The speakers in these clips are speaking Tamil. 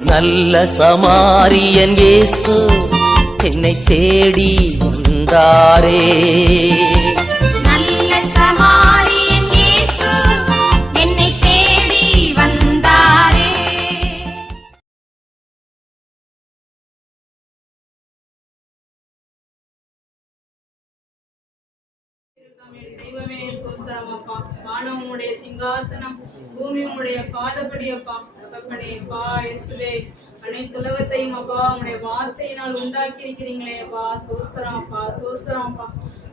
நல்ல சமாரியன் இயேசு என்னை தேடி வந்தாரே. நல்ல சமாரியன் இயேசு என்னை தேடி வந்தாரே. தெய்வமே சோஸ்தரமப்பா. வானம் உம்முடைய சிங்காசனம், பூமி உம்முடைய பாதப்படியப்பா. தகப்பனே அப்பா இயேசுவே, அனைத்து உலகத்தையும் அப்பா உம்முடைய வார்த்தையினால் உண்டாக்கி இருக்கிறீங்களே அப்பா. சோஸ்தரம் அப்பா, சோஸ்தரம் அப்பா.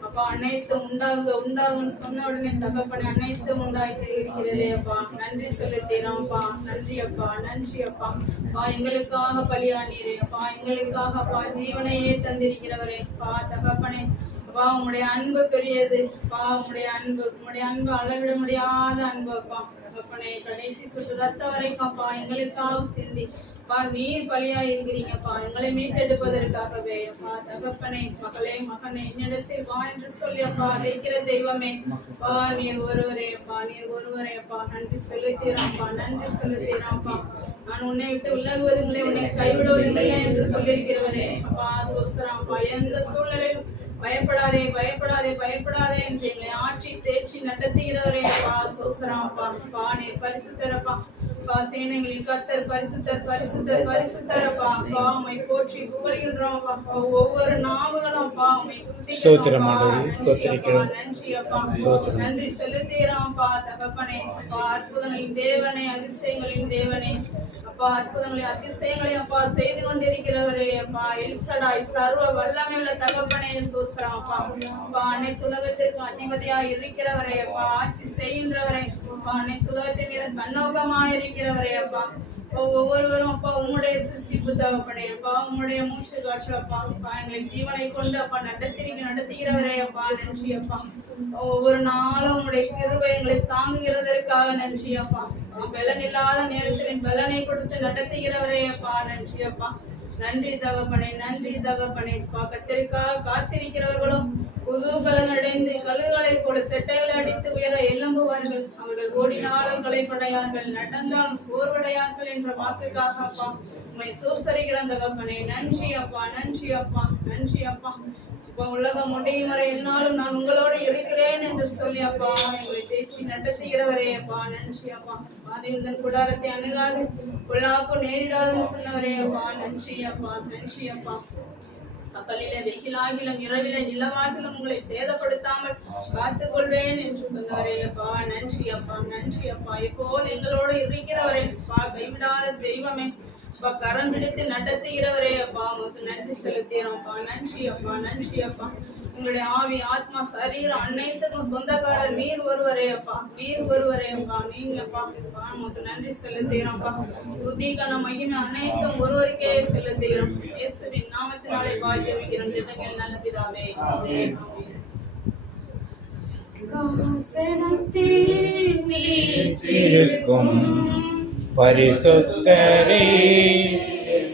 அப்பா அனைத்தும் உண்டாகுன்னு சொன்ன உடனே தகப்பனே அனைத்தும் உண்டாக்கி இருக்கிறதே அப்பா. நன்றி செலுத்தினோம்ப்பா. நன்றி அப்பா, நன்றி அப்பா. அப்பா எங்களுக்காக பலியானீரே அப்பா, எங்களுக்காக அப்பா ஜீவனையே தந்திருக்கிறவரே அப்பா. தகப்பனே அப்பா உங்களுடைய அன்பு பெரியது அப்பா. உங்களுடைய அன்பு அளவிட முடியாத அன்பு அப்பா. தகப்பனே கடைசி சொட்டு ரத்த வரைக்கும் அப்பா எங்களுக்காக சிந்தி அப்பா நீர் பலியா இருக்கிறீங்கப்பா, எங்களை மீட்டெடுப்பதற்காகவே அப்பா. தகப்பனே மகளே மகனே என்னிடத்தில் வா என்று சொல்லி அப்பா அழைக்கிற தெய்வமே அப்பா. நீர் ஒருவரே அப்பா, நீர் ஒருவரே அப்பா. நன்றி செலுத்திறாப்பா, நன்றி செலுத்திறாப்பா. நான் உன்னை விட்டு விலகுவதில்லை, உன்னை கைவிடுவதில்லை என்று சொல்லியிருக்கிறவரே அப்பா. சோஸ்தராப்பா. எந்த சூழ்நிலையிலும் பயப்படாதே பயப்படாதே பயப்படாதே என்று எங்களை ஆட்சி தேற்றி நடத்துகிறவரே அப்பா. சோஸ்தராப்பா. அப்பா நீர் பரிசுத்தரப்பா. அப்பா சேனைகளின் கர்த்தர் பரிசுத்தர் பரிசுத்தர் பரிசுத்தரப்பா. அப்பா உம்மை போற்றி புகழ்கின்றோம் அப்பா. ஒவ்வொரு நாவுகளும் அப்பா உம்மை துதிக்கிறோம். நன்றி அப்பா, நன்றி செலுத்துகிறோம் அப்பா. தகப்பனே அப்பா அற்புதங்களின் தேவனே, அதிசயங்களின் தேவனே அப்பா. அற்புதங்களையும் அதிசயங்களையும் அப்பா செய்து கொண்டிருக்கிறவரே அப்பா. எல்சடாய் சர்வ வல்லமையுள்ள தகப்பனே சோஸ்தரம் அப்பா. அப்பா அனைத்து உலகத்திற்கும் அதிபதியாய் இருக்கிறவரே அப்பா. ஆட்சி செய்கின்றவரே அப்பா. அனைத்து உலகத்தின் மீது கண்ணோக்கமாய் இருக்கிறவரே அப்பா. ஒவ்வொருவரும் அப்பா உம்முடைய சிருஷ்டிப்பு தகப்பனே அப்பா. உம்முடைய மூச்சு காற்று அப்பா. அப்பா எங்களை ஜீவனை கொண்டு அப்பா நடத்துகிறவரே அப்பா. நன்றி அப்பா. ஒவ்வொரு நாளும் உங்களுடைய கிருபை எங்களை தாங்குகிறதற்காக நன்றி அப்பா. பலன் இல்லாத நேரத்தில் பலனை கொடுத்து நடத்துகிறவரே அப்பா. நன்றி அப்பா. நன்றி தகப்பனே, நன்றி தகப்பனே அப்பா. கத்திற்காக காத்திருக்கிறவர்களும் புது பலன் அடைந்து கழுகளை போல செட்டைகளை அடித்து உயர எழும்புவார்கள். அவர்கள் ஓடினாலும் களைப்படையார்கள், நடந்தாலும் சோர்வடையார்கள் என்ற வாக்குக்காக அப்பா உண்மை சோஸ்தரிக்கிற தகப்பனே. நன்றி அப்பா, நன்றி அப்பா, நன்றி அப்பா. இப்போ உலகம் முடியும் வரை என்னாலும் நான் உங்களோடு இருக்கிறேன் என்று சொல்லி அப்பா எங்களை தேற்றி நடத்துகிறவரே அப்பா. நன்றி அப்பா. ஆதிமுதன் கூடாரத்தை அணுகாது பொல்லாப்பு நேரிடாதுன்னு சொன்னவரே அப்பா. நன்றி அப்பா, நன்றி அப்பா. பகலிலே வெயிலாகிலும் இரவிலே நிலவாகிலும் உங்களை சேதப்படுத்தாமல் காத்துக் கொள்வேன் என்று சொன்னவரே அப்பா. நன்றி அப்பா, நன்றி அப்பா. இப்போது எங்களோடு இருக்கிறவரே அப்பா, கைவிடாத தெய்வமே அப்பா. கரம் பிடித்து நடத்துகிறவரே அப்பா. உங்களுக்கு நன்றி செலுத்துகிறோம்ப்பா. நன்றி அப்பா, நன்றி அப்பா. உங்களுடைய ஆவி ஆத்மா சரீரம் அனைத்துக்கும் சொந்தக்காரர் நீர் ஒருவரே அப்பா, நீர் ஒருவரே அப்பா. நீங்க அப்பா உங்களுக்கு நன்றி செலுத்துகிறோம்ப்பா. துதிக்கான மகிமை அனைத்தும் ஒருவருக்கே செலுத்துகிறோம். இயேசுவின் நாமத்தினாலே ஜெபிக்கிறோம் ஜெபங்கள் நல்ல பிதாவே. ஆமென். சிங்காசனத்தில் வீற்றிருக்கும் பரிசுத்தரே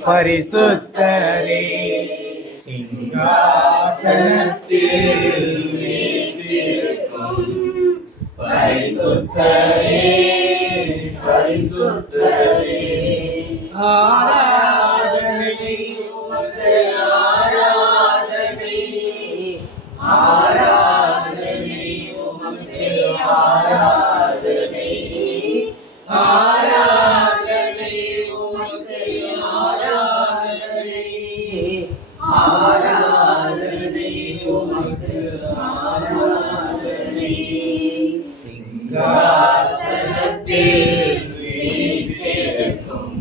பரிசுத்தரே, சிங்காசனத்தில் வீற்றிருக்கும் பரிசுத்தரே பரிசுத்தரே, ஆராதனை உமக்கு ஆராதனை, ஆராதனை உமக்கு ஆராதனை, ஆராதனை உமக்கு ஆராதனை, ஆராதனை உமக்கு ஆராதனை, சிங்காசனத்தில் வீற்றிருக்கும்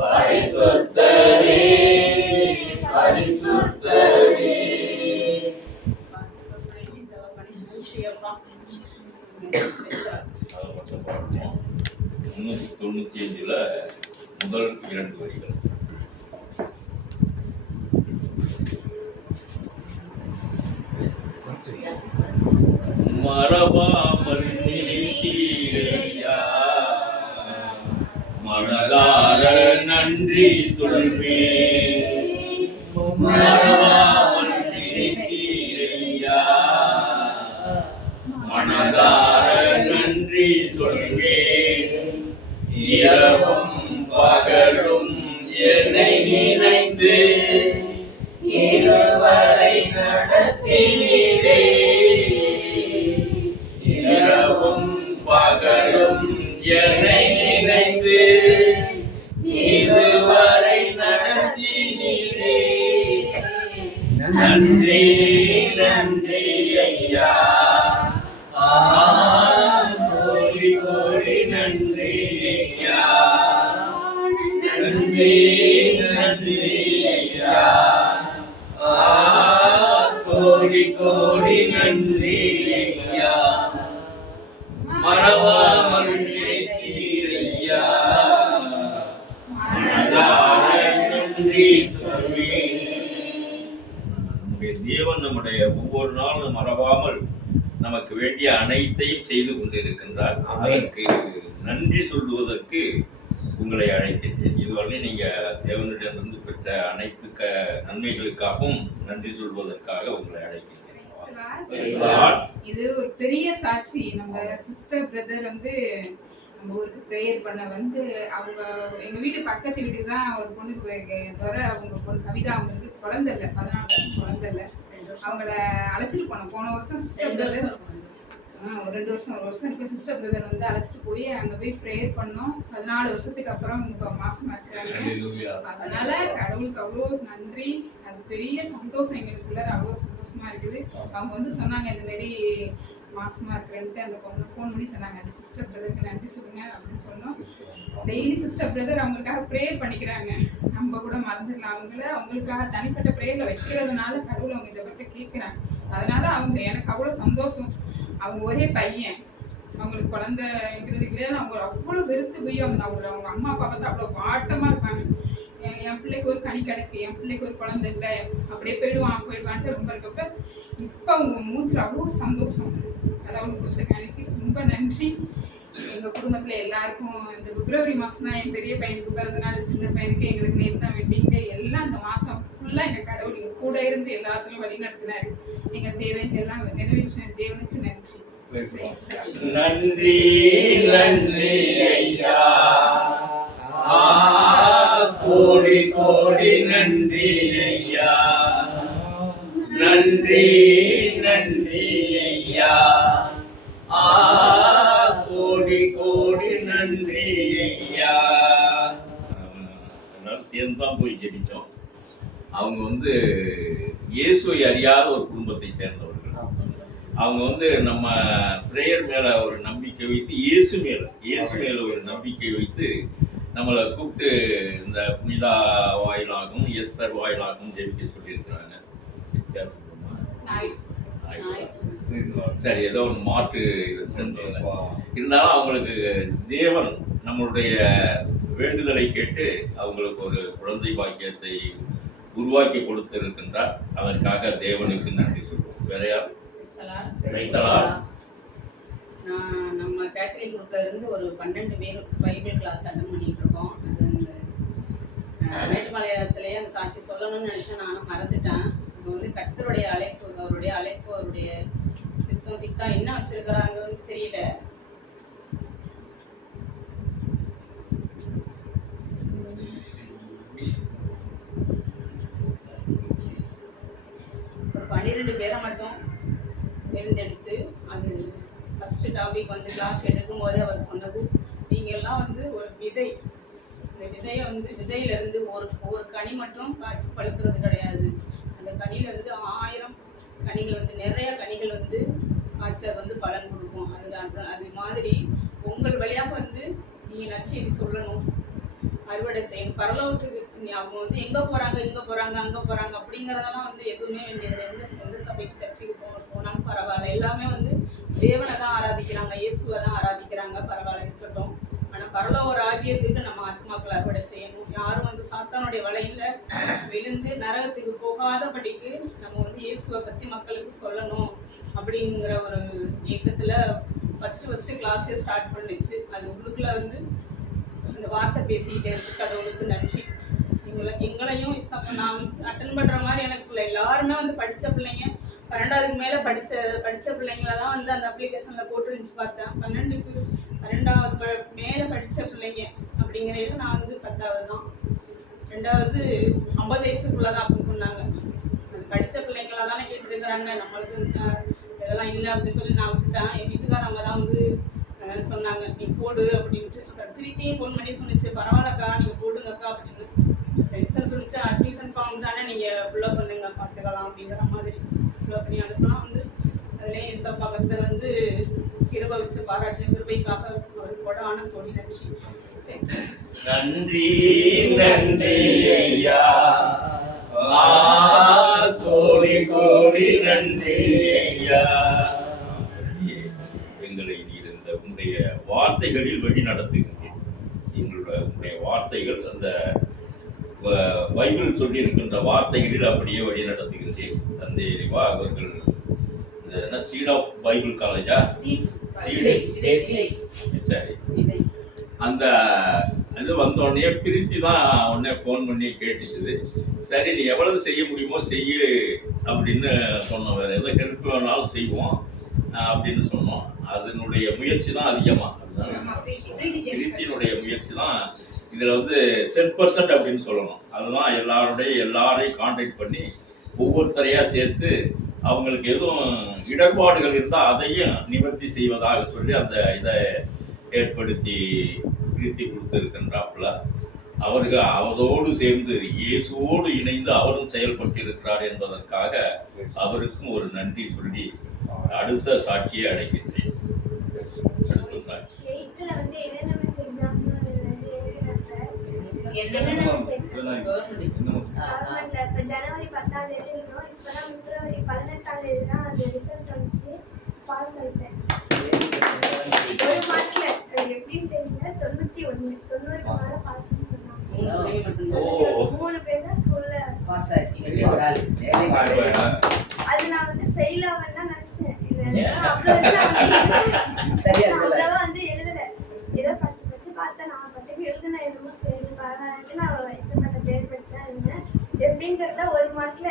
பரிசுத்தரே பரிசுத்தரே. 395 முதல் 2 வரிகள். மறவாமல் நினைத்தீரையா, மனதார நன்றி சொல்வேன். மறவாமல் நினைத்தீரையா, மனதார நன்றி சொல்வேன். இரவும் பகலும் நன்றி நன்றி ஐயா கோடி கோடி நன்றி ஐயா நன்றி நன்றி ஐயா கோடி கோடி நன்றி ஐயா மறவாமல் நினைத்தீரையா மனதார நன்றி சொல்லி. நம்முடைய தேவன் நம்முடைய ஒவ்வொரு நாளும் மறவாமல் நமக்கு வேண்டிய அனைத்தையும் செய்து கொண்டிருக்கின்றார். அதற்கு நன்றி சொல்லுவதற்கு உங்களை அழைக்கின்றேன். இதுவரை நீங்க தேவனிடமிருந்து பெற்ற அனைத்து நன்மைகளுக்காகவும் நன்றி சொல்வதற்காக உங்களை அழைக்கின்றேன். இது ஒரு பெரிய சாட்சி. நம்ம சிஸ்டர் பிரதர் வந்து நம்ம ஊருக்கு ப்ரேயர் பண்ண வந்து அவங்க எங்க வீட்டு பக்கத்து வீட்டுக்கு தான் ஒரு பொண்ணுக்கு தவிர அவங்க பொண்ணு கவிதா, அவங்களுக்கு குழந்தை இல்லை, 14 வருஷம் குழந்தை இல்லை. அவங்கள அழைச்சிட்டு போனோம். போன வருஷம் சிஸ்டர் பிரதர் ஒரு 2 வருஷம் 1 வருஷம் இருக்கும். சிஸ்டர் பிரதர் வந்து அழைச்சிட்டு போய் அங்கே போய் ப்ரேயர் பண்ணோம். 14 வருஷத்துக்கு அப்புறம் இப்போ மாசமா இருக்கிறாங்க. அதனால கடவுளுக்கு அவ்வளோ நன்றி. அது பெரிய சந்தோஷம் எங்களுக்குள்ள, அவ்வளோ சந்தோஷமா இருக்குது. அவங்க வந்து சொன்னாங்க இந்த மாதிரி மாசமா இருக்கிறேன்ட்டு அந்த பொண்ணு ஃபோன் பண்ணி சொன்னாங்க, அந்த சிஸ்டர் பிரதருக்கு நன்றி சொல்லுங்க அப்படின்னு சொன்னோம். டெய்லி சிஸ்டர் பிரதர் அவங்களுக்காக ப்ரேயர் பண்ணிக்கிறாங்க. நம்ம கூட மறந்துடலாம். அவங்களுக்காக தனிப்பட்ட ப்ரேயர்ல வைக்கிறதுனால கடவுள் அவங்க ஜெபத்தை கேட்கிறாங்க. அதனால அவங்க எனக்கு அவ்வளோ சந்தோஷம். அவங்க ஒரே பையன், அவங்களுக்கு குழந்தைங்கிறதுக்கு இல்லையா, அவங்க அவ்வளோ வெறுத்து போய் அவங்க அம்மா அப்பா பார்த்தா அவ்வளோ வாட்டமா இருப்பாங்க. என் பிள்ளைக்கு ஒரு கனி கிடைக்கு, என் பிள்ளைக்கு ஒரு குழந்தை இல்லை, அப்படியே போயிடுவான்ட்டு ரொம்ப இருக்கப்ப இப்போ அவங்க மூச்சில் அவ்வளோ சந்தோஷம். கடவுள் கொடுத்துருக்காங்க. எனக்கு ரொம்ப நன்றி. எங்கள் குடும்பத்தில் எல்லாருக்கும் இந்த பிப்ரவரி மாதம் தான் என் பெரிய பையனுக்கு பிறந்தநாள், சின்ன பையனுக்கு எங்களுக்கு நேற்று தான் வெட்டிங்க. எல்லாம் இந்த மாதம் ஃபுல்லாக எங்கள் கடவுள் எங்கள் கூட இருந்து எல்லாத்துலையும் வழி நடத்தினாரு. எங்கள் தேவையை எல்லாம் நிறைவேற்றின தேவனுக்கு நன்றி. நன்றி நன்றி ஐயா கோடி கோடி நன்றி ஐயா நன்றி நன்றி ஐயா கோடி கோடி நன்றி ஐயா. எல்லாரும் சேர்ந்துதான் போய் ஜெபிச்சோம். அவங்க வந்து இயேசுவை அறியாத ஒரு குடும்பத்தை சேர்ந்தவர்கள். அவங்க வந்து நம்ம பிரேயர் மேல ஒரு நம்பிக்கை வைத்து, இயேசு மேல ஒரு நம்பிக்கை வைத்து நம்மளை கூப்பிட்டு இந்த புனிதா வாயிலாகவும் எஸ்தர் வாயிலாகவும் ஜெபிக்க சொல்லியிருக்கிறாங்க. சரி, ஏதோ ஒரு மாற்று இது இருந்தாலும் அவங்களுக்கு தேவன் நம்மளுடைய வேண்டுதலை கேட்டு அவங்களுக்கு ஒரு குழந்தை பாக்கியத்தை உருவாக்கி கொடுத்திருக்கின்றார். அதற்காக தேவனுக்கு நன்றி சொல்லுவோம். வேற யார்? நம்ம கேத்தலிக் குரூப்ல இருந்து ஒரு 12 பேர் பைபிள் கிளாஸ் அட்டன் பண்ணிட்டு இருக்கோம். அது இந்த மேட்டுமலையத்திலேயே அந்த சாட்சி சொல்லணும்னு நினைச்சேன், நானும் மறந்துட்டேன். இப்போ வந்து கர்த்தருடைய அழைப்பு, அவருடைய சித்தம் திட்டம் என்ன வச்சிருக்கிறாங்கன்னு தெரியல. ஒரு 12 பேரை மட்டும் தேர்ந்தெடுத்து, அது ஃபர்ஸ்ட் டாபிக் வந்து கிளாஸ் எடுக்கும்போது அவர் சொன்னது, நீங்கள் எல்லாம் வந்து ஒரு விதை, இந்த விதையை வந்து விதையிலிருந்து ஒரு கனி மட்டும் காய்ச்சி பழுக்கிறது கிடையாது. அந்த கனியிலிருந்து 1000 கனிகள் வந்து நிறைய கனிகள் வந்து காய்ச்சி அது வந்து பலன் கொடுக்கும். அது மாதிரி உங்கள் வழியாக வந்து நீங்கள் நற்செய்தி சொல்லணும், அறுவடை செய்யணும். பரலோகத்துக்கு அவங்க வந்து எங்கே போகிறாங்க, இங்கே போகிறாங்க, அங்கே போகிறாங்க அப்படிங்கிறதெல்லாம் வந்து எதுவுமே வேண்டியது. எந்த சபைக்கு சர்ச்சுக்கு போனாலும் பரவாயில்ல, எல்லாமே வந்து தேவனை தான் ஆராதிக்கிறாங்க, இயேசுவை தான் ஆராதிக்கிறாங்க, பரவாயில்ல இருக்கட்டும். ஆனால் பரலோக ராஜ்யத்துக்கு நம்ம ஆத்மாக்களை அறுவடை செய்யணும். யாரும் வந்து சாத்தானுடைய வலையில விழுந்து நரகத்துக்கு போகாதபடிக்கு நம்ம வந்து இயேசுவை பற்றி மக்களுக்கு சொல்லணும் அப்படிங்கிற ஒரு இயக்கத்தில் ஃபஸ்ட்டு கிளாஸே ஸ்டார்ட் பண்ணிச்சு. அது உள்ளுக்குள்ள வந்து அந்த வார்த்தை பேசிக்கிட்டே இருக்கு. கடவுளுக்கு நன்றி. எங்களையும் நான் அட்டன் பண்ற மாதிரி எனக்கு எல்லாருமே வந்து படிச்ச பிள்ளைங்க, 12க்கு மேல படிச்ச பிள்ளைங்கள தான் வந்து அந்த அப்ளிகேஷன்ல போட்டுருந்துச்சு. பார்த்தேன் 12வது மேல படிச்ச பிள்ளைங்க அப்படிங்கிறத நான் வந்து 10வது தான். 2வது 50 வயசுக்குள்ளதான் அப்படின்னு சொன்னாங்க. அது படிச்ச பிள்ளைங்களா தானே கேட்டுருக்கிறாங்க, நம்மளுக்கு இதெல்லாம் இல்லை அப்படின்னு சொல்லி நான் விட்டுட்டேன். என் வீட்டுக்காரங்க தான் வந்து சொன்னாங்க, நீ போடு அப்படின்ட்டு. அப்புறம் பிரீத்தியும் ஃபோன் பண்ணி சொன்னிச்சு, பரவாயில்லக்கா நீங்க போடுங்கக்கா அப்படின்னு. சொல்லிச்சு, அப்ளிகேஷன் ஃபார்ம் தானே நீங்கள் ஃபில்அப் பண்ணுங்க பார்த்துக்கலாம் அப்படிங்கிற மாதிரி ஃபில்அப் பண்ணி அனுப்பலாம். வந்து அதுலேயே ஏசப்பா பக்தர் வந்து கிருபை வச்சு பாராட்டு கிருபைக்காக அவர் கொடான கோடி நன்றி. நன்றி நன்றி ஐயா, கோடி கோடி நன்றி ஐயா. எங்களை இருந்த உங்களுடைய வார்த்தைகளில் வழி நடத்துகின்றேன். உங்களுடைய வார்த்தைகள் அந்த பைபிள் சொல்லி இருக்கின்ற வார்த்தைகளில் அப்படியே வழி நடத்துகின்றேன். தந்தை இறைவா, அவர்கள் என்ன சீட் ஆஃப் பைபிள் காலேஜா? சரி, அந்த இது வந்தோடனே பிரித்தி தான் உடனே ஃபோன் பண்ணி கேட்டுச்சுது. சரி, நீ எவ்வளவு செய்ய முடியுமோ செய்ய அப்படின்னு சொன்னோம். வேறு எதை ஹெல்ப் வேணாலும் செய்வோம் அப்படின்னு சொன்னோம். அதனுடைய முயற்சி தான் அதிகமாக, அதுதான் பிரித்தினுடைய முயற்சி தான். இதில் வந்து 10% அப்படின்னு சொல்லணும். அதுதான் எல்லாரையும் கான்டாக்ட் பண்ணி ஒவ்வொருத்தரையாக சேர்த்து அவங்களுக்கு எதுவும் இடர்பாடுகள் இருந்தால் அதையும் நிவர்த்தி செய்வதாக சொல்லி அந்த இதை ஏற்படுத்தி பிரித்தி கொடுத்திருக்கின்றாப்புல. அவரோடு சேர்ந்து இயேசுவோடு இணைந்து அவரும் செயல்பட்டிருக்கிறார் என்பதற்காக அவருக்கும் ஒரு நன்றி சொல்லி அடுத்த சாட்சியை அடைகின்றேன். அடுத்த சாட்சி ஜனவரி 10ஆம் தேதி இருக்கோம். இப்பதான் பிப்ரவரி 18ஆம் தேதி தான் அது ரிசல்ட் வந்துச்சு. பாஸ் ஆயிட்டேன். ஒரு மார்க்ல எப்படின்னு தெரியல, 91 90க்கு மேல பாஸ்ன்னு சொன்னாங்க. 3 பேர் தான் ஸ்கூல்ல பாஸ் ஆயிட்டீங்க. அது நான் வந்து ஃபெயில் ஆவேன்னு தான் நினைச்சேன். அவ்வளவா வந்து எழுதல, ஏதோ படிச்சு பார்த்தேன். நான் பட்டுக்கு எழுதுன எதுவும் சரி பரவாயில்ல, நான் எஸ்எம்எல்ல பேர் பெற்று தான் இருந்தேன். எப்படிங்கிறத ஒரு மார்க்ல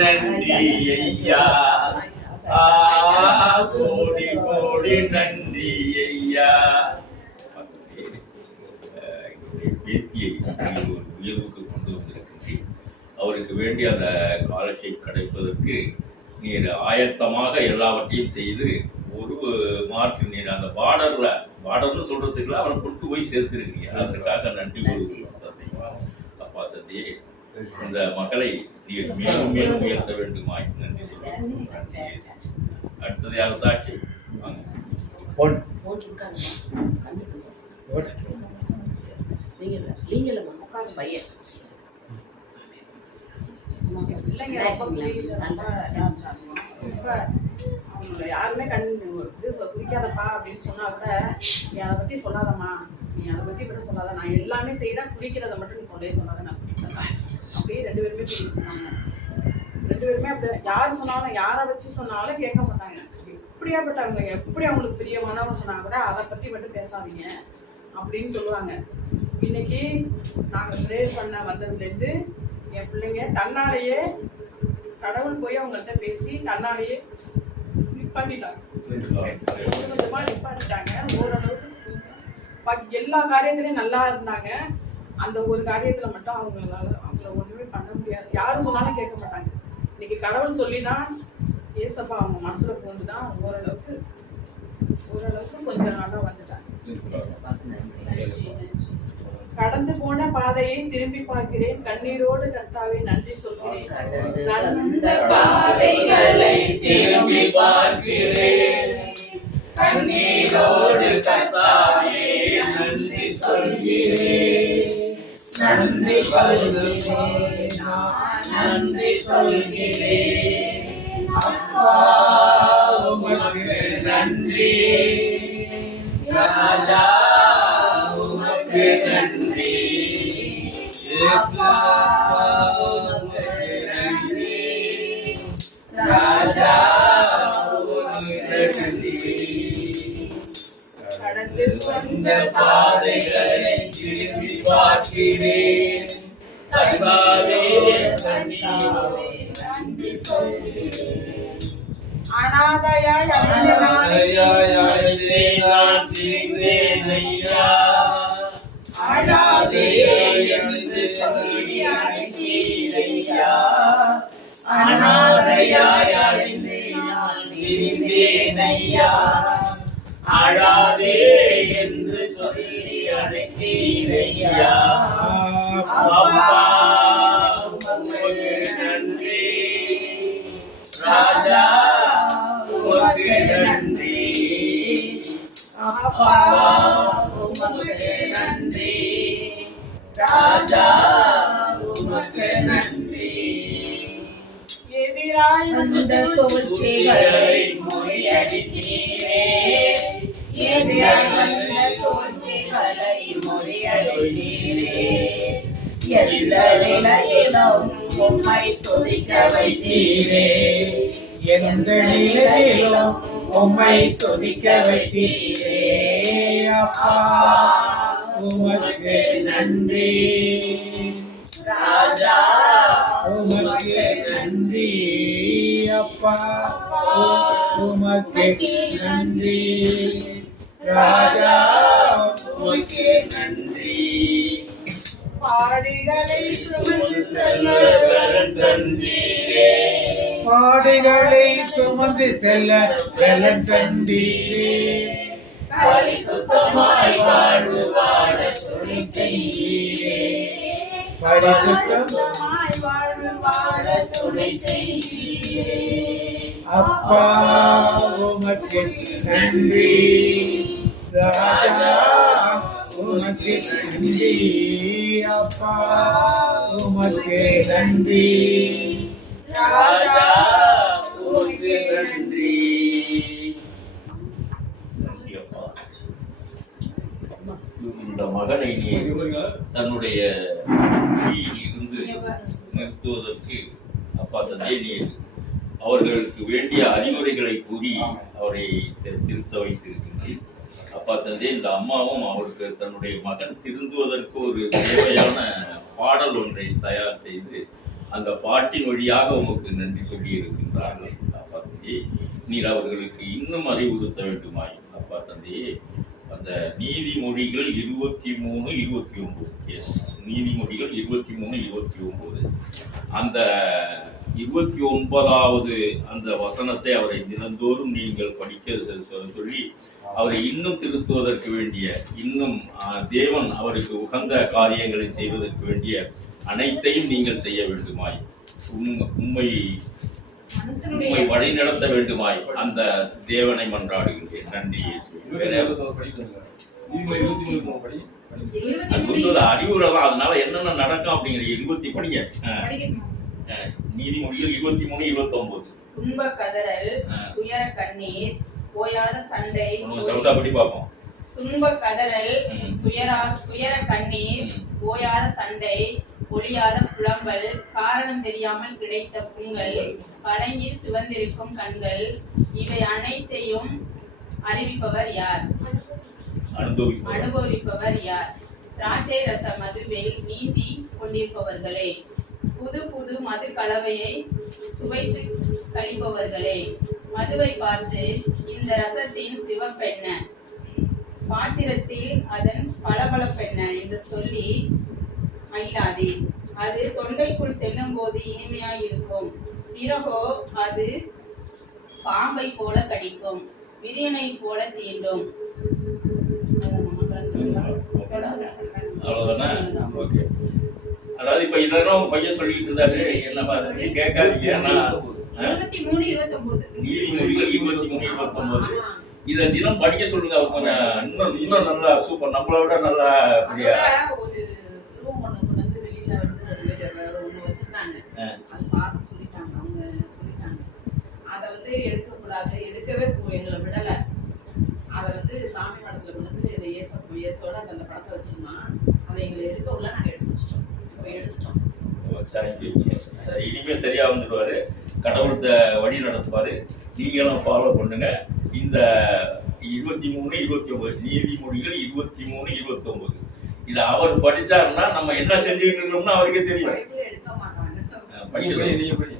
நன்றி ஐயா, கோடி கோடி நன்றி ஐயா. பேத்தியை ஒரு உயர்வுக்கு கொண்டு வந்திருக்கின்றேன். அவருக்கு வேண்டிய அந்த ஸ்காலர்ஷிப் கிடைப்பதற்கு நீர் ஆயத்தமாக எல்லாவற்றையும் செய்து ஒரு மார்க் நீர் அந்த பார்டர்னு சொல்றதுக்குள்ள அவரை கொண்டு போய் சேர்த்திருக்கீங்க. அதற்காக நன்றி அப்பா தந்தையே. இந்த மக்களை நீர் மேலும் மேலும் உயர்த்த வேண்டுமாய் நன்றி சொல்லுங்க. அடுத்தது யார் சாட்சி? அவங்க யாருமே குடிக்காதப்பா அப்படின்னு சொன்னா கூட, நீ அதை பத்தி சொல்லாதம்மா, நீ அதை பத்தி கூட சொல்லாத, நான் எல்லாமே செய்யறேன், குடிக்கிறத மட்டும் நீ சொல்லவே சொல்லாத, நான் குடிக்கிறேன். அப்படியே 2 பேருமே குடிக்கிறாங்க. 2 பேருமே அப்படி யார் சொன்னாலும், யாரை வச்சு சொன்னாலும் கேட்க மாட்டாங்க. எப்படியாப்பட்டவங்க, எப்படி அவங்களுக்கு பிரியமானவங்க சொன்னா கூட அதை பத்தி மட்டும் பேசாதீங்க அப்படின்னு சொல்லுவாங்க. இன்னைக்கு நாங்கள் ப்ரேயர் பண்ண வந்ததுலேருந்து என் பிள்ளைங்க தன்னாலேயே கடவுள் போய் அவங்கள்ட்ட பேசி தன்னாலேயே நிப்பாட்டிட்டாங்க. கொஞ்சமா நிப்பாட்டிட்டாங்க. ஓரளவுக்கு எல்லா காரியத்திலையும் நல்லா இருந்தாங்க. அந்த ஒரு காரியத்துல மட்டும் அவங்கள ஒண்ணுமே பண்ண முடியாது. யாரும் சொன்னாலும் கேட்க மாட்டாங்க. இன்னைக்கு கடவுள் சொல்லிதான் ஏசப்பா அவங்க மனசுல போந்துதான் ஓரளவுக்கு கொஞ்சம் நாளா வந்துட்டாங்க. கடந்து போன பாதையை திரும்பி பார்க்கிறேன், கண்ணீரோடு கர்த்தாவே நன்றி சொல்கிறேன். கடந்த பாதைகளை திரும்பி பார்க்கிறேன், கண்ணீரோடு கர்த்தாவே நன்றி சொல்கிறேன். நன்றி சொல்கிறேன், நன்றி சொல்கிறேன். அப்பா உமக்கு நன்றி, ராஜா உமக்கு நன்றி, உமக்கு நன்றி, ராஜா உமக்கு நன்றி. கடந்து வந்த பாதைகளை திரும்பி பார்க்கிறேன், கர்த்தாவே நன்றி சொல்கிறேன். அனாதையாய் அழைத்தேன் நான் திரிந்தேன் ஐயா, அழாதே என்று சொல்லி அழைத்தீர் ஐயா. அனாதையாய் அழைத்தேன் நான் திரிந்தேன் ஐயா, அழாதே என்று சொல்லி அழைத்தீரையா அப்பா உமக்கு நன்றி ராஜா உமக்கு நன்றி அப்பா உமக்கு நன்றி ராஜா உமக்கு நன்றி எதிராய் வந்த சூழ்ச்சிகளை முறியடித்தீரே எதிராய் வந்த சூழ்ச்சிகளை முறியடித்தீரே எந்த நிலையிலும் உம்மை துதிக்க வைத்தீரே எந்த நிலையிலும் உம்மை துதிக்க வைத்தீரே அப்பா உமக்கு நன்றி ராஜா உமக்கு நன்றி அப்பா உமக்கு நன்றி ராஜா உமக்கு நன்றி பாடிகளை சுமந்து செல்ல பலன் தந்தீரே பாடிகளை சுமந்து செல்ல பலன் தந்தீரே பரிசுத்தமாய் வாழ்வு வாழ துணை செய்தீரே பரிசுத்தமாய் வாழ்வு வாழ துணை செய்தீரே அப்பா உமக்கு நன்றி ராஜா உமக்கு நன்றி அப்பா உமக்கு நன்றி ராஜா உமக்கு நன்றி. இந்த மகனை நீ தன்னுடைய வழியில் இருந்து நிறுத்துவதற்கு அப்பா தந்தை நீர் அவர்களுக்கு வேண்டிய அறிவுரைகளை கூறி அவரை திருத்த வைத்திருக்கின்றேன். அப்பா தந்தை இந்த அம்மாவும் அவருக்கு தன்னுடைய மகன் திருந்துவதற்கு ஒரு தேவையான பாடல் ஒன்றை தயார் செய்து அந்த பாட்டின் வழியாக உமக்கு நன்றி சொல்லி இருக்கின்றார்கள். அப்பா தந்தை நீர் அவர்களுக்கு இன்னும் அறிவுறுத்த வேண்டுமாய் அப்பா தந்தையே அந்த நீதிமொழிகள் 23:29 நீதிமொழிகள் 23:29 அந்த 29வது அந்த வசனத்தை அவரை தினந்தோறும் நீங்கள் படிக்க சொல்லி அவரை இன்னும் திருத்துவதற்கு வேண்டிய இன்னும் தேவன் அவருக்கு உகந்த காரியங்களை செய்வதற்கு வேண்டிய அனைத்தையும் நீங்கள் செய்ய வேண்டுமாய் உண்மை வழி நடத்த வேண்டுமாய் அந்த தேவனை மன்றாடுகின்றேன். நன்றி. அறிவுரை தான், அதனால என்னென்ன நடக்கும் அப்படிங்கிற 20 படிங்க. நீதிமொழிகள் 23:29 துன்ப கதறல் துயர கண்ணீர் ஓயாத சண்டை படி பார்ப்போம். துன்ப கதறல் துயர கண்ணீர் ஓயாத சண்டை ஒளியாத புலம்பல் காரணம் தெரியாமல் கிடைத்த புண்கள் வணங்கி சிவந்திருக்கும் கண்கள் இவை அனைத்தையும் அறிவிப்பவர் யார்? அனுபவிப்பவர் யார்? திராட்சை ரச மதுவில் நீந்தி கொண்டிருப்பவர்களே, புது புது மது கலவையை சுவைத்து கழிப்பவர்களே, மதுவை பார்த்து இந்த ரசத்தின் சிவப்பென்ன, பாத்திரத்தில் அதன் பளபளப்பென்ன என்று சொல்லி மகிழாதே. அது தொண்டைக்குள் செல்லும் போது இனிமையாயிருக்கும், பிறகோ அது பாம்பை போல கடிக்கும், விரியனை போல தீண்டும். அதாவது இப்ப இதெல்லாம் பையன் சொல்லிட்டு இருந்தாரு, என்ன பாருங்க கேட்காதீங்க. நீதிமொழிகள் 23:29 இத தினம் படிக்க சொல்லுங்க. அவர் கொஞ்சம் இன்னும் நல்லா சூப்பர், நம்மளை விட நல்லா ஒரு ரூம் ஒண்ணு கொண்டு வந்து வெளியில வந்து ஒண்ணு வச்சிருந்தாங்க. அது பார்த்து சொல்லிட்டாங்க, அவங்க சொல்லிட்டாங்க அதை வந்து எடுக்க கூடாது, எடுக்கவே எங்களை விடல. அதை வந்து சாமி படத்துல கொண்டு வந்து இதை இயேசோட அந்த படத்தை வச்சிருந்தோம், அதை எங்களை எடுக்க உள்ள நாங்க எடுத்து வச்சிட்டோம். இப்போ எடுத்துட்டோம். இனிமே சரியா வந்துடுவாரு, கடவுள் வழி நடத்துவாரு. நீங்களும் ஃபாலோ பண்ணுங்க. இந்த 23:29 நீதிமொழிகள் 23:29 இதை அவர் படிச்சாருன்னா நம்ம என்ன செஞ்சுக்கிட்டு இருக்கோம்னு அவருக்கே தெரியும். எடுக்க மாட்டாங்க. படிக்கிறது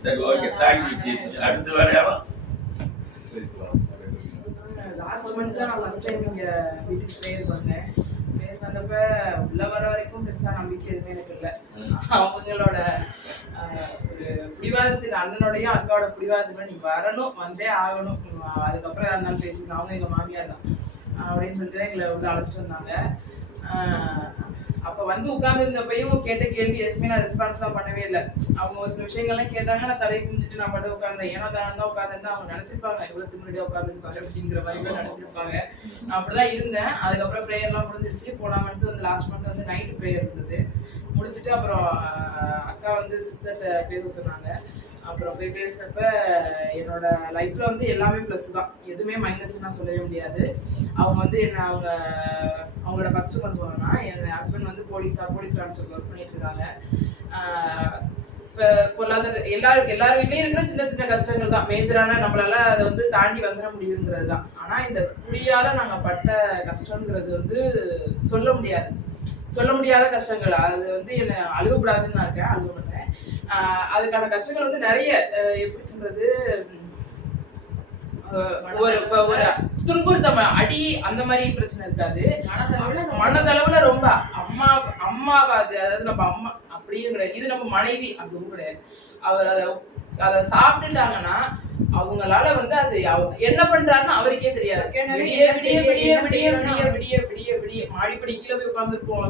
சரி, ஓகே, தேங்க்யூ ஜீசஸ். அடுத்து வேற யாரும்? லாஸ்ட் மந்த் தான் நான் ஃபர்ஸ்ட் டைம் இங்கே வீட்டுக்கு ப்ரேயர் பண்ணேன். ப்ரேயர் பண்ணப்ப உள்ள வர வரைக்கும் பெருசாக நம்பிக்கை எதுவுமே எனக்கு இல்லை. அவங்களோட ஒரு பிடிவாதத்துக்கு, அண்ணனோடையும் அக்காவோட பிடிவாதத்துக்கு நீ வரணும், வந்தே ஆகணும், அதுக்கப்புறம் இருந்தாலும் பேசிக்கலாம், அவங்க எங்கள் மாமியார் தான் அப்படின்னு சொல்லிட்டு எங்களை உள்ள அழைச்சிட்டு வந்தாங்க. அப்ப வந்து உட்கார்ந்து இருந்தப்பையும் கேட்ட கேள்வி எதுக்குமே நான் ரெஸ்பான்ஸ்லாம் பண்ணவே இல்லை. அவங்க ஒரு சில விஷயங்கள்லாம் கேட்டாங்க, நான் தலையை குமிச்சிட்டு நான் மட்டும் உட்கார்ந்தேன். ஏன்னா தான் உட்காந்துட்டு அவங்க நினைச்சிருப்பாங்க இவ்வளவு முன்னாடியே உட்காந்துருப்பாரு அப்படிங்கிற மாதிரி நினைச்சிருப்பாங்க. நான் அப்படிதான் இருந்தேன். அதுக்கப்புறம் ப்ரேயர்லாம் முடிஞ்சிருச்சு. போன மந்த் வந்து லாஸ்ட் மந்த் வந்து நைட்டு ப்ரேயர் இருந்தது. முடிச்சுட்டு அப்புறம் அக்கா வந்து சிஸ்டர்கிட்ட பேச சொன்னாங்க. அப்புறம் போய் பேசினப்ப என்னோட லைஃப்ல வந்து எல்லாமே ப்ளஸ் தான், எதுவுமே மைனஸ் நான் சொல்லவே முடியாது. அவங்க வந்து என்ன அவங்களோட ஃபர்ஸ்ட் கொண்டு போனோம்னா, என் ஹஸ்பண்ட் வந்து போலீஸ் கான்ஸ்டபிள் ஒர்க் பண்ணிட்டு இருக்காங்க. பொருளாதார எல்லார் வீட்லயும் இருக்கிற சின்ன சின்ன கஷ்டங்கள் தான், மேஜரான நம்மளால அதை வந்து தாண்டி வந்துட முடியுங்கிறது தான். ஆனா இந்த குடியால நாங்க பட்ட கஷ்டங்கிறது வந்து சொல்ல முடியாத கஷ்டங்கள். அது வந்து என்ன அழுகக்கூடாதுன்னு நான் இருக்கேன், அழுக மாட்டேன். அதுக்கான கஷ்டங்கள் வந்து நிறைய, எப்படி சொல்றது, ஒரு துன்புறுத்தம் அடி அந்த மாதிரி பிரச்சனை இருக்காது. மனதளவுல ரொம்ப அம்மாவாது, அதாவது நம்ம அம்மா அப்படியும் கிடையாது, இது நம்ம மனைவி அதுவும் கிடையாது. அவர் அதை சாப்பிட்டுட்டாங்கன்னா அவங்களால வந்து அது என்ன பண்றாருன்னு அவருக்கே தெரியாது. விடிய விடிய விடிய விடிய விடிய விடிய விடிய விடிய மாடிப்படி கீழே போய் உட்காந்துருப்போம்,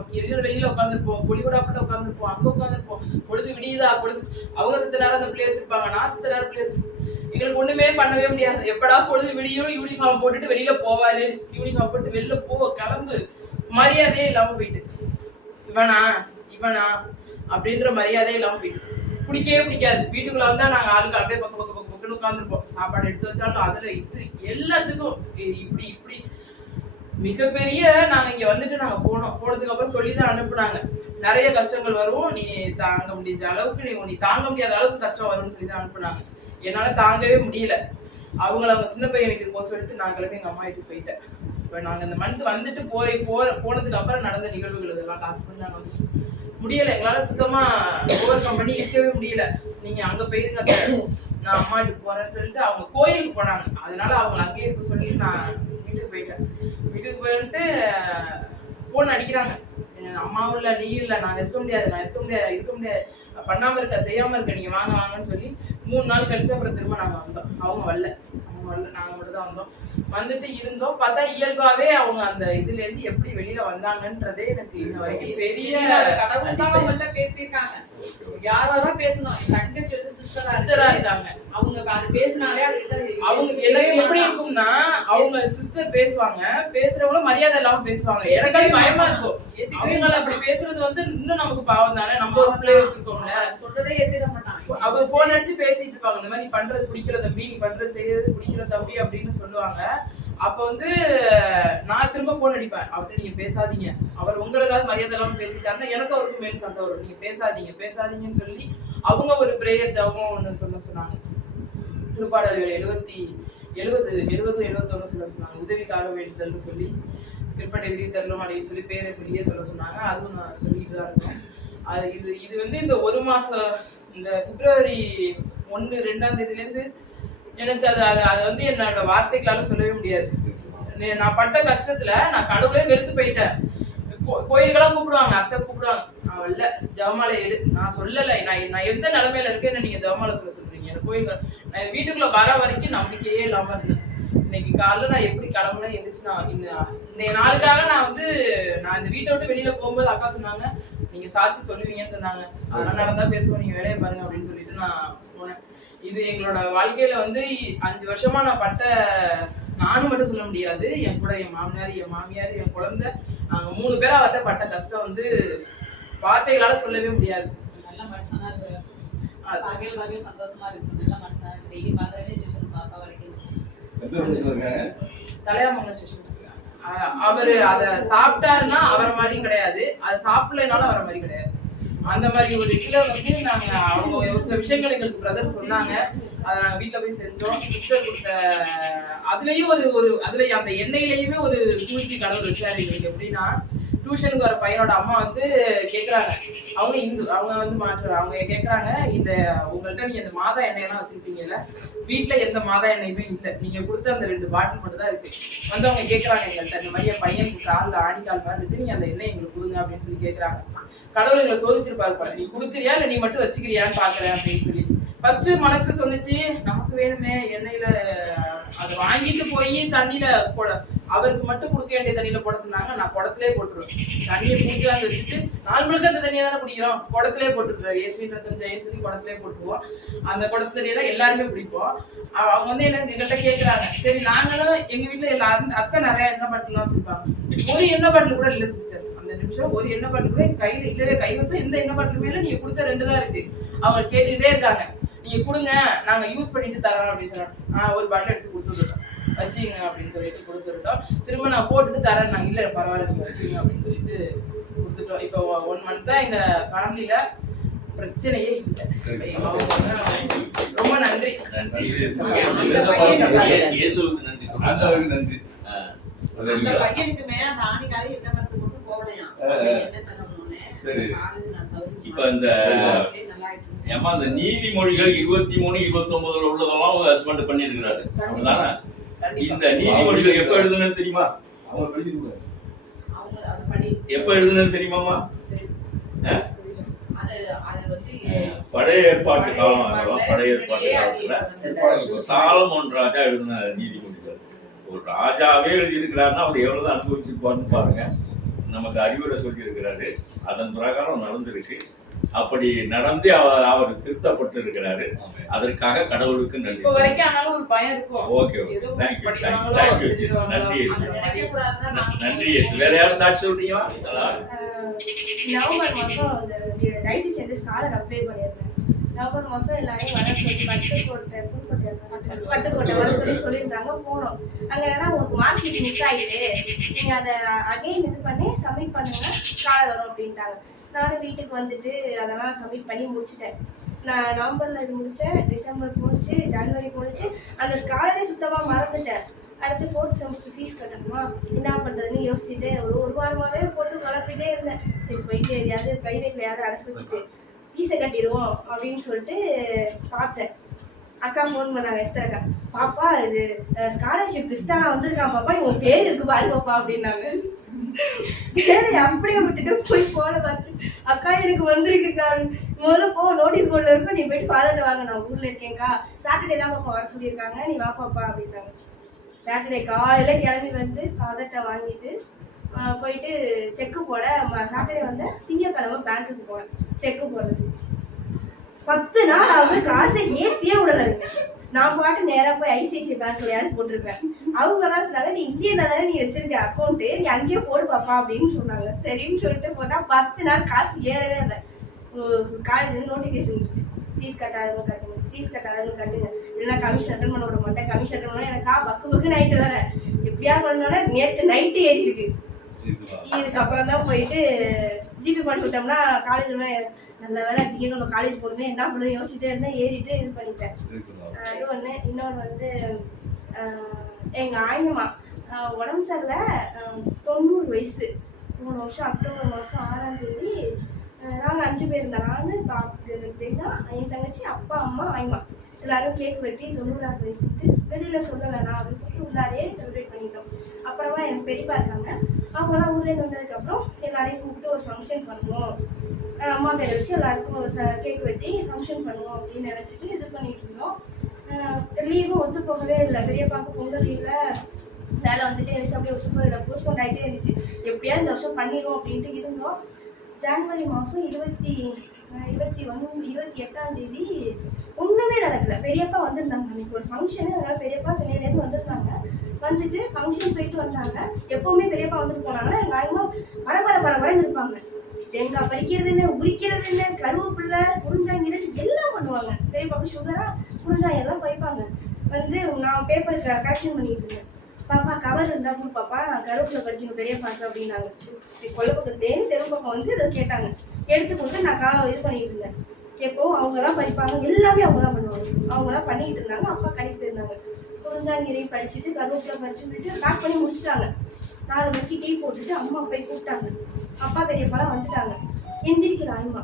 வெளியில உட்காந்துருப்போம், பொலிவுடாப்பட்ட உட்காந்துருப்போம், அங்க உட்காந்துருப்போம். பொழுது விடியுதா, பொழுது அவங்க சித்த நேரம் அந்த பிள்ளை வச்சிருப்பாங்க, நான் சித்த நேரம் பிள்ளை வச்சிருப்பேன். எங்களுக்கு ஒண்ணுமே பண்ணவே முடியாது. எப்படா பொழுது விடியும் யூனிஃபார்ம் போட்டுட்டு வெளியில போவாரு, யூனிஃபார்ம் போட்டு வெளில கிளம்பு, மரியாதையே இல்லாம போயிட்டு இவனா அப்படின்ற மரியாதையே இல்லாம போயிட்டு, பிடிக்கவே பிடிக்காது. வீட்டுக்குள்ள வந்தா நாங்க ஆளுக்கு அப்படியே பக்கம் உட்காந்துருப்போம். சாப்பாடு எடுத்து வச்சாலும் அதுல இது எல்லாத்துக்கும் இப்படி மிகப்பெரிய. நாங்க இங்க வந்துட்டு நாங்க போனதுக்கு அப்புறம் சொல்லிதான் அனுப்புனாங்க, நிறைய கஷ்டங்கள் வரும், நீ தாங்க முடிஞ்ச அளவுக்கு நீ தாங்க முடியாத அளவுக்கு கஷ்டம் வரும்னு சொல்லிதான் அனுப்புனாங்க. என்னால தாங்கவே முடியல. அவங்க சின்ன பையன் வீட்டுக்கு போக சொல்லிட்டு நான் கிளம்பி எங்க அம்மா வீட்டுக்கு போயிட்டேன். இப்ப நாங்க இந்த மந்த் வந்துட்டு போனதுக்கு அப்புறம் நடந்த நிகழ்வுகள் இதெல்லாம் காசு பண்ணி நாங்க முடியல, எங்களால சுத்தமா ஓவர் கம் பண்ணி இருக்கவே முடியல. நீங்க அங்க போயிருங்க, நான் அம்மா வீட்டுக்கு போறேன்னு சொல்லிட்டு அவங்க கோயிலுக்கு போனாங்க. அதனால அவங்க அங்கேயே இருக்க சொல்லி நான் வீட்டுக்கு போயிட்டேன். வீட்டுக்கு போயிட்டு போன் அடிக்கிறாங்க, அம்மாவும் இல்ல நீ இல்ல, நான் இருக்க முடியாது, பண்ணாம இருக்க செய்யாம இருக்க, நீங்க வாங்கன்னு சொல்லி 3 நாள் கழிச்சு அப்புறம் திரும்ப நாங்க வந்தோம். அவங்க வரல, நாங்க மட்டும் தான் வந்தோம். வந்துட்டு இருந்தோம். பார்த்தா இயல்பாவே அவங்க அந்த இதுல இருந்து எப்படி வெளியில வந்தாங்கன்றதே எனக்கு இன்ன வரைக்கும் பெரிய பேசிருக்காங்க. யாரோ பேசணும், தங்கச்சி வந்து சிஸ்டரா இருக்காங்க. அவங்க அது பேசினாலே அவங்க எனக்கு எப்படி இருக்கும்னா, அவங்க சிஸ்டர் பேசுவாங்க, பேசுறவங்களும் மரியாதை இல்லாம பேசுவாங்க. எனக்கு பயமா இருக்கும். அவங்களால அப்படி பேசுறது வந்து இன்னும் நமக்கு பாவம் தானே, நம்ம ஒரு பிள்ளை வச்சிருக்கோம்ல, சொல்றதே ஏத்துக்க மாட்டாங்க. அவங்க போன் அடிச்சு பேசிட்டு இருப்பாங்க, இந்த மாதிரி நீ பண்றது பிடிக்கிற தம்பி, நீ பண்றது செய்யறது பிடிக்கிற தம்பி அப்படின்னு சொல்லுவாங்க. அப்ப வந்து நான் திரும்ப போன் அடிப்பேன், அப்படி நீங்க பேசாதீங்க, அவர் உங்களுக்காவது மரியாதை இல்லாம பேசிட்டாருன்னா எனக்கு அவருக்கு மேல் சண்டை வரும், நீங்க பேசாதீங்கன்னு சொல்லி அவங்க ஒரு பிரேயர் ஜபம் ஒண்ணு சொன்னாங்க. திருப்பாடல்கள் 70-71 சொன்னாங்க. உதவிக்காக வேண்டுதல்னு சொல்லி கிருப்பட்டை விரித்தரலும் அப்படின்னு சொல்லி பேரை சொல்லியே சொன்னாங்க. அதுவும் நான் சொல்லிட்டு தான் இருக்கேன். இது வந்து இந்த ஒரு மாசம், இந்த பிப்ரவரி 1-2ஆம் தேதியிலேருந்து எனக்கு அது வந்து என்னோட வார்த்தைகளால சொல்லவே முடியாது. நான் பட்ட கஷ்டத்துல நான் கடவுளே வெறுத்து போயிட்டேன். கோயிலுக்கெல்லாம் கூப்பிடுவாங்க, அத்தை கூப்பிடுவாங்க, நான் வரல, ஜபமாலை எடு. நான் சொல்லலை, நான் எந்த நிலைமையில இருக்கேன்னு நீங்க ஜபமாலை சொல்றீங்க. எனக்கு கோயிலுக்கு நான் வீட்டுக்குள்ள வர வரைக்கும் நம்பிக்கையே இல்லாம இருந்தேன். இன்னைக்கு காலைல நான் எப்படி கிளம்புனா எந்திரிச்சு நான் இந்த நாளுக்காக நான் இந்த வீட்டை விட்டு வெளியில போகும்போது அக்கா சொன்னாங்க, நீங்க சாட்சி சொல்லுவீங்கன்னு சொன்னாங்க. அதெல்லாம் நடந்தா பேசுவோம், நீங்க வேலையை பாருங்க அப்படின்னு சொல்லிட்டு நான் போனேன். இது எங்களோட வாழ்க்கையில வந்து 5 வருஷமா நான் நானும் மட்டும் சொல்ல முடியாது, என் கூட என் மாமியார், என் குழந்தை, நாங்க 3 பேரா பட்ட கஷ்டம் வந்து வார்த்தைகளால சொல்லவே முடியாது. நல்ல மனுஷனா இருக்கு, சந்தோஷமா இருக்கு, நல்ல மனுஷனா இருக்கு. டெய்லி பாப்பா வரைக்கும் தலையாமங்க ஸ்டேஷன். அவரு அதை சாப்பிட்டாருன்னா அவரை மாதிரியும் கிடையாது, அதை சாப்பிடலைனாலும் அவரை மாதிரி கிடையாது. அந்த மாதிரி ஒரு இதுல வந்து அவங்க ஒரு சில விஷயங்கள் எங்களுக்கு பிரதர் சொன்னாங்க, அதை நாங்க வீட்டுல போய் செஞ்சோம். சிஸ்டர் கொடுத்த அதுலயும் அதுல அந்த எண்ணெயிலயுமே ஒரு சூழ்ச்சி கடவுள் வச்சாரு எங்களுக்கு. எப்படின்னா, டியூஷனுக்கு வர பையனோட அம்மா வந்து கேக்குறாங்க, அவங்க இந்து, அவங்க வந்து அவங்க கேக்குறாங்க, உங்கள்கிட்ட நீங்க இந்த மாதா எண்ணெயெல்லாம் வச்சிருப்பீங்கல்ல, வீட்டுல எந்த மாதா எண்ணெயுமே இல்லை, நீங்க கொடுத்த அந்த 2 பாட்டில் மட்டும் தான் இருக்கு. வந்து அவங்க கேக்குறாங்க எங்கள்கிட்ட, இந்த மாதிரி என் பையனுக்கு காலில் ஆணிக்கால் மாதிரி இருக்கு, நீங்க அந்த எண்ணெய் எங்களுக்கு கொடுங்க அப்படின்னு சொல்லி கேக்குறாங்க. கடவுள் எங்களை சோதிச்சிருப்பாரு போல, நீ கொடுக்குறியா இல்ல நீ மட்டும் வச்சுக்கிறியான்னு பாக்குறேன் அப்படின்னு சொல்லி. ஃபர்ஸ்ட் மனசு சொன்னிச்சு, நமக்கு வேணுமே எண்ணெயில, அதை வாங்கிட்டு போய் தண்ணியில அவருக்கு மட்டும் குடிக்க வேண்டிய தண்ணியில போட சொன்னாங்க. நான் குடத்திலே போட்டுருவேன். தண்ணியை பூஜாந்து வச்சுட்டு 4 முழுக்க அந்த தண்ணியை தானே குடிக்கிறோம், குடத்திலே போட்டுருவேன். ஏசி ரத்தம் ஜெயின்னு சொல்லி குடத்திலே போட்டுருவோம். அந்த குடத்து தண்ணியை தான் எல்லாருமே குடிப்போம். அவங்க வந்து என்ன எங்கள்கிட்ட கேட்குறாங்க, சரி நாங்களும் எங்க வீட்டுல எல்லாரும் அத்தை நிறைய எண்ணெய் பாட்டிலாம் வச்சிருப்பாங்க. ஒரு எண்ணெய் பாட்டில் கூட இல்லை சிஸ்டர். அந்த நிமிஷம் ஒரு எண்ணெய் பாட்டில் கூட என் கையில இல்லவே, கைவசம் எந்த எண்ணெய் பாட்டில் மேல நீங்க கொடுத்த 2 தான் இருக்கு. அவங்க கேட்டுக்கிட்டே இருக்காங்க, நீங்க கொடுங்க நாங்க யூஸ் பண்ணிட்டு தரோம் அப்படின்னு சொன்னாங்க. ஒரு பாட்டில் எடுத்து கொடுத்துருக்கோம், வச்சுங்க அப்படின்னு சொல்லிட்டு கொடுத்துருட்டோம். திரும்ப நான் போட்டுட்டு தரேன், நாங்கள் இல்லை பரவாயில்ல நீங்க வச்சுங்க அப்படின்னு சொல்லிட்டு கொடுத்துட்டோம். இப்போ 1 மந்த் தான் எங்க ஃபேமிலியில பிரச்சனையே இல்லை. ரொம்ப நன்றி. இயேசுவுக்கு நன்றி. நன்றி. அந்த பையனுக்குமே அந்த ஆணிக்காரி எந்த மருந்து போட்டு போகலையாம். இப்ப இந்த ஏமா இந்த நீதிமொழிகள் 23, 29 உள்ளதெல்லாம் உங்க ஹஸ்பண்ட் பண்ணிருக்கிறாரு. அப்படிதானே? இந்த நீதிமொழிகள் எப்ப எழுதுனது தெரியுமா? எப்ப எழுதுனது தெரியுமாமா? பழைய ஏற்பாட்டு காலம். அதெல்லாம் பழைய ஏற்பாட்டு காலத்துல சாலமோன் ராஜா எழுதின நீதிமொழிகள். ஒரு ராஜாவே எழுதியிருக்கிறாருன்னா அவர் எவ்வளவுதான் அனுபவிச்சிருப்பாருன்னு பாருங்க. நமக்கு அறிவுரை சொல்லி இருக்கிறாரு, அதன் பிரகாரம் நடந்திருக்கு. அப்படி நடந்து அவர் திருத்தப்பட்டு இருக்கிறாரு. அதற்காக கடவுளுக்கு நன்றி. இப்போ வரைக்கும் ஆனாலும் ஒரு பயம் இருக்கும். Okay, thank you. நன்றி. வேற யாரும் சாட்சி சொல்றீங்களா? நவம்பர் மாதம் அந்த டைசி சேர்ந்து ஸ்காலர் அப்ளை பண்ணியிருந்தேன். நவம்பர் மாதம் எல்லாரையும் வர சொல்லி பட்டுக்கோட்டை வர சொல்லியிருந்தாங்க. போனோம். அங்கே என்னன்னா உங்களுக்கு மார்க் ஷீட் மிஸ் ஆகிட்டு நீங்கள் அதை அகைன் இது பண்ணி சப்மிட் பண்ணுங்க, ஸ்காலர் வரும் அப்படின்ட்டாங்க. நானும் வீட்டுக்கு வந்துட்டு அதெல்லாம் சப்மிட் பண்ணி முடிச்சுட்டேன். நான் நவம்பரில் இது முடித்தேன், டிசம்பர் போச்சு, ஜனவரி போச்சு. அந்த ஸ்காலரே சுத்தமாக மறந்துட்டேன். அடுத்து 4th செமஸ்டர் ஃபீஸ் கட்டணுமா, என்ன பண்ணுறதுன்னு யோசிச்சுட்டு ஒரு வாரமாகவே போட்டு குழப்பிட்டே இருந்தேன். சரி போயிட்டு எதையாவது ப்ரைவேட்டில் யாரும் அடைச்சி வச்சுட்டு ஃபீஸை கட்டிடுவோம் அப்படின்னு சொல்லிட்டு பார்த்தேன். அக்கா ஃபோன் பண்ணாங்க, எஸ்தர் அக்கா, பாப்பா இது ஸ்காலர்ஷிப் லிஸ்ட்டாக வந்திருக்கான் பாப்பா, நீ உன் பேர் இருக்கு பாரு பாப்பா அப்படின்னாங்க. பேரை அப்படியே விட்டுட்டு போய் போன பார்த்து, அக்கா எனக்கு வந்திருக்குக்கா, முதல்ல போ நோட்டீஸ் போர்டில் இருக்கும், நீ போயிட்டு ஃபாதர்கிட்ட வாங்க, நான் ஊரில் இருக்கேன்க்கா, சாட்டர்டே தான் பாப்பா வர சொல்லியிருக்காங்க, நீ வா பாப்பா அப்படின்னாங்க. சாட்டர்டே காலையில் கிளம்பி வந்து ஃபாதர்கிட்ட வாங்கிட்டு போயிட்டு செக்கு போட, சாட்டர்டே வந்து திங்கக்கிழமை பேங்க்குக்கு போனேன் செக்கு போடுறது. 10 நாள் அவங்க காசை ஏற்றியே விடலைங்க. நான் பாட்டு நேராக போய் ஐசிஐசிஐ பேங்க்ல யாரும் போட்டிருப்பேன். அவங்க தான் சொன்னாங்க, நீ இந்தியன்ல தானே நீ வச்சிருக்க அக்கௌண்ட்டு, நீ அங்கேயே போடு பாப்பா அப்படின்னு சொன்னாங்க. சரின்னு சொல்லிட்டு போனால் 10 நாள் காசு ஏறவே இல்லை. காலேஜ் நோட்டிஃபிகேஷன் இருந்துச்சு, ஃபீஸ் கட்டாதவங்க கட்டுங்க, ஃபீஸ் கட்டாதவங்க கட்டுங்க, இல்லைன்னா கமிஷன் அட்டன் பண்ண விட மாட்டேன். கமிஷன் அட்டன் பண்ணால் எனக்கா பக்கு நைட்டு வேற எப்படியாவது பண்ணோன்னா நேற்று நைட்டு ஏறி இருக்கு. இதுக்கப்புறம் தான் போயிட்டு ஜிபி பண்ணி விட்டோம்னா காலேஜ் நல்ல வேலை திங்கக்கிழமை காலேஜ் போகணுமே என்ன பண்ணுறது யோசிச்சுட்டே இருந்தேன். ஏறிட்டு இது பண்ணிட்டேன். இது ஒன்று. இன்னொன்று வந்து எங்கள் ஆயம்மா உடம்பு சரியில்லை, 90 வயசு. 3 வருஷம் அக்டோபர் மாதம் 6ஆம் தேதி நாங்கள் 5 பேர் இருந்தோம். நான் எப்படின்னா என் தங்கச்சி, அப்பா, அம்மா, ஆயம்மா எல்லாரும் கேக் வெட்டி 90ஆவது வயசுட்டு வெளியில் சொல்ல வேணாம் அப்படின்னு சொல்லிட்டு உள்ளாரே செலிப்ரேட் பண்ணிட்டோம். அப்புறமா எனக்கு பெரியப்பா இருக்காங்க, அவங்களாம் ஊர்லேருந்து வந்ததுக்கப்புறம் எல்லாரையும் கூப்பிட்டு ஒரு ஃபங்க்ஷன் பண்ணுவோம், அம்மா பேரை வச்சு எல்லாருக்கும் ஒரு கேக் வெட்டி ஃபங்க்ஷன் பண்ணுவோம் அப்படின்னு நினச்சிட்டு இது பண்ணிட்டு இருந்தோம். லீவும் ஒத்து போகவே இல்லை. பெரியப்பாவுக்கு பொங்கல் லீவில் வேலை வந்துட்டு இருந்துச்சு, அப்படியே ஒத்து போகல, போஸ்ட்போன் ஆகிட்டே இருந்துச்சு. எப்படியாவது இந்த வருஷம் பண்ணிடுவோம் அப்படின்ட்டு இருந்தோம். ஜனவரி மாதம் 28ஆம் தேதி ஒன்றுமே நடக்கல. பெரியப்பா வந்திருந்தாங்க அன்றைக்கி ஒரு ஃபங்க்ஷனு, அதனால் பெரியப்பா சென்னையிலேருந்து வந்திருந்தாங்க. வந்துட்டு ஃபங்க்ஷன் போயிட்டு வந்தாங்க. எப்போவுமே பெரியப்பா வந்துட்டு போனாங்கன்னா எங்கள் ஆயமா பரபரன்னு இருப்பாங்க. தேங்காய் பறிக்கிறது என்ன, உரிக்கிறது என்ன, கருவேப்பில்லை, குறிஞ்சாங்கிறது எல்லாம் பண்ணுவாங்க. பெரியப்பாவுக்கு சுகரா குறிஞ்சாங்க எல்லாம் பறிப்பாங்க. வந்து நான் பேப்பர் கரெக்ஷன் பண்ணிட்டு இருந்தேன். பாப்பா கவர் இருந்தால் கூட பாப்பா நான் கருவேப்பிலை பறிக்கணும் பெரியப்பாக்கு அப்படின்னாங்க. கொல்லை பக்கத்துலேருந்து தெரு பக்கம் வந்து இதை கேட்டாங்க. எடுத்து கொடுத்து நான் இது பண்ணிட்டு இருந்தேன். எப்போவும் அவங்க தான் பறிப்பாங்க, எல்லாமே அவங்க தான் பண்ணுவாங்க. அவங்க தான் பண்ணிக்கிட்டு இருந்தாங்க. அப்பா கடைக்கு போயிருந்தாங்க. குறிஞ்சாங்கீரையும் பறிச்சுட்டு கருவேப்பிலை பறிச்சுட்டு பேக் பண்ணி முடிச்சுட்டாங்க. 4 மணிக்கு டீ போட்டுட்டு அம்மா போய் கூப்பிட்டாங்க. அப்பா பெரியப்பாலாம் வந்துட்டாங்க. எந்திரிக்கிற ஆயமா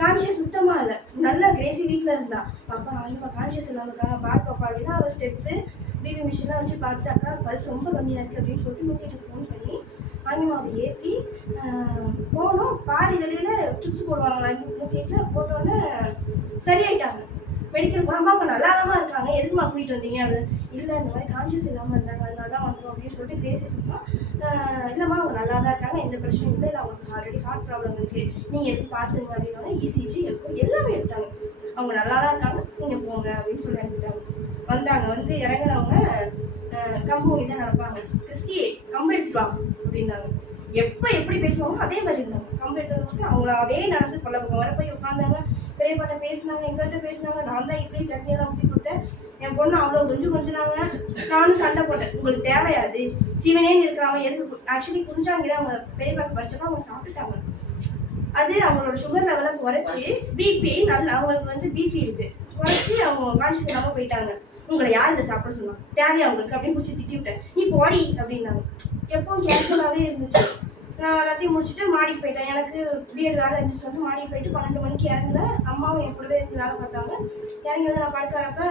கான்ஷியஸ் சுத்தமாக இல்லை. நல்லா கிரேசி வீட்டில் இருந்தா. பாப்பா ஆயமா கான்ஷியஸ் இல்லாமல் இருக்காங்க, பார் பாப்பா அப்படின்னா அவள் ஸ்டெப்பு பிபி மிஷின்லாம் வச்சு பார்த்துட்டாக்கா பல்ஸ் ரொம்ப கம்மியாக இருக்குது அப்படின்னு சொல்லிட்டு 108 ஃபோன் பண்ணி ஆயமாவை ஏற்றி போனோம். பாதி வெளியில் சிப்ஸ் போடுவாங்களா 108 போட்டோன்னே சரியாயிட்டாங்க. மெடிக்கல் போனால் அவங்க நல்லாதாம்மா இருக்காங்க, எதுக்குமா கூட்டிகிட்டு வந்தீங்க அப்படின்னு. இல்லை இந்த மாதிரி கான்ஷியஸ் இல்லாமல் இருந்தாங்க, அதனால தான் வந்தோம் அப்படின்னு சொல்லிட்டு கிரேசி சொன்னால், இல்லைம்மா அவங்க நல்லா தான் இருக்காங்க, எந்த பிரச்சனையும் இல்லை, இல்லை அவங்களுக்கு ஆல்ரெடி ஹார்ட் ப்ராப்ளம் இருக்குது, நீங்கள் எதுக்கு பார்த்துங்க அப்படின்னா இசிஜி இருக்கும் எல்லாமே எடுத்தாங்க. அவங்க நல்லா தான் இருக்காங்க, நீங்கள் போங்க அப்படின்னு சொல்லி அனுப்பிட்டாங்க. வந்தாங்க, வந்து இறங்குறவங்க கம்பு தான் நடப்பாங்க, கிறிஸ்டி கம்பு எடுத்துட்டு வாங்க அப்படின்னாங்க. எப்போ எப்படி பேசுவாங்க அதே மாதிரி இருந்தாங்க. கம்பு எடுத்து அவங்களாவே நடந்து கொள்ள போக வர போய் உட்காந்தாங்க. பெரியப்பாட்ட பேசினாங்க, எங்கள்கிட்ட பேசினாங்க. நான் தான் இட்லி சட்னியெல்லாம் ஊற்றி கொடுத்தேன். என் பொண்ணு அவ்வளோ கொஞ்சினாங்க. நானும் சண்டை போட்டேன், உங்களுக்கு தேவையாது சிவனேன்னு இருக்கிறாங்க எதுக்கு. ஆக்சுவலி குஞ்சாங்க அவங்க பெரியப்பாக்கு படிச்சப்போ அவங்க சாப்பிட்டுட்டாங்க. அது அவங்களோட சுகர் லெவலை குறைச்சி பிபி நல்லா அவங்களுக்கு வந்து பிபி இருக்கு குறைச்சி அவங்க கான்சியஸ் இல்லாமல் போயிட்டாங்க. உங்களை யார் இதை சாப்பிட சொன்னாங்க, தேவையா அவங்களுக்கு அப்படின்னு பிடிச்சி திட்டி விட்டேன். நீ போடி அப்படின்னாங்க. எப்பவும் கேஷுவலாகவே இருந்துச்சு. நான் எல்லாத்தையும் முடிச்சுட்டு மாடிக்கு போயிட்டேன். எனக்கு பிஎட் வேலை இருந்துச்சு வந்து மாடிக்கு போயிட்டு 12 மணிக்கு இறங்குறேன். அம்மாவும் என் கூடவே இருந்து வேலை பார்த்தாங்க. இறங்கி வந்து நான் படுக்கிறப்ப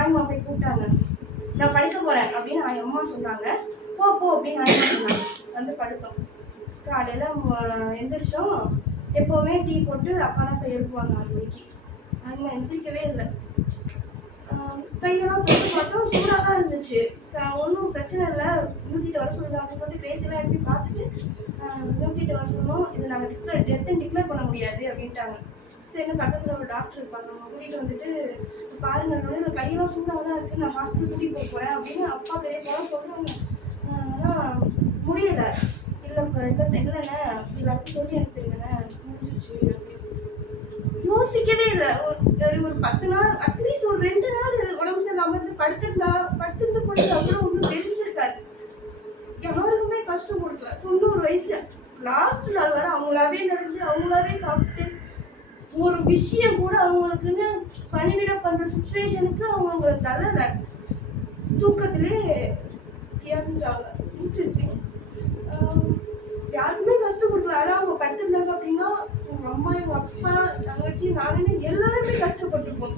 ஆய்மா போய் கூப்பிட்டாங்க. நான் படிக்க போகிறேன் அப்படின்னு அம்மா சொன்னாங்க. போ அப்படின்னு ஆய்மா சொன்னாங்க. வந்து படுத்தோம். காலையில் எந்திரிச்சோம். எப்போவுமே டீ போட்டு அப்பா தான் போய் எழுப்புவாங்க 6 மணிக்கு. ஆய்மா எந்திரிக்கவே இல்லை. கையெல்லாம் தொட்டு பார்த்தோம், சூடாக தான் இருந்துச்சு. ஒன்றும் பிரச்சனை இல்லை, 108 வர சொல்லுங்க அப்படின்னு சொல்லிட்டு கிரேசியெல்லாம் எப்படி பார்த்துட்டு 108 வர சொன்னோம். இது நாங்கள் டெத்துன்னு பண்ண முடியாது அப்படின்ட்டாங்க. சரி பக்கத்தில் ஒரு டாக்டர் இருப்பாங்க, அவங்க கூட்டிகிட்டு வந்துட்டு பாருங்க என்னோட கையெல்லாம் சூடாக தான் இருக்குது, நான் ஹாஸ்பிட்டல் கூட்டிகிட்டு போகிறேன் அப்படின்னு அப்பா பெரிய போல சொல்கிறாங்க. ஆனால் முடியலை. இல்லைண்ணே எல்லாத்தையும் சொல்லி எடுத்துருங்கண்ணே முடிஞ்சிச்சு அப்படின்னு யோசிக்கவே இல்லை. ஒரு 10 நாள் அட்லீஸ்ட் ஒரு 2 நாள் உடம்பு சரியில்லாமல் இருந்து படுத்திருந்த பொழுது அவ்வளோ ஒன்றும் தெரிஞ்சிருக்காது. யாருக்குமே கஷ்டம் கொடுக்கல. 90 வயசு லாஸ்ட் நாள் வர அவங்களாவே நடந்து அவங்களாவே சாப்பிட்டு ஒரு விஷயம் கூட அவங்களுக்குன்னு பணிவிட பண்ற சுச்சுவேஷனுக்கு அவங்க தள்ளல. தூக்கத்திலே இறந்துட்டாங்க. விட்டுருச்சு. யாருக்குமே கஷ்டம் கொடுக்கல. ஆனால் அவங்க படுத்திருந்தாங்க அப்படின்னா எங்க அம்மா, எங்க அப்பா, தங்கச்சி, நானுமே எல்லாருமே கஷ்டப்பட்டுருப்போம்.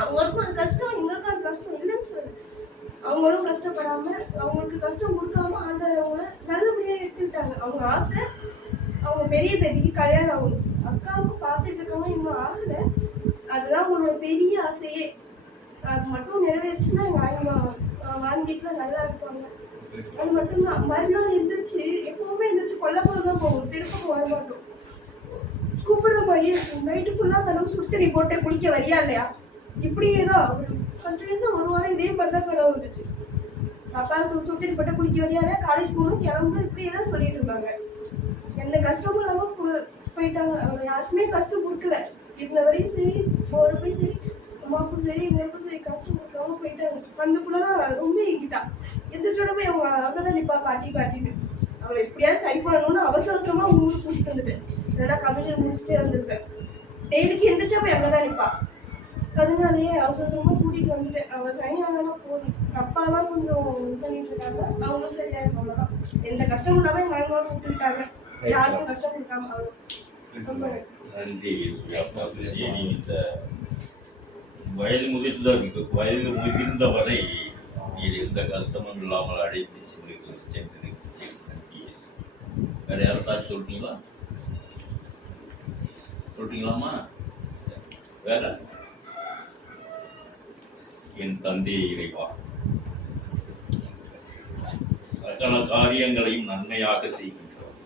அவங்களுக்கும் அது கஷ்டம், எங்களுக்கும் அது கஷ்டம் இல்லைன்னு சொல்லு. அவங்களும் கஷ்டப்படாம அவங்களுக்கு கஷ்டம் கொடுக்காம ஆண்டவங்க நல்லபடியாக எடுத்துக்கிட்டாங்க. அவங்க ஆசை அவங்க பெரிய பேத்திக்கு கல்யாணம் ஆகும். அக்காவுக்கு பார்த்துட்டு இருக்காங்க, இன்னும் ஆகலை. அதுதான் அவங்களோட பெரிய ஆசையே. அது மட்டும் நிறைவேறுச்சுன்னா எங்கள் வாங்கிட்டுலாம் நல்லா இருப்பாங்க. அது மட்டும்தான். மறுநாள் எழுந்திரிச்சு எப்பவுமே எழுந்திரிச்சு கொல்லப்போது தான் போகும், திருப்பக்கம் வர மாட்டோம். கூப்பிடுற மாதிரியே இருக்கும். நைட்டு ஃபுல்லாக தடவை சுடுதண்ணி போட்டு குளிக்க வரியா இல்லையா இப்படியே தான் ஒரு கண்டினியூஸாக 1 வாரம் இதே மாதிரி தான் கனவு வந்துச்சு. அப்பா சுடுதண்ணி போட்டு குளிக்க வரியா இல்லையா, காலேஜ் போகணும் கிளம்பு, இப்படியே தான் சொல்லிட்டு இருந்தாங்க. எந்த கஷ்டமும் இல்லாமல் போயிட்டாங்க. அவங்க யாருக்குமே கஷ்டம் கொடுக்கல. இருந்த வரையும் சரி, போகிறப்பையும் சரி, அம்மாவுக்கும் சரி, எங்களுக்கும் சரி கஷ்டம் கொடுக்காம போயிட்டாங்க. அந்த பிள்ளைதான் ரொம்ப எங்கிட்டா எந்திரிச்சோட போய் அவங்க அங்கதான் நிற்பா பாட்டின்னு. அவளை எப்படியாவது சரி பண்ணணும்னு அவசரமாக ஊருக்கு கூட்டிட்டு வந்துட்டேன். இல்லைன்னா கமிஷன் முடிச்சுட்டே வந்திருப்பேன். டெய்லிக்கு எந்திரிச்சா போய் அங்கதான் நிற்பா. அதனாலேயே அவசரமாக கூட்டிட்டு வந்துட்டேன். அவள் சரி ஆனாலும் போதும். அப்பாலாம் கொஞ்சம் இது பண்ணிட்டு இருக்காங்க, அவங்களும் சரியா இருக்காங்க. தான் எந்த கஷ்டமும் இல்லாமல் எங்கள் அம்மா கூப்பிட்டுட்டாங்க. யாருக்கும் கஷ்டம் கொடுக்காம அவளும் ரொம்ப நன்றி. இந்த வயது முதிர்ந்த வரை நீர் எந்த கஷ்டமும் இல்லாமல் அழைத்து சென்று வேற யாரும் சொல்றீங்களாமா? வேற என் தந்தையை இறைவா, சகல காரியங்களையும் நன்மையாக செய்கின்றோம்.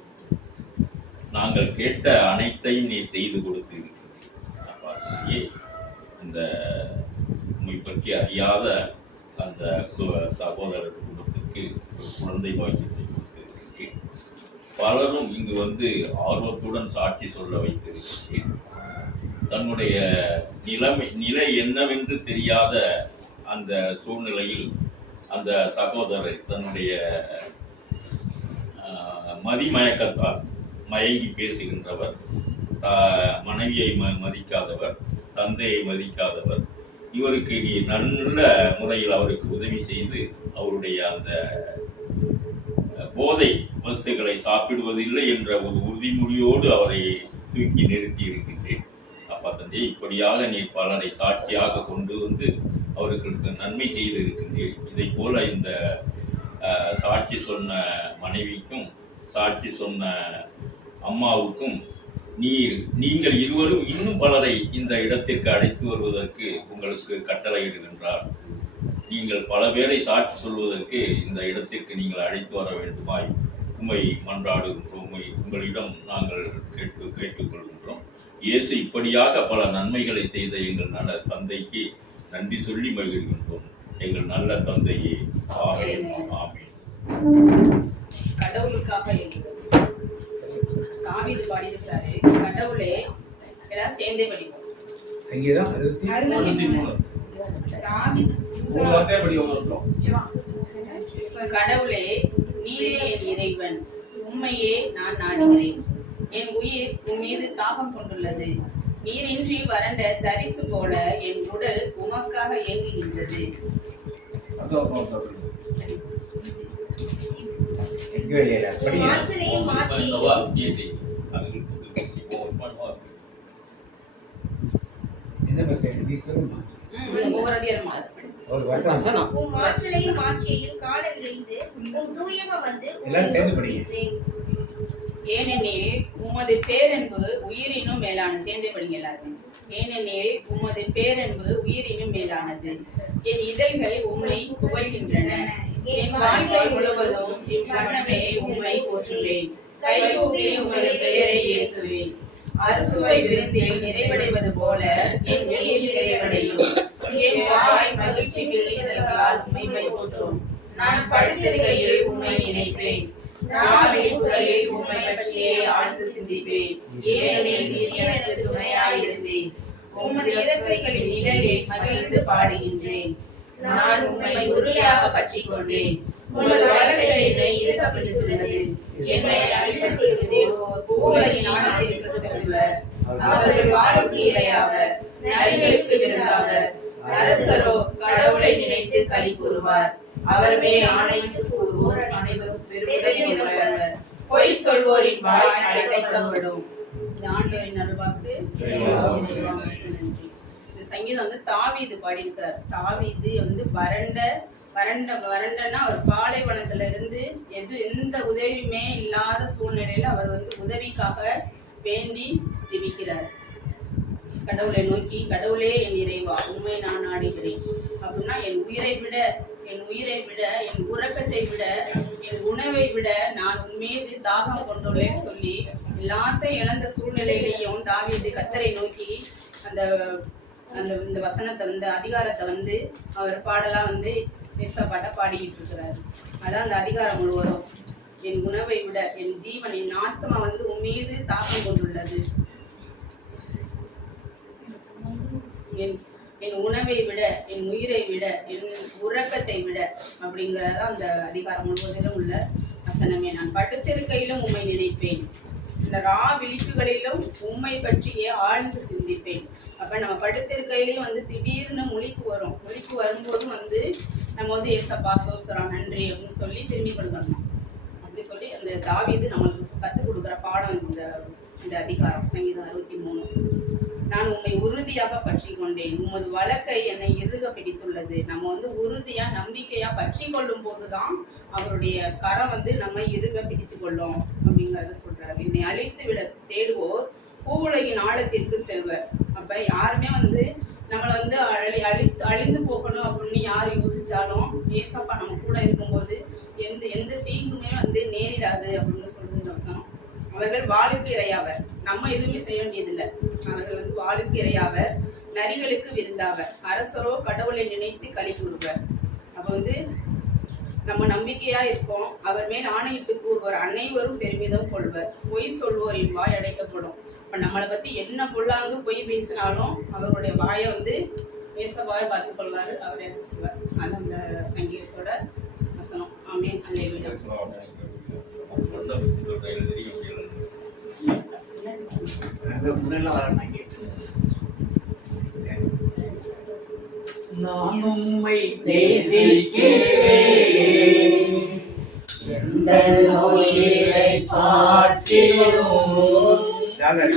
நாங்கள் கேட்ட அனைத்தையும் நீ செய்து கொடுத்து இருக்கிறீர். இந்த உண்மை பற்றி அறியாத அந்த சகோதரர் குடும்பத்திற்கு குழந்தை பாக்கியத்தை கொடுத்திருக்கிறேன். பலரும் இங்கு வந்து ஆர்வத்துடன் சாட்சி சொல்ல வைத்திருக்கிறேன். தன்னுடைய நிலை என்னவென்று தெரியாத அந்த சூழ்நிலையில் அந்த சகோதரர் தன்னுடைய மதிமயக்கத்தால் மயங்கி பேசுகின்றவர், மனைவியை மதிக்காதவர், தந்தையை மதிக்காதவர். இவருக்கு நீ நல்ல முறையில் அவருக்கு உதவி செய்து அவருடைய அந்த போதை வஸ்துகளை சாப்பிடுவதில்லை என்ற ஒரு உறுதிமொழியோடு அவரை தூக்கி நிறுத்தி இருக்கின்றேன். அப்பா தந்தை, இப்படியாக நீ பலரை சாட்சியாக கொண்டு வந்து அவர்களுக்கு நன்மை செய்து இருக்கின்றேன். இதை போல இந்த சாட்சி சொன்ன மனைவிக்கும் சாட்சி சொன்ன அம்மாவுக்கும் நீங்கள் இருவரும் இன்னும் பலரை இந்த இடத்திற்கு அழைத்து வருவதற்கு உங்களுக்கு கட்டளையிடுகின்றார். நீங்கள் பல பேரை சாட்சி சொல்வதற்கு இந்த இடத்திற்கு நீங்கள் அழைத்து வர வேண்டுமாய் உம்மை மன்றாடுகின்றோம். உங்களிடம் நாங்கள் கேட்டுக்கொள்கின்றோம். இயேசு இப்படியாக பல நன்மைகளை செய்த எங்கள் நல்ல தந்தைக்கு நன்றி சொல்லி மகிழ்கின்றோம். எங்கள் நல்ல தந்தையே, ஆமென் ஆமென். கடவுளுக்காக எழுதுறது தாவீது பாடியிருக்காரு. கடவுளே, எல்லாரும் சேர்ந்தே படிப்போம். சங்கீதம் 63. கடவுளே, நீரே என் இறைவன், உம்மையே நான் நாடுகிறேன். என் உயிர் உம்மீது தாகம் கொண்டுள்ளது. நீரின்றி வறண்ட தரிசு போல என் உடல் உமக்காக இயங்குகின்றது. மாற்றலையும் மாற்றி ஒவ்வொரு அதிகாரமா உம் மாற்றலையும் மாற்றியையும் காண விரைந்து உம் தூயம வந்து எல்லாரும் சேர்ந்து படிங்க. ஏனெனில் உமது பேரன்பு உயிரினும் மேலானது. சேர்ந்தே படிங்க எல்லாருமே. ஏனெனில் உமது பேரன்பு உயிரினும் மேலானது. என் இதழ்கள் உம்மை புகழ்கின்றன. என் வாழ்க்கை முழுவதும் இவ்வண்ணமே உம்மை போற்றுவேன். கைகூப்பி உமது பெயரை ஏற்றுவேன். அறுசுவை விருந்தில் நிறைவடைவது போல என் உயிர் நிறைவடையும். என் வாய் மகிழ்ச்சி இதழ்களால் உம்மை போற்றும். நான் படுத்திருக்கையில் உம்மை நினைப்பேன். நாளில் உம்மை பற்றியே ஆழ்ந்து சிந்திப்பேன். ஏனெனில் நீர் எனக்கு துணையாயிருந்தேன். உமது இறக்கைகளின் நிழலில் மகிழ்ந்து பாடுகின்றேன். நான் உம்மை உறுதியாக பற்றிக் கொண்டேன். உமது வலது என்னை இறுக பிடித்துள்ளது. என்னை அழித்து தேடுவோர் பூவுலகின் ஆழத்திற்கு செல்வர். அவர்கள் வாளுக்கு இரையாவர், நரிகளுக்கு விருந்தாவர். அரசரோ கடவுளை நினைத்து களி கூறுவார். அவர் மேல் ஆணையிட்டு கூறுவோர் அனைவரும் பெருமிதப்படுவர். பொய் சொல்வோரின் வாய் அடைக்கப்படும். இது ஆண்டவரின் அருள்வாக்கு. இந்த சங்கீதம் வந்து தாவீது பாடியிருக்கிறார். தாவீது வந்து வறண்டன்னா அவர் பாலைவனத்துல இருந்து எந்த உதவியுமே இல்லாத சூழ்நிலையில அவர் வந்து உதவிக்காக வேண்டி ஜெபிக்கிறார். கடவுளை நோக்கி, கடவுளே என் இறைவா, உண்மை நான் நாடுகிறேன் அப்படின்னா என் உயிரை விட, என் உறக்கத்தை விட, என் உணவை விட நான் உன் மீது தாகம் கொண்டுள்ளேன்னு சொல்லி எல்லாத்தையும் இழந்த சூழ்நிலையிலையும் தாவீது கர்த்தரை நோக்கி இந்த வசனத்தை வந்து அதிகாரத்தை வந்து அவர் பாடலா வந்து பேசப்பாட்ட பாடிக்கிட்டு இருக்கிறாரு. அதான் அந்த அதிகாரம் முழுவதும். என் உணவை விட, என் ஜீவன், என் ஆத்மா வந்து உன் மீது தாக்கம் கொண்டுள்ளது. என் உணவை விட, என் உயிரை விட, என் உறக்கத்தை விட அப்படிங்கிறத அந்த அதிகாரம் முழுவதிலும் உள்ள வசனமே. நான் படுத்திருக்கையிலும் உம்மை நினைப்பேன். இந்த விழிப்புகளிலும் உம்மை பற்றியே ஆழ்ந்து சிந்திப்பேன். அப்ப நம்ம படுத்திருக்கையிலையும் வந்து திடீர்னு முழிப்பு வரும். முழிப்பு வரும்போதும் வந்து நம்ம வந்து ஏசப்பா சோஸ்தரம் நன்றி அப்படின்னு சொல்லி திரும்பி கொடுக்கணும். அப்படி சொல்லி அந்த தாவீது நம்மளுக்கு கற்றுக் கொடுக்குற பாடம் இந்த அதிகாரம். சங்கீதம் 63. நான் உம்மை உறுதியாக பற்றி கொண்டேன். உமது வழக்கை என்னை இறுக பிடித்துள்ளது. நம்ம வந்து உறுதியா நம்பிக்கையா பற்றி கொள்ளும் போதுதான் அவருடைய கரம் வந்து நம்ம இறுக பிடித்து கொள்ளும் அப்படிங்கறத சொல்றாரு. என்னை அழித்து விட தேடுவோர் பூவுலகின் ஆழத்திற்கு செல்வர். அப்ப யாருமே வந்து நம்மளை வந்து அழிந்து போகணும் அப்படின்னு யார் யோசிச்சாலும் ஏசப்பா நம்ம கூட இருக்கும்போது எந்த தீங்குமே வந்து நேரிடாது அப்படின்னு சொல்லுங்க வசனம். அவர்கள் வாளுக்கு இரையாவர். நம்ம எதுவுமே செய்ய வேண்டியதில்லை. அவர்கள் வந்து வாளுக்கு இரையாவர், நரிகளுக்கு விருந்தாவர். அரசரோ கடவுளை நினைத்து களி கூறுவர். அப்ப வந்து நம்ம நம்பிக்கையா இருக்கோம். அவர் மேல் ஆணையிட்டு கூறுவர். அனைவரும் பெருமிதம் கொள்வர். பொய் சொல்வோரின் வாய் அடைக்கப்படும். இப்ப நம்மளை பத்தி என்ன பொல்லாங்கு பொய் பேசினாலும் அவருடைய வாயை வந்து ஏசப்பாவை பார்த்துக் கொள்வாரு. அவர் என்ன செய்வார். அது அந்த சங்கீதத்தோட வசனம். ஆமென். அல்லேலூயா. நான் உம்மை நேசிக்கிறேன், எந்த நோயை காட்டிலும்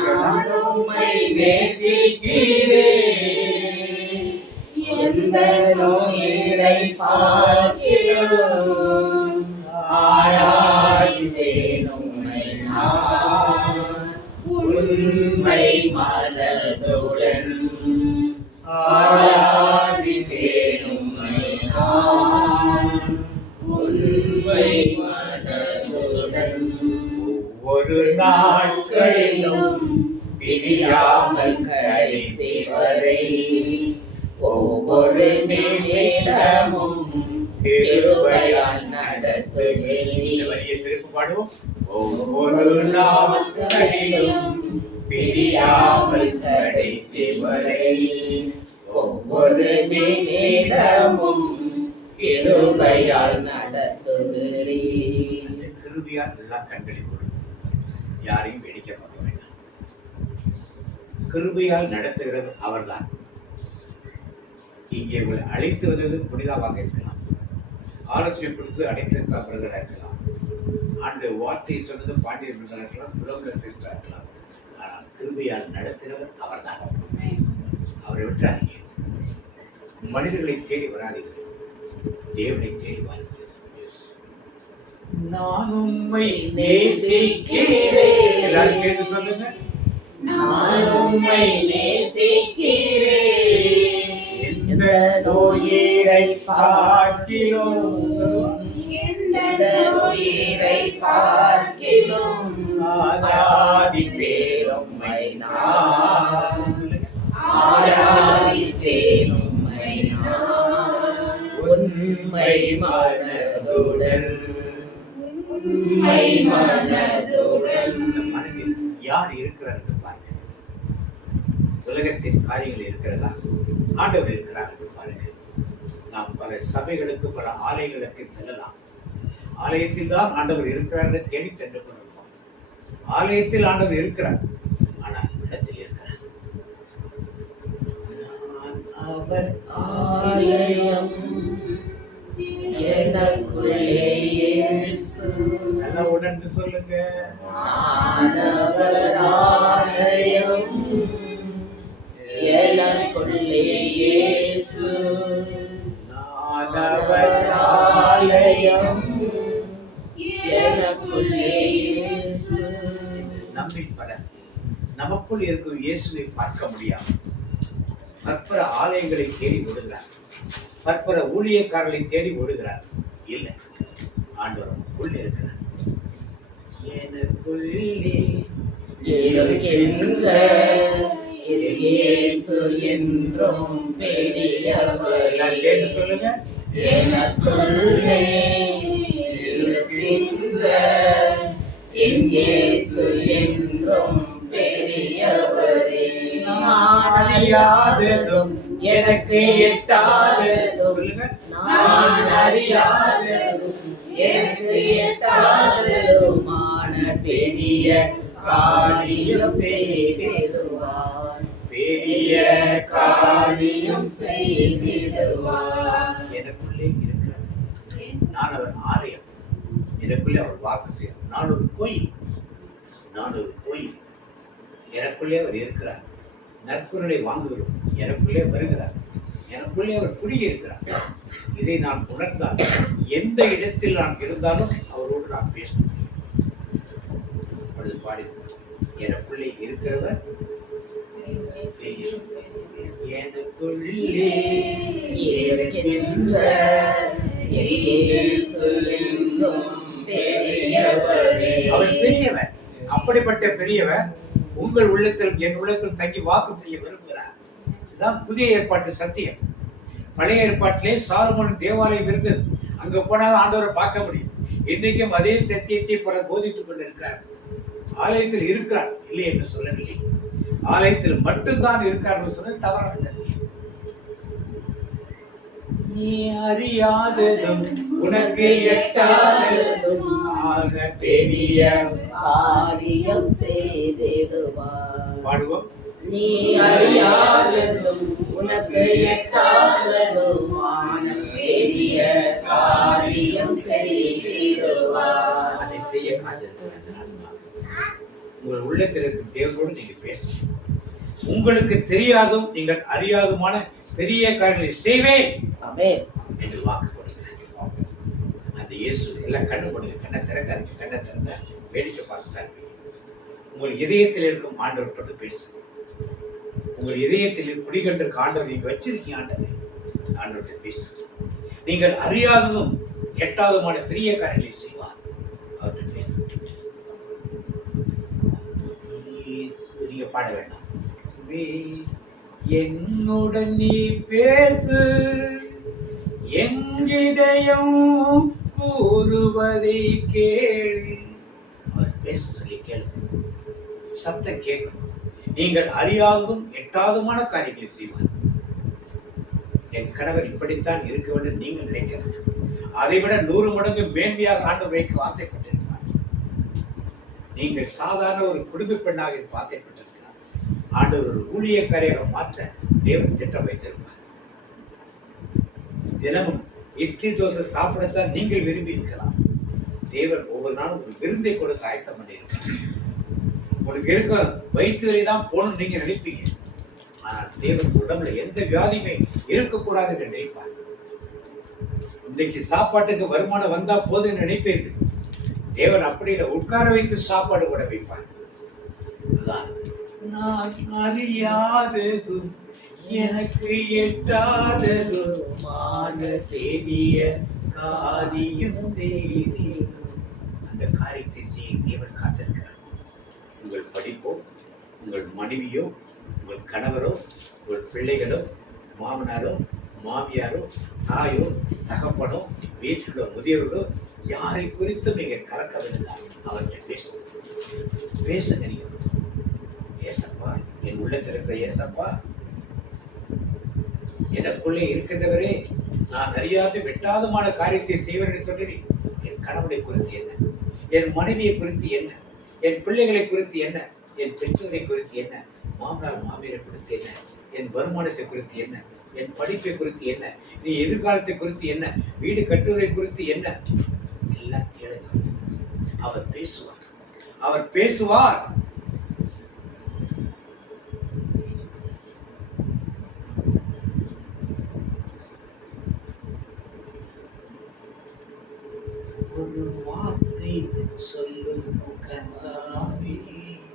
நான் உம்மை நேசிக்கிறேன், எந்த நோயை பார்க்கிலும் ஆராய்வேன் உம்மை நான் உண்மை மனதுடன் ஆராதிப்பேன் உம்மை நான். ஒவ்வொரு நாட்களிலும் பிரியாமல் கடைசி வரை ஒவ்வொரு நிமிடமும் கிருபையால் நடத்துகிறீர். வரியை திருப்பி பாடுவோம். ஒவ்வொரு நாட்களிலும் பிரியாமல் கடைசி வரை ஒவ்வொரு நிமிடமும் கிருபையால் நடத்துகிறீர். அந்த கிருபையால் எல்லாம் கண்களில் கொடுக்கும். யாரையும் வெடிக்க பார்க்க வேண்டாம். கிருபையால் நடத்துகிறது அவர்தான். இங்கே உங்களை அழைத்து வந்தது புனிதமாக இருக்கலாம், ஆலோசனை கொடுத்து அழைத்து சாப்பிடுறதா இருக்கலாம், ஆண்டு வார்த்தை சொன்னது பாண்டியர் பிரதராக இருக்கலாம், புலம்புல திருத்தா இருக்கலாம். ஆனால் கிருபையால் நடத்துகிறவர் அவர்தான். அவரை விட்டுறாதீங்க. மனிதர்களை தேடி வராதீர்கள், தேவனை தேடி வாருங்கள். நான் உம்மை நேசிக்கிறேன். எல்லாரும் சேர்ந்து சொல்லுங்க. நான் உம்மை நேசிக்கிறேன். இந்த நோயீரை பார்க்கிலும் ஆராதிப்பேன் உம்மை நான். உண்மை மனதுடன் மனதில் யார் இருக்கிறார் என்று பாருங்கள். உலகத்தின் காரியங்கள் இருக்கிறதா, ஆண்டவர் இருக்கிறார் என்று பாருங்கள். நாம் பல சபைகளுக்கு பல ஆலயங்களுக்கு செல்லலாம். ஆலயத்தில் தான் ஆண்டவர் இருக்கிறார் என்று தேடி சென்று கொண்டிருப்போம். ஆலயத்தில் ஆண்டவர் இருக்கிறார், ஆனால் இடத்தில் இருக்கிறார். நான் அவர் ஆலயம் எனக்குள்ளே இயேசு. நல்லா உணர்ந்து சொல்லுங்க. ஆண்டவர் ஆலயம் எனக்குள்ளே இயேசு. ஆண்டவர் ஆலயம் எனக்குள்ளே இயேசு. நம்மில் பலர் நமக்குள் இருக்கும் இயேசுவை பார்க்க முடியாமல் பற்பல ஆலயங்களை தேடி ஓடுகிறார், பற்பல ஊழியக்காரர்களை தேடி ஓடுகிறார். இல்லை, ஆண்டவர் உள்ள இருக்கிறார். எனக்குள்ளே இருக்கின்ற இயேசு என்றும் பெரியவர். சேர்ந்து சொல்லுங்க. எனக்குள்ளே இருக்கின்ற இயேசு என்றும் பெரியவரே. நான் அறியாததும் எனக்கு எட்டாததும், நான் அறியாததும் எனக்கு எட்டாததுமான பெரிய காரியம் செய்திடுவார், பெரிய காரியம் செய்திடுவார். எனக்குள்ளே இருக்கிறார். நான் அவர் ஆலயம், எனக்குள்ளே அவர் வாசம் செய்கிறார். நான் ஒரு கோயில், நான் ஒரு கோயில். எனக்குள்ளே அவர் இருக்கிறார். நற்குரலை வாங்குகிறோம், எனக்குள்ளே வருகிறார். எனக்குள்ளே அவர் குடியிருக்கிறார். இதை நான் உணர்ந்தால் எந்த இடத்தில் நான் இருந்தாலும் அவரோடு நான் பேச முடியும். அப்பொழுது பாடி, எனக்குள்ளே இருக்கிறவர் எனக்குள்ளே இருக்கின்ற இயேசு என்றும் பெரியவரே. அவர் பெரியவர். அப்படிப்பட்ட பெரியவர் உங்கள் உள்ளத்தில் என் உள்ளத்தில் தங்கி வாக்கு செய்ய விரும்புகிறார். இதுதான் புதிய ஏற்பாட்டு சத்தியம். பழைய ஏற்பாட்டிலே சாலமோன் தேவாலயம் இருந்தது, அங்க போனால் ஆண்டவரை பார்க்க முடியும். இன்றைக்கும் அதே சத்தியத்தை பலர் போதித்துக் கொண்டிருக்கிறார். ஆலயத்தில் இருக்கிறார், இல்லை என்று சொல்லவில்லை. ஆலயத்தில் மட்டும்தான் இருக்கிறார் என்று சொன்னது தவறான சத்தியம். நீ அறியாததும் உனக்கு எட்டாததும் ஆக பெரிய காரியம் செய்திடுவார். பாடுவோம். நீ அறியாததும் உனக்கு எட்டாததும் ஆன பெரிய காரியம் செய்திடுவார். அதை செய்ய காத்திருக்கிறார். உங்கள் உள்ளத்தில் இருக்கும் தேவனோடு நீங்க பேசணும். உங்களுக்கு தெரியாதும் நீங்கள் அறியாதுமான பெரிய காரியங்களை செய்வேன் என்று வாக்கு கொடுக்கிறார். அந்த இயேசு எல்லாம் கண்ணு போடுங்க, கண்ணை திறக்காதீங்க. கண்ணை திறந்த வேடிக்கை பார்த்துதான் உங்கள் இதயத்தில் இருக்கும் ஆண்டவர்கிட்ட பேசு. உங்கள் இதயத்தில் குடிகண்டிருக்க ஆண்டவர் நீங்க வச்சிருக்கீங்க. ஆண்டவர்கிட்ட பேசு. நீங்கள் அறியாததும் எட்டாவதுமான பெரிய காரியங்களை செய்வார். அவர்கிட்ட பேசு. நீங்க பாட வேண்டாம். என்னுடன் நீ பேசு, என் இதயம் கூறுவதை கேளு. அவர் பேச சொல்லி கேளு, சத்தம் கேட்கும். நீங்கள் அறியாததும் எட்டாததுமான காரியங்களை செய்வார். என் கணவர் இப்படித்தான் இருக்க வேண்டும் நீங்கள் நினைக்கிறது அதைவிட 100 மடங்கு மேன்மையாக ஆண்டவருக்கு வார்த்தைப்பட்டிருக்கிறார். நீங்கள் சாதாரண ஒரு குடும்ப பெண்ணாக இருக்க ஆசைப்பட்டிருக்கிறார். ஆண்டவர் ஒரு ஊழியக்காரியாக மாற்ற தேவன் திட்டம் வைத்திருப்பார். தினமும் இட்லி தோசை சாப்பிடத்தான் நீங்கள் விரும்பி இருக்கலாம். தேவன் ஒவ்வொரு நாளும் ஒரு விருந்தை கொடுக்க ஆயத்தம் பண்ணியிருக்கிறார். உங்களுக்கு இருக்க வயிற்று வலி தான் போகணும்னு நீங்க நினைப்பீங்க. ஆனால் தேவன் உடம்புல எந்த வியாதியுமே இருக்கக்கூடாது என்று நினைப்பார். இன்றைக்கு சாப்பாட்டுக்கு வருமானம் வந்தா போதும் நினைப்பீர்கள். தேவன் அப்படி உட்கார வைத்து சாப்பாடு கூட வைப்பார். அதான் நான் அறியாததும் எனக்கு எட்டாததுமான தேடிய காரியம் தேடி அந்த காரியத்தை செய்ய தேவன் காத்திருக்கிறார். உங்கள் படிப்போ, உங்கள் மனைவியோ, உங்கள் கணவரோ, உங்கள் பிள்ளைகளோ, மாமனாரோ, மாமியாரோ, தாயோ, தகப்பனோ, வீட்டில் உள்ள முதியவர்களோ யாரை குறித்தும் நீங்கள் கலக்க வேண்டாம். அவர்கள் பேசுங்க. நீங்க ஏசப்பா, என் உள்ளத்தில் இருக்கிற ஏசப்பா, எனக்குள்ளே இருக்கின்றவரே, நான் அறியாத வெட்டாதமான காரியத்தை செய்வர்கள் சொல்லி என் கணவனை குறித்து என்ன, என் மனைவியை குறித்து என்ன, என் பிள்ளைகளை குறித்து என்ன, என் பெற்றோரை குறித்து என்ன, மாமனார் மாமியாரை குறித்து என்ன, என் வருமானத்தை குறித்து என்ன, என் படிப்பை குறித்து என்ன, நீ எதிர்காலத்தை குறித்து என்ன, வீடு கட்டுவதை குறித்து என்ன, எல்லாம் கேளுங்க. அவர் பேசுவார். அவர் பேசுவார். ஒரு வார்த்தை சொல்லும் கர்த்தாவே,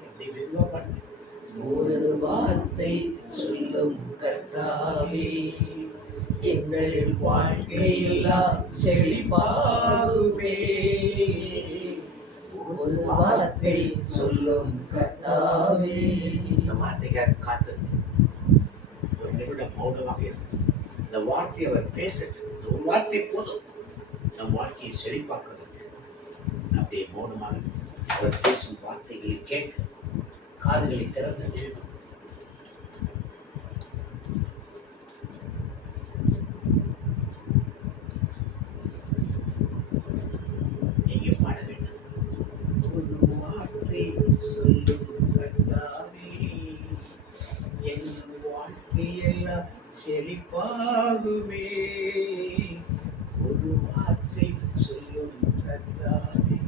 அப்படி மெதுவா பாடுங்க. ஒரு வார்த்தை சொல்லும் கர்த்தாவே, எங்கள் வாழ்க்கையெல்லாம் செழிப்பாகுமே. ஒரு வார்த்தை சொல்லும் கர்த்தாவே. இந்த வார்த்தைக்காக காத்து ஒரு நிமிடம் மௌனமாக இருக்கும். இந்த வார்த்தையை அவர் பேசட்டும். இந்த ஒரு வார்த்தை போதும் நம் வாழ்க்கையை செழிப்பாக்குவதற்கு. அப்படியே மௌனமாக அவர் பேசும் வார்த்தைகளை கேட்க காதுகளை திறந்து எழுதும். நீங்க பாட வேண்டும். ஒரு வார்த்தை சொல்லும் கர்த்தாவே, என் வாழ்க்கையெல்லாம் செழிப்பாகுமே. ஒரு வார்த்தை சொல்லும் கர்த்தாவே,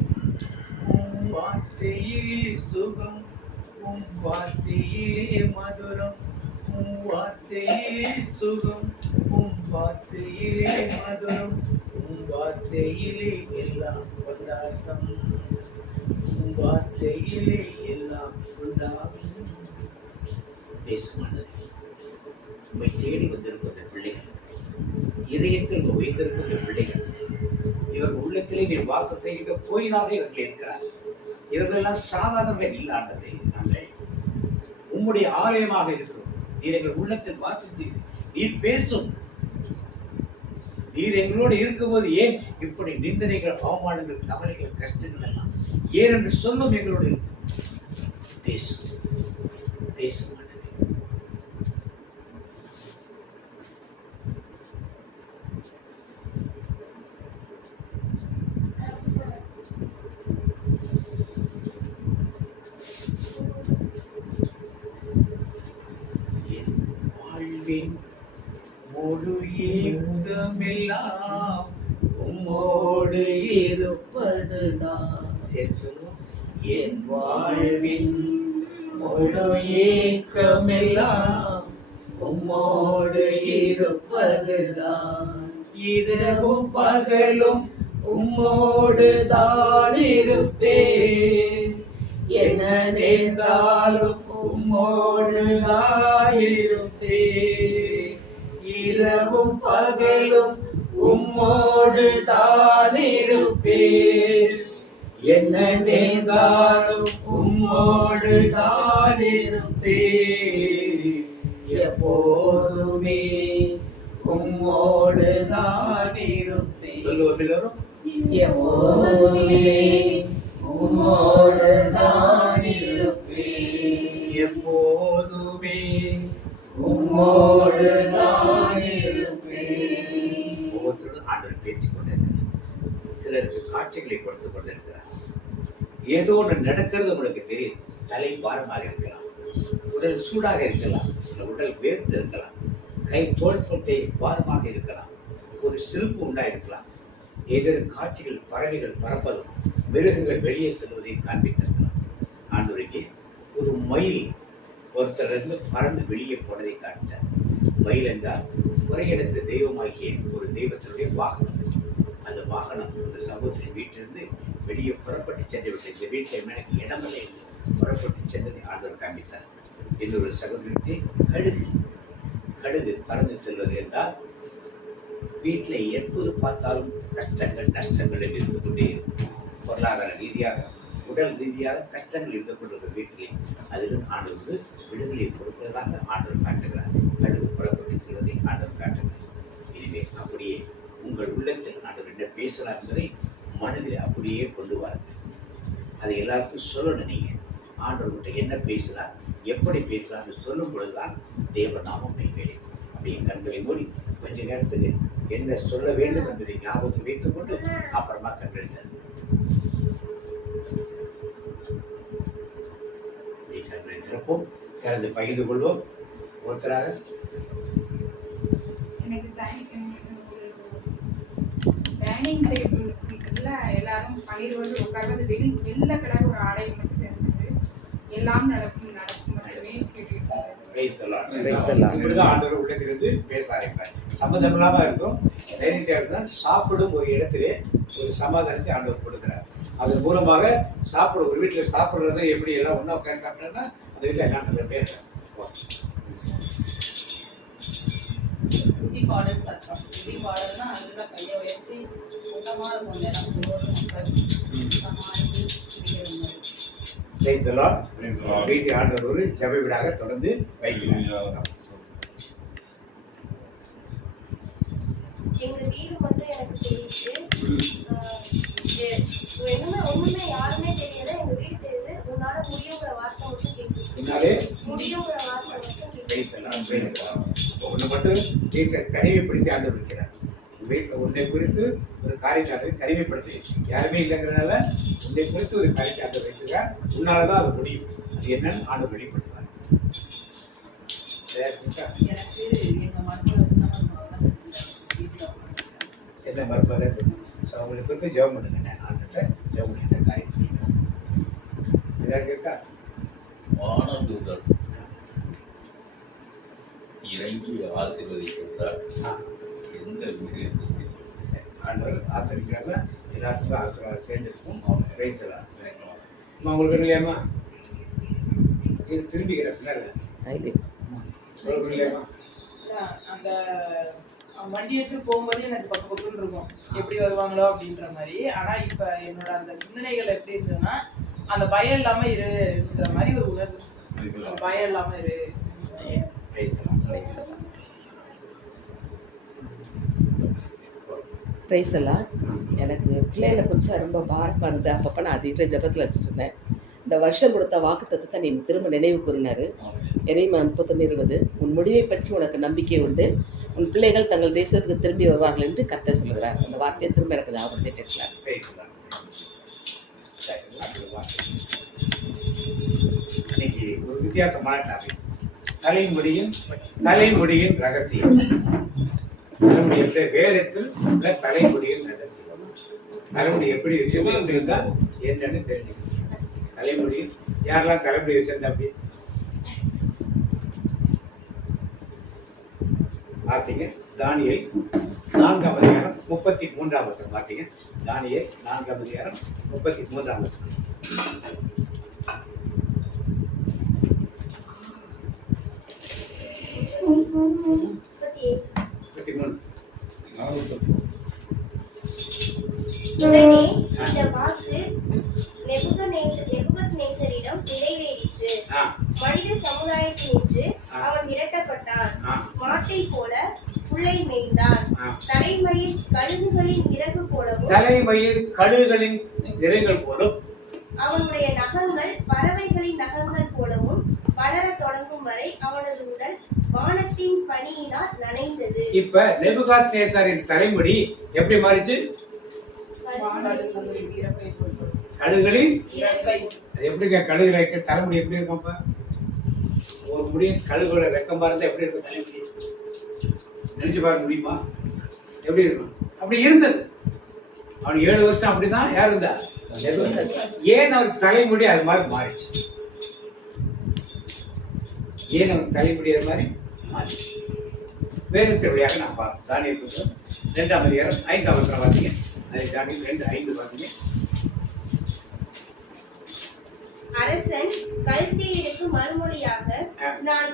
உன் வார்த்தையிலே சுகம், உன் வார்த்தையிலே மதுரம், உன் வார்த்தையிலே சுகம், உன் வார்த்தையிலே மதுரம், உன் வார்த்தையிலே எல்லாம் கொண்டாட்டம், உன் வார்த்தையிலே எல்லாம் கொண்டாட்டம். பேசுமானது உண்மை தேடி வந்திருக்கின்ற பிள்ளைகள், இதயத்தில் வைத்திருக்கின்ற பிள்ளைகள், இவர் உள்ளத்திலே நீ வாக்கு செய்கிற கோயிலாக இவர்கள் இருக்கிறார். இவர்களெல்லாம் சாதாரண இல்லாண்டவரே, நாங்கள் உம்முடைய ஆலயமாக இருக்கிறோம். நீர் எங்கள் உள்ளத்தில் வாக்கு நீர் பேசும். நீர் எங்களோடு இருக்கும்போது ஏன் இப்படி நிந்தனைகள், அவமானங்கள், கவலைகள், கஷ்டங்கள் எல்லாம் ஏன் என்று சொல்லும். எங்களோடு பேசும். பேசும். முழு ஏக்கமெல்லாம் உம்மோடு இருப்பதுதான். சரி சொல்லுவோம். என் வாழ்வின் முழு ஏக்கமெல்லாம் உம்மோடு இருப்பதுதான். இரவும் பகலும் உம்மோடு தான் இருப்பேன். என்ன நேர்ந்தாலும் உம்மோடு தான் இருப்பேன். இரவும் பகலும் உம்மோடு தான் இருப்பேன். என்ன நேர்ந்தாலும் உம்மோடு தான் இருப்பேன், எப்போதுமே உம்மோடு தான் இருப்பேன். சொல்லுவோம் எல்லாரும். எப்போதுமே உம்மோடு தான் இருப்பேன், எப்போதுமே உம்மோடு தான் இருப்பேன். ஒவ்வொருத்தரும் ஆண்டவர் பேசிக் கொண்டிருக்கிறார். சிலருக்கு காட்சிகளை கொடுத்து கொண்டிருக்கிறார். ஏதோ ஒன்று நடக்கிறது உங்களுக்கு தெரியுது. தலை பாரமாக இருக்கலாம், உடல் சூடாக இருக்கலாம், சில உடல் வேர்த்து இருக்கலாம், கை தோள்பட்டை பாரமாக இருக்கலாம், ஒரு சிரிப்பு உண்டாயிருக்கலாம். ஏதோ காட்சிகள், பறவைகள் பறப்பதும் மிருகங்கள் வெளியே செல்வதை காண்பித்திருக்கலாம். ஆண்டவருக்கு ஒரு மயில் ஒருத்தரிலிருந்து பறந்து வெளியே போனதை காட்டார். மயில் என்றால் உரையெடுத்த தெய்வமாகிய ஒரு தெய்வத்தினுடைய வாகனம். அந்த வாகனம் அந்த சகோதரி வீட்டிலிருந்து வெளியே புறப்பட்டு சென்று விட்டு, இந்த வீட்டில் எனக்கு இடமில்லை என்று புறப்பட்டு சென்றதை ஆண்டவர் காண்பித்தார். இன்னொரு சகோதரி கழுகு பறந்து செல்வது என்றால் வீட்டில் எப்போது பார்த்தாலும் கஷ்டங்கள் நஷ்டங்கள் இருந்து கொண்டே இருக்கும். பொருளாதார ரீதியாக, உடல் ரீதியாக கஷ்டங்கள் இருந்து கொண்டிருக்கிற வீட்டிலே அதிலிருந்து ஆண்டவர் விடுதலை கொடுப்பதாக ஆண்டவர் காட்டுகிறார். கழுகு புறப்பட்டு செல்வதை ஆண்டவர் காட்டுகிறார். எனவே அப்படியே உங்கள் உள்ளத்தில் ஆண்டவர் என்ன பேசலாம் என்பதை மனதில் அப்படியே கொண்டு வாருங்கள். அதை எல்லாருக்கும் சொல்லணும். நீங்கள் ஆண்டவர்கிட்ட என்ன பேசலாம், எப்படி பேசலாம்னு சொல்லும் பொழுதுதான் தேவநாமம் கைவேலை. அப்படியே கண்களை மூடி கொஞ்ச நேரத்துக்கு என்ன சொல்ல வேண்டும் என்பதை ஞாபகத்தில் வைத்துக் கொண்டு அப்புறமா கண்டெடுத்தார். கண்களை திறப்போம், திறந்து பகிர்ந்து கொள்வோம் ஒருத்தராக. எனக்கு டைனிங் டேபிள் எல்லாரும் 12 உட்கார்ந்து வெள்ளை கலர் ஒரு ஆடை மட்டும் தெரிஞ்சது. எல்லாம் நடக்கும் மட்டுமே ஆண்டவர் உள்ளத்திலிருந்து பேச ஆரம்பிப்பார். சம்மதம் இல்லாம இருக்கும். டைனிங் டேபிள் தான் சாப்பிடும் ஒரு இடத்திலே ஒரு சமாதானத்தை ஆண்டவர் கொடுக்கிறார். அதன் மூலமாக சாப்பிட, ஒரு வீட்டில் சாப்பிடுறது எப்படி எல்லாம் ஒன்றா உட்காந்து சாப்பிட்டோம்னா அந்த வீட்டில் எல்லாம் நல்ல பேசுறேன். இடி பாடல் சத்தம், இடி பாடல்னா அதுதான் கையை உயர்த்தி கூட்டமாக இருக்கும் நேரம் வீட்டு ஆண்டவர் ஒரு ஜெப வீடாக தொடர்ந்து வைக்கிறார். எங்க வீடு மட்டும் எனக்கு தெரியுது, ஒண்ணுமே யாருமே தெரியல. எங்க வீடு தெரியுது. உன்னால முடியுங்கிற வார்த்தை மட்டும் கேட்குது. முடியுங்கிற வார்த்தை மட்டும் கேட்குது. ஒண்ணு மட்டும் தனிமைப்படுத்தி ஆண்டவர் இருக்கிறார். வீட்டில் உன்னை குறித்து ஒரு காரியத்தை தனிமைப்படுத்தி, யாருமே இல்லைங்கிறதுனால உன்னை குறித்து ஒரு காரியத்தை ஆண்டவர் வைக்கிறார். உன்னாலதான் அது முடியும். அது என்னன்னு ஆண்டவர் வெளிப்படுத்துவார். எனக்கு எங்க மருத்துவ என்ன மருத்துவ அவங்களை குறித்து ஜெபம் பண்ணுங்க. நான் ஆண்டுகிட்ட ஜெபம் பண்ணி இந்த காரியம் சொல்லிட்டேன். ஏதாவது இருக்கா? வானதூதர் இறங்கி ஆசீர்வதிக்கின்றார். எந்த வீடு ஆண்டவர் ஆசிரிக்கிறாங்க. எல்லாருக்கும் ஆசீர்வாதம் சேர்ந்துருக்கும். பேசலாம். உங்களுக்கு இல்லையாம்மா? இது திரும்பிக்கிற பின்னால இல்லையாம்மா? அந்த வண்டி எடுத்துட்டு போகும்போது எனக்கு பக்கம் பக்கம் இருக்கும், எப்படி வருவாங்களோ அப்படின்ற மாதிரி. ஆனா இப்ப என்னோட அந்த சிந்தனைகள் எப்படி இருந்ததுன்னா, அந்த பயம் இல்லாம இருன்ற மாதிரி ஒரு உணர்வு. பயம் இல்லாம இரு. பிரைஸெல்லாம் எனக்கு பிள்ளைகளை குறித்து ரொம்ப பாரமாக இருந்தது. அப்பப்போ நான் அதிக ஜபத்தில் வச்சுட்டு இருந்தேன். இந்த வருஷம் கொடுத்த வாக்குத்தத்தத்தை நீ திரும்ப நினைவு கூறினார். எரேமியா 31:20, உன் முடிவை பற்றி உனக்கு நம்பிக்கை உண்டு, உன் பிள்ளைகள் தங்கள் தேசத்துக்கு திரும்பி வருவார்கள் என்று கர்த்தர் சொல்கிறார். அந்த வார்த்தையை திரும்ப எனக்கு ஞாபகத்தை பேசலாம். இன்னைக்கு ஒரு வித்தியாசமான டாபிக், தலைமுடியின் ரகசியம். வேதத்தில் தலைமுடியின் ரகசியம். தலைமுடி எப்படி வச்சிருந்தா என்னன்னு தெரிஞ்சுக்கணும். தலைமுடியில் யாரெல்லாம் தலைமுடி வச்சிருந்தா அப்படி பார்த்தீங்க? தானியேல் 4ஆம் அதிகாரம் 33ஆம் வசனம் பார்த்தீங்க? தானியேல் 4ஆம் அதிகாரம் 33ஆம் வசனம். உடனே இந்த வாக்கு மனித சமுதாயத்தினின்று அவன் விரட்டப்பட்டான். மாட்டை போல புல்லை மேய்ந்தான். தலைமயிர் கழுகுகளின் இறகு போலவும் அவனுடைய நகங்கள் பறவைகளின் நகங்கள் போலவும் வளர தொடங்கும் வரை அவனது உடல் வானத்தின் பனியினால் நனைந்தது. இப்ப நேபுகாத்நேச்சாரின் தலைமுடி எப்படி மாறிச்சு? கழுகுகளின் எப்படிங்க கழுகுல தலைமுடி எப்படி இருக்கும்ப்பா? ஒரு முடியும் கழுகுல வெக்கம் பாருந்தா எப்படி இருக்கும் தலைமுடி? நினைச்சு பார்க்க முடியுமா? எப்படி இருக்கும்? அப்படி இருந்தது. அவன் 7 வருஷம் அப்படிதான் யார் இருந்தா? ஏன் அவர் தலைமுடி அது மாதிரி மாறிச்சு? ஏன் அவர் தலைமுடி அது மாதிரி மாறிச்சு? வேதத்தை வழியாக நான் பார்ப்போம். தானியேல் புத்தகம் 2ஆம் அதிகாரம் 5ஆம் வசனம் பார்த்தீங்க. அது தானியேல் 2:5 பார்த்தீங்க. அரசன் கல்தேயருக்கு மறுமொழியாக நான்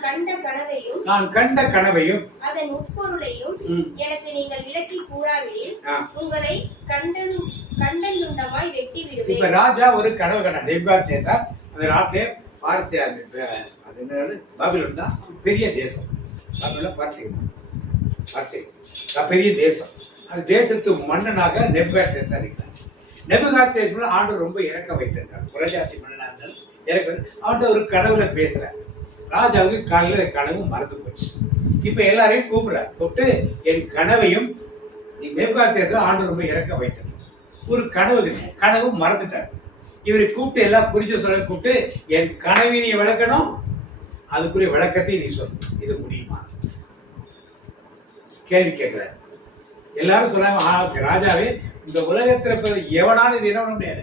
கண்ட கனவையும் அதன் உட்பொருளையும் எனக்கு நீங்கள் விளக்கி கூறாவிடில் உங்களை கண்டந்துண்டமாய் வெட்டி விடுவேன். இப்ப ராஜா ஒரு கனவு கண்டார். நேபுகாத்நேச்சார் அந்த நாட்டிலே பாரசீக அது என்ன பாபிலோன் தான் பெரிய தேசம். பாபிலோன் பாரசீகம் பெரிய தேசம். அந்த தேசத்து மன்னனாக நேபுகாத்நேச்சார் இருக்கிறார். நேபுகாத்நேச்சார் ஆண்டவர் ரொம்ப இறக்க வைத்திருக்கார். புறஜாதி மன்னனாக இருந்தாலும் இறக்க அவன்கிட்ட ஒரு கனவுல பேசுறார். ராஜாவுக்கு காலையில கனவு மறந்து போச்சு. இப்ப எல்லாரையும் கூப்பிட்டு என் கனவையும் நீ நேபுகாத்நேச்சார் ஆண்டவர் ரொம்ப இறக்க வைத்திருக்கார். ஒரு கனவு மறந்துட்டார். இவரை கூப்பிட்டு எல்லாம் புரிஞ்சு சொல்ல கூப்பிட்டு என் கனவை நீ விளக்கணும், அதுக்குரிய விளக்கத்தை நீ சொல்லு. இது முடியுமா? கேள்வி கேட்கிறார். எல்லாரும் சொன்னாங்க ராஜாவே இந்த உலகத்துல எவனாலும் இது என்ன பண்ண முடியாது.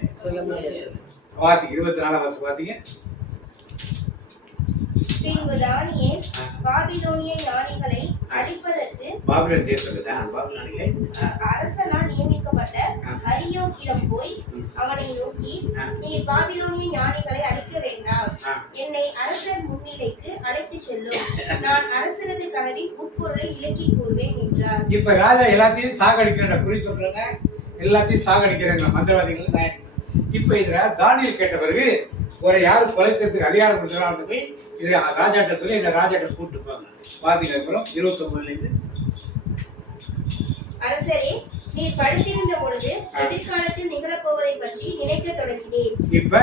வாசிங்க 24ஆம் வருஷம் பாத்தீங்க. பின்பு தானியேல் பாபிலோனிய ஞானிகளை அழிப்பதற்கு பாபிலோன் தேசத்துல அரசனால் நியமிக்கப்பட்ட அரியோக்கிடம் போய் அவனை நோக்கி நீர் பாபிலோனிய ஞானிகளை அழிக்க வேண்டாம், என்னை அரசர் முன்னிலைக்கு அழைத்து செல்லும், நான் அரசனது கனவின் உட்பொருளை விளக்கி கூறுவேன் என்றார். இப்ப ராஜா எல்லாத்தையும் சாகடிக்கிற குறி சொல்றாங்க. எல்லாத்தையும் சாகடிக்கிறாங்க மந்திரவாதிகள். இப்ப இதுல தானியேல் கேட்ட பிறகு ஒரு யாரு கொலைக்கிறதுக்கு அதிகாரம் கொடுக்குறாங்க போய் இது ராஜாட்ட சொல்லி இந்த ராஜாட்ட கூப்பிட்டுப்பாங்க. பாத்தீங்க அப்புறம் 29 அரசரே நீர் படுத்திருந்த பொழுது எதிர்காலத்தில் நிகழப்போவதை பற்றி நினைக்க தொடங்கினேன். இப்ப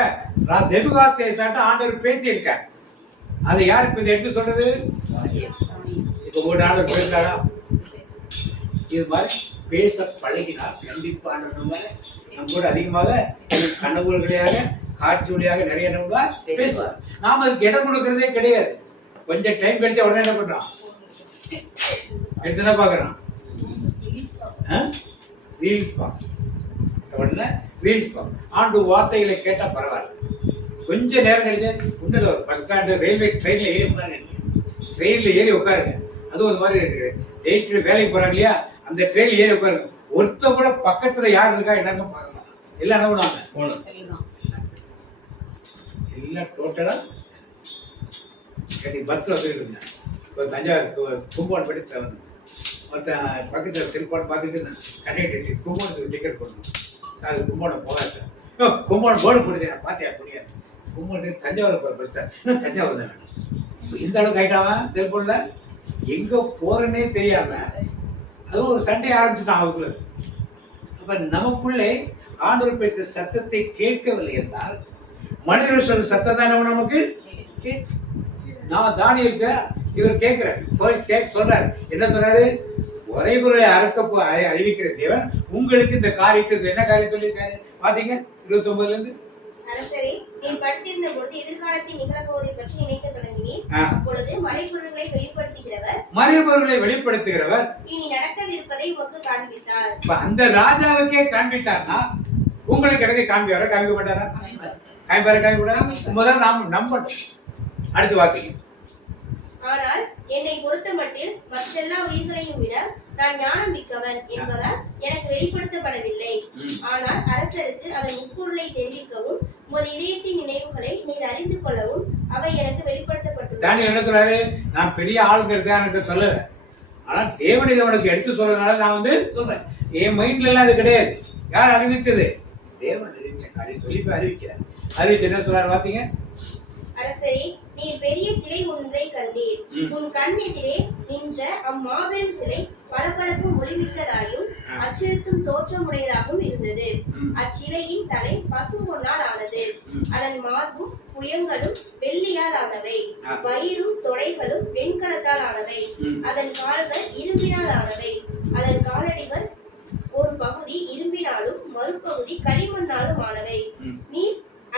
நேபுகாத்நேச்சார்ட்ட ஆண்டவர் பேசியிருக்கார். அதை யார் இப்ப எடுத்து சொல்றது? இப்ப ஒரு ஆண்டவர் பேசுறாரா? இது மாதிரி பேச பழகினால் கண்டிப்பா நம்ம கூட அதிகமாக கனவுகளையாக காட்சி வழியாக நிறைய பேசுவார். நாம அதுக்கு இடம் கொடுக்கறதே கிடையாது. கொஞ்சம் டைம் கழிச்சா உடனே என்ன பண்றோம்? எடுத்து பாக்குறோம் ஆண்டு வார்த்தைகளை கேட்டா பரவாயில்ல. கொஞ்ச நேரம் கழிச்சு ஒன்றும் ஒரு பஸ் ஸ்டாண்டு ரயில்வே ட்ரெயின்ல ஏறி உட்காருங்க. ட்ரெயின்ல ஏறி உட்காருங்க. அதுவும் ஒரு மாதிரி இருக்கு. டேட்டு வேலைக்கு போறாங்க இல்லையா, அந்த ட்ரெயின்ல ஏறி உட்காருங்க. ஒருத்த கூட பக்கத்துல யார் இருக்கா என்னன்னு பாருங்க. எல்லாம் என்ன பண்ணுவாங்க? எல்லாம் டோட்டலா பஸ்ல வந்துருக்குங்க. இப்போ தஞ்சாவூர் கும்பகோணம் படித்த வந்து மொத்தம் பக்கத்தில் திருப்பாடு பார்த்துட்டு கண்டக்டர் கும்பகோணத்துக்கு டிக்கெட் போடணும். அது கும்பகோணம் போகாது. கும்பகோணம் போர்டு போடுது நான் பார்த்தேன். முடியாது கும்பகோணத்துக்கு தஞ்சாவூர் போகிற பஸ் தான் தஞ்சாவூர் தான் வேணும். இந்த அளவுக்கு ஆயிட்டாம செல்போன்ல எங்க போறேன்னே தெரியாம அதுவும் ஒரு சண்டை ஆரம்பிச்சுட்டான் அவருக்குள்ள. அப்ப நமக்குள்ளே ஆண்டவர் பேசுற சத்தத்தை கேட்கவில்லை என்றால் மனிதர் சொல்ற சத்தம் தான் நமக்கு. நான் தானியேல் இவர் கேட்கிறார் சொல்றாரு. என்ன சொன்னாரு? ஒரே பொருளை அறிவிக்கிற தேவன் உங்களுக்கு இந்த காரியத்தை என்ன காரியம் சொல்லியிருக்காரு பாத்தீங்க 29 அரசரே நீர் படுத்திருந்த பொழுது எதிர்காலத்தில் நிகழப்போவதை பற்றி நினைக்க தொடங்கினீர். அப்பொழுது மறைபொருள்களை வெளிப்படுத்துகிறவர் இனி நடக்கவிருப்பதை உமக்கு காண்பித்தார். அந்த ராஜாவுக்கே காண்பித்தார்னா உங்களுக்கு இடத்தை காண்பிவாரா? காண்பிக்க மாட்டாரா? காண்பிக்க முதல்ல நாம் நம்பணும். அடுத்து வாக்கியம். ஆனால் என்னை பொறுத்தமட்டில் மற்றெல்லா உயிர்களையும் விட நான் ஞானம் மிக்கவன் என்பதால் எனக்கு வெளிப்படுத்தப்படவில்லை. ஆனால் அரசருக்கு அதன் உட்பொருளை தெரிவிக்கவும் உமது இதயத்தின் நினைவுகளை நீர் அறிந்து கொள்ளவும் அவை எனக்கு வெளிப்படுத்தப்பட்டுள்ளது. தானியேல் என்ன சொல்றாரு? நான் பெரிய ஆளுங்கிறத எனக்கு சொல்லல. ஆனா தேவன் இதை உனக்கு எடுத்து சொல்றதுனால நான் வந்து சொல்றேன். என் மைண்ட்ல எல்லாம் அது கிடையாது. யார் அறிவித்தது? தேவன் அறிவிச்ச காரியம் சொல்லி அறிவிக்கிறார். அறிவிச்சு என்ன சொல்றாரு பாத்தீங்க? அரசரே நீ பெரிய சிலை ஒன்றை கண்டீர். உன் கண்ணெதிரே நின்ற அம்மாபெரும் சிலை பளபளக்கும் ஒளிமிக்கதாயும் அச்சுறுத்தும் தோற்றமுடையதாகவும் இருந்தது. அச்சிலையின் தலை பசும்பொன்னால் ஆனது. அதன் மார்பும் புயங்களும் வெள்ளியால் ஆனவை. வயிறும் தொடைகளும் வெண்கலத்தால் ஆனவை. அதன் கால்கள் இரும்பினால் ஆனவை. அதன் காலடிகள் ஒரு பகுதி இரும்பினாலும் மறுபகுதி களிமண்ணாலும் ஆனவை. நீ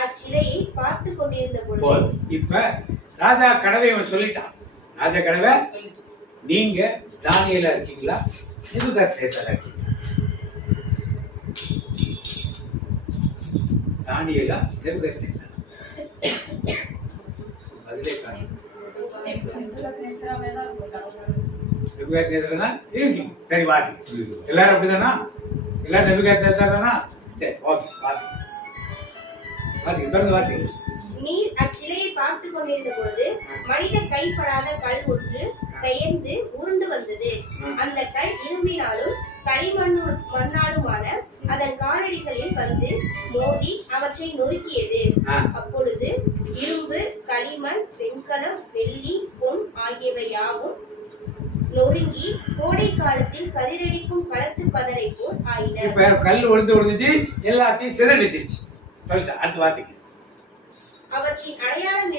அச்சிலையை பார்த்து கொண்டிருந்த பொழுது இப்ப ராஜா கனவை அவன் சொல்லிட்டான். ராஜா கனவை நீங்க தானியேலா இருக்கீங்களா, நேபுகாத்நேசரா இருக்கீங்களா? தானியேலா, நேபுகாத்நேசரா? பதிலே காணும். நேபுகாத்நேசரா தான் இருக்கீங்க. சரி வாதி, எல்லாரும் அப்படிதானா? எல்லாரும் நேபுகாத்நேசரா தானா? சரி ஓகே, வாதி வாதி, தொடர்ந்து வாதி. நீர் அச்சிலையை பார்த்து கொண்டிருந்த பொழுது மனித கைப்படாத கல் ஒன்று பெயர்ந்து உருண்டு வந்தது. அந்த கல் இரும்பினாலும் களிமண்ணாலுமான அதன் காலடிகளில் வந்து மோதி அவற்றை நொறுக்கியது. அப்பொழுது இரும்பு, களிமண், வெண்கலம், வெள்ளி, பொன் ஆகியவை யாவும் நொறுங்கி கோடை காலத்தில் கதிரடிக்கும் களத்து பதரை போல் ஆயின. இப்ப கல் ஒழுந்துச்சு, எல்லாத்தையும் சிறடிச்சிருச்சு. அடுத்த வார்த்தைக்கு அவற்றின் அடையாளம்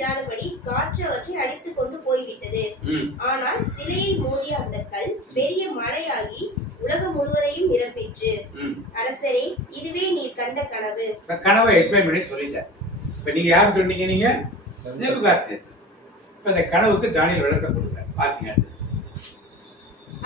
இராதபடி காற்று அவற்றை அடித்துக் கொண்டு போய்விட்டது. ஆனால் சிலையை மோதிய அந்த கல் பெரிய மலையாகி உலகம் முழுவதையும் நிரப்பிற்று. அரசரே, இதுவே நீர் கண்ட கனவு. கனவை எக்ஸ்பிளைன் பண்ணி சொல்லிட்டார். இப்ப நீங்க யாரும் சொன்னீங்க? நீங்க நேபுகாத்நேசர். இப்ப இந்த கனவுக்கு தானியேல் விளக்கம் கொடுத்தார். பாத்தீங்க.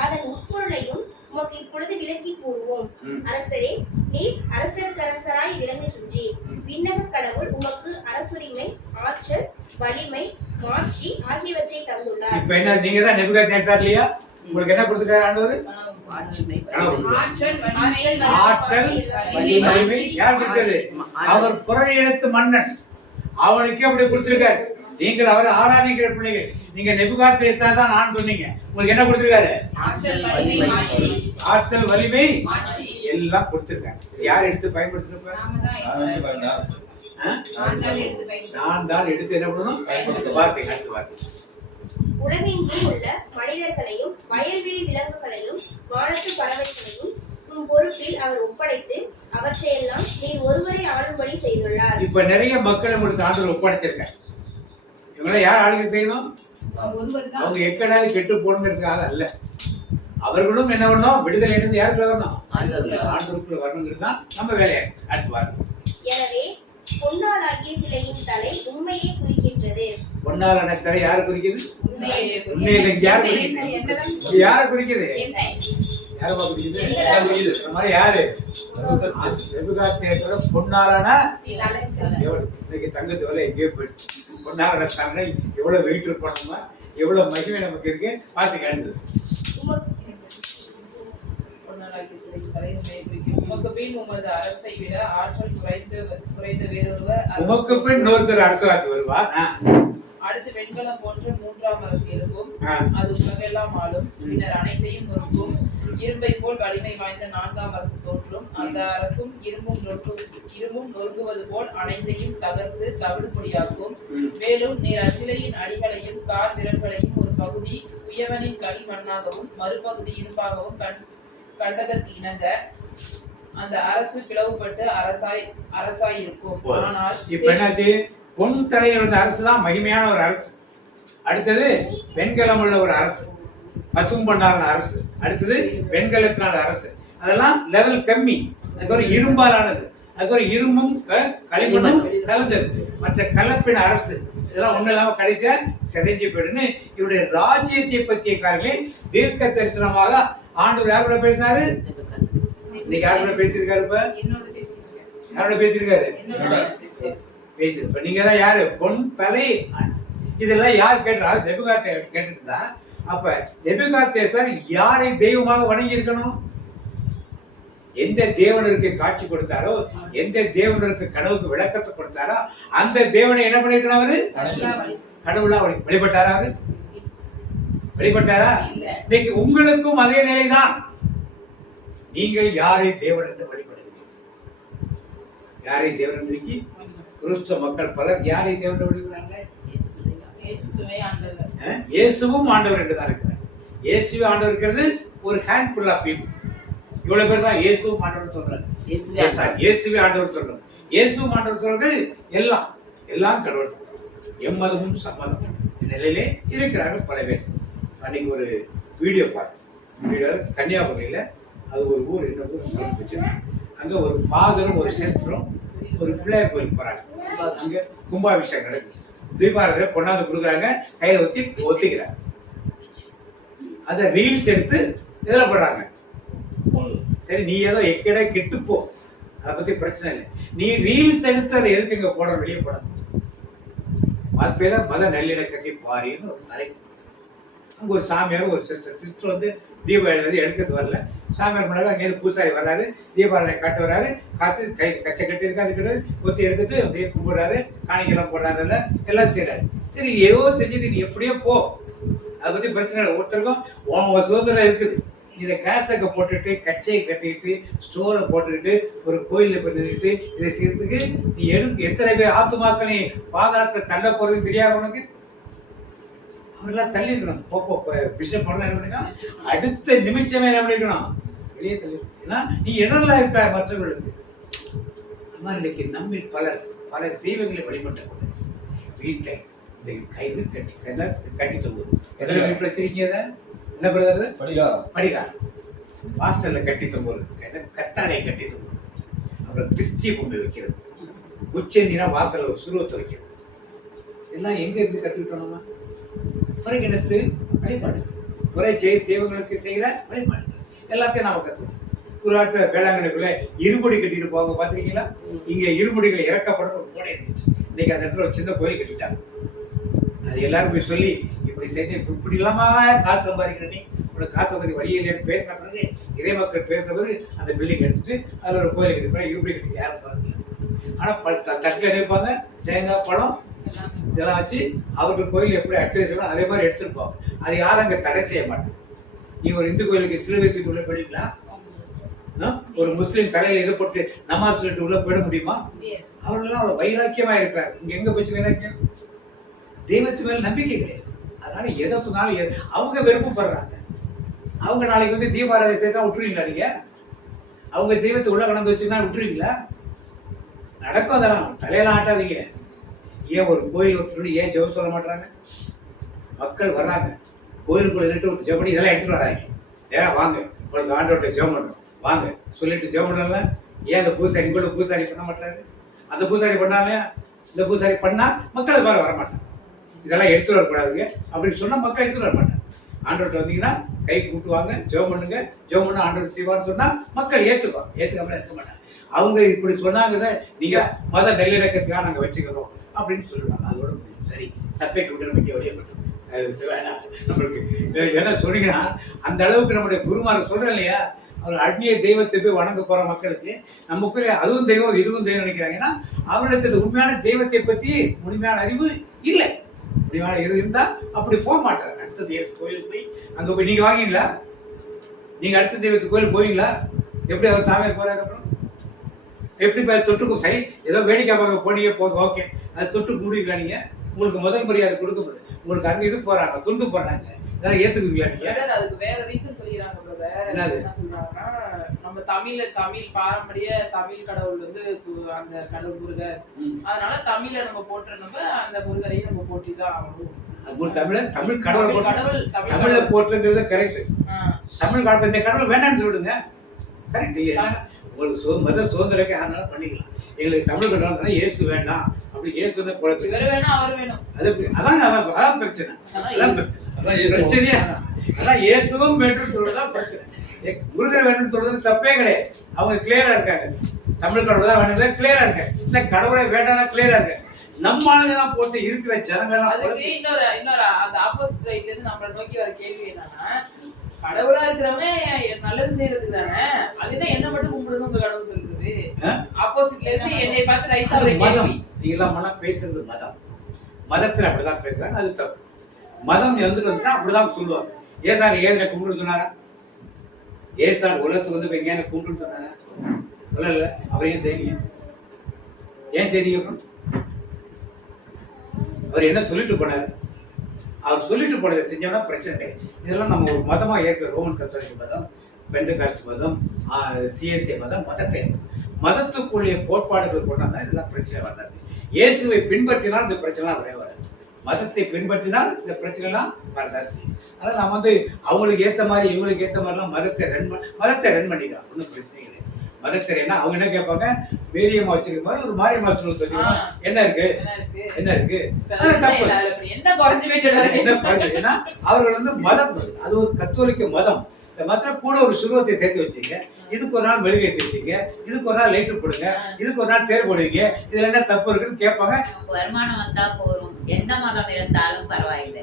அதன் உட்பொருளையும் உமக்கு இப்பொழுது விளக்கி கூறுவோம். அரசரே, நீர் அரசராய் விளங்குகின்றீர். விண்ணக கடவுள் உமக்கு அரசுரிமை, ஆற்றல், வலிமை, மாட்சி ஆகியவற்றை தந்துள்ளார். இப்ப என்ன, நீங்க தான் நேபுகாத்நேசர் இல்லையா? உங்களுக்கு என்ன கொடுத்துருக்காரு ஆண்டவர்? ஆற்றல், வலிமை. யார் கொடுத்தது? அவர் புற இனத்து மன்னன், அவனுக்கே அப்படி கொடுத்திருக்காரு. நீங்கள் அவரை ஆராதிக்கிற பிள்ளைகள், நீங்க நேபுகாத்நேசர் தான் நான் சொன்னீங்க. உங்களுக்கு என்ன கொடுத்திருக்காரு? ஆற்றல், வலிமை எல்லாம் கொடுத்திருக்காங்க. யார் எடுத்து பயன்படுத்திருப்ப? நான் தான் எடுத்து என்ன பண்ணணும்? வார்த்தை அடுத்த வார்த்தை. உலகெங்கும் உள்ள மனிதர்களையும் வயல்வெளி விலங்குகளையும் வானத்து பறவைகளையும் உன் பொறுப்பில் அவர் ஒப்படைத்து அவற்றையெல்லாம் நீர் ஒருவரை ஆளும்படி செய்துள்ளார். இப்ப நிறைய மக்கள் உங்களுக்கு ஆண்டவர் ஒப்படைச்சிருக்காங்க. இவங்களை யார் ஆளுகை செய்யணும்? அவங்க எக்கடாவது கெட்டு போகணுங்கிறதுக்காக அல்ல. அவர்களும் என்ன பண்ணணும்? விடுதலை அடைந்து யாருக்குள்ள வரணும்? ஆண்டவருக்குள்ள வரணுங்கிறது தான் நம்ம வேலையா. அடுத்து வார்த்தை. எனவே பொன்னாலாகிய சிலையின் தலை உண்மையை குறிக்கின்றது. பொன்னாலான தலை யாரு குறிக்குது? உண்மையை யாரு குறிக்குது? யாரை குறிக்குது? யாரமா குறிக்குது? இந்த மாதிரி யாரு? நேபுகாத்நேசரோட பொன்னாலான இன்னைக்கு தங்கத்து வேலை எங்கேயோ போயிடுச்சு. பொன்னாலான தங்க எவ்வளவு வெயிட் இருக்கணுமா, எவ்வளவு மகிமை நமக்கு இருக்கு பார்த்து கேட்டது. உமக்கு பின் உமது அரசை விட ஆற்றல் குறைந்த வேறொருவர் உமக்கு பின் இன்னொருத்தர் அரசாட்சி வருவார். அடுத்து வெண்கலம் போன்ற மூன்றாம் அரசு இருக்கும். அது உலகெல்லாம் ஆளும். பின்னர் அனைத்தையும் நொறுக்கும். இரும்பை போல் வலிமை வாய்ந்த நான்காம் அரசு தோன்றும். அந்த அரசும் இரும்பும் நொறுங்குவது போல் அனைத்தையும் தகர்த்து தவிடுபொடியாக்கும். மேலும் நீர் அச்சிலையின் அடிகளையும் கால் விரல்களையும் ஒரு பகுதி உயவனின் களிமண்ணாகவும் மறுபகுதி இரும்பாகவும் கண்டதற்கு இணங்க அந்த அரசு பிளவுபட்டு அரசாய் இருக்கும். ஆனால் இப்ப என்னாச்சு? பொன் தலையில் இருந்த அரசு தான் மகிமையான ஒரு அரசு. அடுத்தது வெண்கலம் உள்ள ஒரு அரசு, பசும்பொன்னான அரசு. அடுத்தது வெண்கலத்தினால அரசு. அதெல்லாம் லெவல் கம்மி. அதுக்கு ஒரு இரும்பாலானது, அதுக்கு ஒரு இரும்பும் களிமண்ணும் கலந்தது. மற்ற கலப்பின அரசு இதெல்லாம் ஒண்ணு இல்லாம கடைசியா சிதைஞ்சு போயிடுன்னு இவருடைய ராஜ்யத்தை பற்றிய காரணங்களே தீர்க்க தரிசனமாக ஆண்டவர் யாரோட பேசினாரு? இன்னைக்கு யாரோட பேசியிருக்காரு? இப்ப யாரோட பேசியிருக்காரு? பேசுது. இப்ப நீங்க தான் யாரு? பொன் தலை. இதெல்லாம் யார் கேட்டா? நேபுகாத்நேசர் கேட்டுட்டு இருந்தா. அப்ப நேபுகாத்நேசர் யாரை தெய்வமாக வணங்கி இருக்கணும்? எந்த தேவனருக்கு காட்சி கொடுத்தாரோ, எந்த தேவனருக்கு கனவுக்கு விளக்கத்தை கொடுத்தாரோ அந்த தேவனை என்ன பண்ணிருக்கணும்? அவரு கடவுளா வழிபட்டாரா? அவரு வழிபட்டாரா? இன்னைக்கு உங்களுக்கும் அதே நிலைதான். நீங்கள் யாரை தேவன் என்று வழிபடுகிறீர்கள்? யாரை தேவன் என்று கிறிஸ்தவ மக்கள் பலர் யாரை தேவன் விடுகிறாங்க? இயேசுவே ஆண்டவர். இயேசுவும் ஆண்டவர் என்று தான் இருக்கிறார். இயேசுவே ஆண்டவர் இருக்கிறது ஒரு ஹேண்ட்ஃபுல் ஆஃப் பீப்புள். இவ்வளவு பேர் தான் இயேசுவும் ஆண்டவர் சொல்றாங்க. இயேசுவே ஆண்டவர் சொல்றாங்க. இயேசுவும் ஆண்டவர் சொல்றது எல்லாம் கடவுள். எம்மதமும் சம்மதம் நிலையிலே இருக்கிறார்கள் பல பேர். அன்னைக்கு ஒரு வீடியோ பார்த்தேன். கன்னியாகுமரியில அது ஒரு ஊர், என்ன ஊர், அங்க ஒரு ஃபாதரும் ஒரு சிஸ்டரும் ஒரு பிள்ளையார் கோயிலுக்கு போறாங்க. அங்க கும்பாபிஷேகம் நடக்குது. தீபாரதியை கொண்டாந்து கொடுக்குறாங்க, கையில ஒத்திக்கிறாங்க. அதை ரீல்ஸ் எடுத்து இதுல போடுறாங்க. சரி, நீ ஏதோ எக்கடை கெட்டுப்போ, அதை பத்தி பிரச்சனை இல்லை. நீ ரீல்ஸ் எடுத்து அதை எதுக்கு இங்க போட, வெளியே போட. மத நல்லிணக்கத்தை பாரின்னு ஒரு தலைப்பு. அங்க ஒரு சாமியார் ஒரு சிஸ்டர் வந்து தீபாவளி எடுக்கிறது வரல. சாமியார் பண்ணாரு, அங்கேயிருந்து பூசாரி வர்றாரு, தீபாவளி காட்டு வர்றாரு, காத்து கை கச்சை கட்டி இருக்கு, அதுக்கிட்ட ஒத்தி எடுத்துட்டு அப்படியே கும்பிடுறாரு, காணிக்கெல்லாம் போடுறாரு, எல்லாம் செய்யறாரு. சரி, ஏதோ செஞ்சுட்டு நீ எப்படியோ போ, அதை பத்தி பிரச்சனை இல்லை. ஒருத்தருக்கும் உன் சுதந்திரம் இருக்குது. இதை கேத்தக்க போட்டுட்டு கச்சையை கட்டிட்டு ஸ்டோரை போட்டுக்கிட்டு ஒரு கோயிலில் போய் நின்றுட்டு இதை செய்யறதுக்கு நீ எத்தனை பேர் ஆத்துமாக்கள் நீ பாதாளத்தை தள்ள போறதுன்னு தெரியாது உனக்கு? அவரெல்லாம் தள்ளி இருக்கணும். பிஷப் பண்ண என்ன பண்ணிக்கணும், அடுத்த நிமிஷமே என்ன பண்ணிக்கணும், வெளியே தள்ளி. ஏன்னா நீ இடம்ல இருக்க மற்றவர்களுக்கு. ஆனால் இன்னைக்கு நம்மில் பல தெய்வங்களை வழிபட்ட வீட்டை இந்த கைது கட்டி தொங்குது. எத்தனை வீட்டில் வச்சிருக்கீங்க? என்ன பிரதர்? படிகாரம். வாசல்ல கட்டி தொங்குறது, கத்தாழை கட்டி தொங்குறது, அப்புறம் திருச்சி பொம்மை வைக்கிறது, உச்சந்தினா வாசல்ல ஒரு சுருவத்தை வைக்கிறது. எல்லாம் எங்க இருந்து கத்துக்கிட்டோம் நம்ம? குறைகிணத்து வழிபாடு, குறை தெய்வங்களுக்கு செய்கிற வழிபாடு எல்லாத்தையும் நாம கத்துக்கணும். ஒரு ஆட்டு வேளாங்கண்ணிக்குள்ள இருமுடி கட்டிட்டு போவாங்க, பாத்திருக்கீங்களா? இங்க இருமுடிகளை இறக்கப்படுற ஒரு கோடை இருந்துச்சு. இன்னைக்கு அந்த இடத்துல ஒரு சின்ன கோயில் கட்டிட்டாங்க. அது எல்லாரும் போய் சொல்லி இப்படி செய்து இப்படி இல்லாம காசு சம்பாதிக்கிற நீ உனக்கு காசு சம்பாதி வழியிலேன்னு பேசின பிறகு இறை மக்கள் பேசுற பிறகு அந்த பில்டிங் எடுத்துட்டு அதுல ஒரு கோயில் கட்டி இருமுடி கட்டி யாரும் பாருங்க. ஆனா தட்டுல நினைப்பாங்க, தேங்காய் பழம் இதெல்லாம் வச்சு அவர்கள் கோயில் எப்படி அர்ச்சனை செய்யணும் அதே மாதிரி எடுத்துருப்பாங்க. அது யாரும் அங்க தடை செய்ய மாட்டாங்க. நீ ஒரு இந்து கோயிலுக்கு சிலுவை தூக்கிட்டு உள்ள போயிடுங்களா? ஒரு முஸ்லீம் தலையில இதை போட்டு நமாஸ் சொல்லிட்டு உள்ள போயிட முடியுமா? அவர்களெல்லாம் அவ்வளவு வைராக்கியமா இருக்கிறார். இங்க எங்க போச்சு வைராக்கியம்? தெய்வத்து மேல நம்பிக்கை கிடையாது. அதனால எதை சொன்னாலும் அவங்க விருப்பப்படுறாங்க. அவங்க நாளைக்கு வந்து தீபாராதனை செய்தா விட்டுருவீங்களா? நீங்க அவங்க தெய்வத்தை உள்ள கலந்து வச்சுன்னா விட்டுருவீங்களா? நடக்கும். அதெல்லாம் தலையெல்லாம் ஆட்டாதீங்க. ஏன் ஒரு கோயில் ஒருத்தர் ஏன் ஜெபம் சொல்ல மாட்டாங்க? மக்கள் வர்றாங்க, கோயிலுக்குள்ள நின்று ஒரு ஜெபம் இதெல்லாம் எடுத்துட்டு வராங்க. ஏன் வாங்க உங்களுக்கு ஆண்டோட்ட ஜெபம் பண்றோம் வாங்க சொல்லிட்டு ஜெபம் பண்ணல. ஏன் அந்த பூசாரி கூட பூசாரி பண்ண மாட்டாரு? அந்த பூசாரி பண்ணாலே இந்த பூசாரி பண்ணா மக்கள் அது மாதிரி வரமாட்டாங்க. இதெல்லாம் எடுத்துட்டு வரக்கூடாதுங்க அப்படின்னு சொன்னா மக்கள் எடுத்துட்டு வர மாட்டாங்க. ஆண்டோட்ட வந்தீங்கன்னா கை கூட்டுவாங்க, ஜெபம் பண்ணுங்க, ஜெபம் பண்ண ஆண்டோட செய்வான்னு சொன்னா மக்கள் ஏத்துக்குவாங்க. ஏத்துக்காம இருக்க மாட்டாங்க. அவங்க இப்படி சொன்னாங்க, நீங்க மத நல்லிணக்கத்துக்காக நாங்க வச்சுக்கிறோம் அப்படின்னு சொல்லுவாங்க. அதோட சரி சப்ஜெக்ட் விட்டு நம்ம வெளியே போட்டோம். நம்மளுக்கு என்ன சொன்னீங்கன்னா அந்த அளவுக்கு நம்முடைய குருமார் சொல்றேன் இல்லையா, அவர் அந்நிய தெய்வத்தை போய் வணங்க போற மக்களுக்கு நமக்கு அதுவும் தெய்வம் இதுவும் தெய்வம் நினைக்கிறாங்கன்னா அவர்களுக்கு உண்மையான தெய்வத்தை பத்தி முழுமையான அறிவு இல்லை. முழுமையான இது இருந்தா அப்படி போக மாட்டாங்க. அடுத்த தெய்வத்து கோயிலுக்கு போய் அங்க போய் நீங்க வாங்கிங்களா? நீங்க அடுத்த தெய்வத்து கோயிலுக்கு போவீங்களா? எப்படி அவர் சாமியார் போறாரு? அப்புறம் எப்படி தொட்டுக்கும்? சரி ஏதோ வேடிக்கை பார்க்க போனீங்க போதும், ஓகே. அது தொட்டுக்கு முடியுங்களா? நீங்க உங்களுக்கு முதல் மரியாதை கொடுக்கப்படுது. உங்களுக்கு அங்க இது போறாங்க, துண்டு போறாங்க, இதெல்லாம் ஏத்துக்குவீங்களா நீங்க? அதுக்கு வேற ரீசன் சொல்லிடுறாங்க பிரதர். என்ன சொல்றாங்கன்னா, நம்ம தமிழ் பாரம்பரிய தமிழ் கடவுள் வந்து அந்த கடவுள் முருகர், அதனால தமிழ நம்ம போட்டுறோம், அந்த முருகரையும் நம்ம போட்டிதான் ஆகணும். தமிழ் கடவுள் தமிழ போட்டுங்கிறது கரெக்ட். தமிழ் கடவுள் இந்த கடவுள் வேண்டாம்னு சொல்லிடுங்க, கரெக்ட். உங்களுக்கு மத சுதந்திரக்கு யாருனாலும் பண்ணிக்கலாம். எங்களுக்கு தமிழ் கடவுள் இயேசு வேண்டாம் அப்படி இயேசு வேணா அவர் வேணும், அதான் பிரச்சனை. பிரச்சனையே அதான் இயேசுவும் வேண்டும் சொல்றதுதான் பிரச்சனை. முருகர் வேண்டும் சொல்றது தப்பே கிடையாது. அவங்க கிளியரா இருக்காங்க. தமிழ் கடவுள் தான் வேணும் கிளியரா இருக்காங்க. இல்ல கடவுளை வேண்டாம் கிளியரா இருக்காங்க. நம்ம ஆளுங்கதான் போட்டு இருக்கிற ஜனங்கள் இன்னொரு அந்த ஆப்போசிட் சைட்ல இருந்து நம்மளை நோக்கி வர கேள்வி என்னன்னா, கடவுளா இருக்கிறவன் நல்லது செய்யறது தானே, அது என்ன மட்டும் கும்பிடணும் உங்க கடவுள் சொல்றது? ஆப்போசிட்ல இருந்து என்னை பார்த்து ரைட்டா ஒரு கேள்வி. நீங்க பேசுறது மதம், மதத்துல அப்படிதான் பேசுறாங்க, அது தப்பு. மதம் வந்துட்டு அப்படிதான் சொல்லுவாங்க. ஏசான் ஏன் கும்பிட்டு சொன்னாரா? ஏசான் உலகத்துக்கு வந்து ஏன் கும்பிட்டு சொன்னாரா? சொல்லல. அவர் ஏன் செய்றீங்க? ஏன் செய்றீங்க? அவர் என்ன சொல்லிட்டு போனாரு? அவர் சொல்லிட்டு போனதை செஞ்சோம்னா பிரச்சனை கிடையாது. இதெல்லாம் நம்ம ஒரு மதமா ஏற்க ரோமன் கத்தோலிக்க மதம், பெந்தகாஸ்ட் மதம், சிஎஸ்ஐ மதம், மதத்துக்குள்ளே கோட்பாடுகள் கொண்டாந்தா இதெல்லாம் பிரச்சனை வராது. இயேசுவை பின்பற்றினால் இந்த பிரச்சனைலாம் வரவே வராது. மதத்தை பின்பற்றினால் இந்த பிரச்சனைலாம் வரதான் செய்யும். அதனால நம்ம வந்து அவங்களுக்கு ஏற்ற மாதிரி இவங்களுக்கு ஏற்ற மாதிரிலாம் மதத்தை ரன் பண்ணிக்கலாம். ஒன்றும் பிரச்சனை கிடையாது. மதத்தை என்ன அவங்க என்ன கேட்பாங்க, மேரியம்மா வச்சிருக்க மாதிரி ஒரு மாரியம்மா சொல்லி என்ன இருக்கு என்ன இருக்கு தப்பு என்ன குறைஞ்சு. ஏன்னா அவர்கள் வந்து மதம், அது ஒரு கத்தோலிக்க மதம். இந்த மதத்துல கூட ஒரு சுருவத்தை சேர்த்து வச்சீங்க, இதுக்கு ஒரு நாள் மெழுகை தேய்ச்சிங்க, இதுக்கு ஒரு நாள் லைட்டு போடுங்க, இதுக்கு ஒரு நாள் தேர் போடுவீங்க, இதுல என்ன தப்பு இருக்குன்னு கேட்பாங்க. வருமானம் வந்தா போறோம், எந்த மதம் இருந்தாலும் பரவாயில்லை.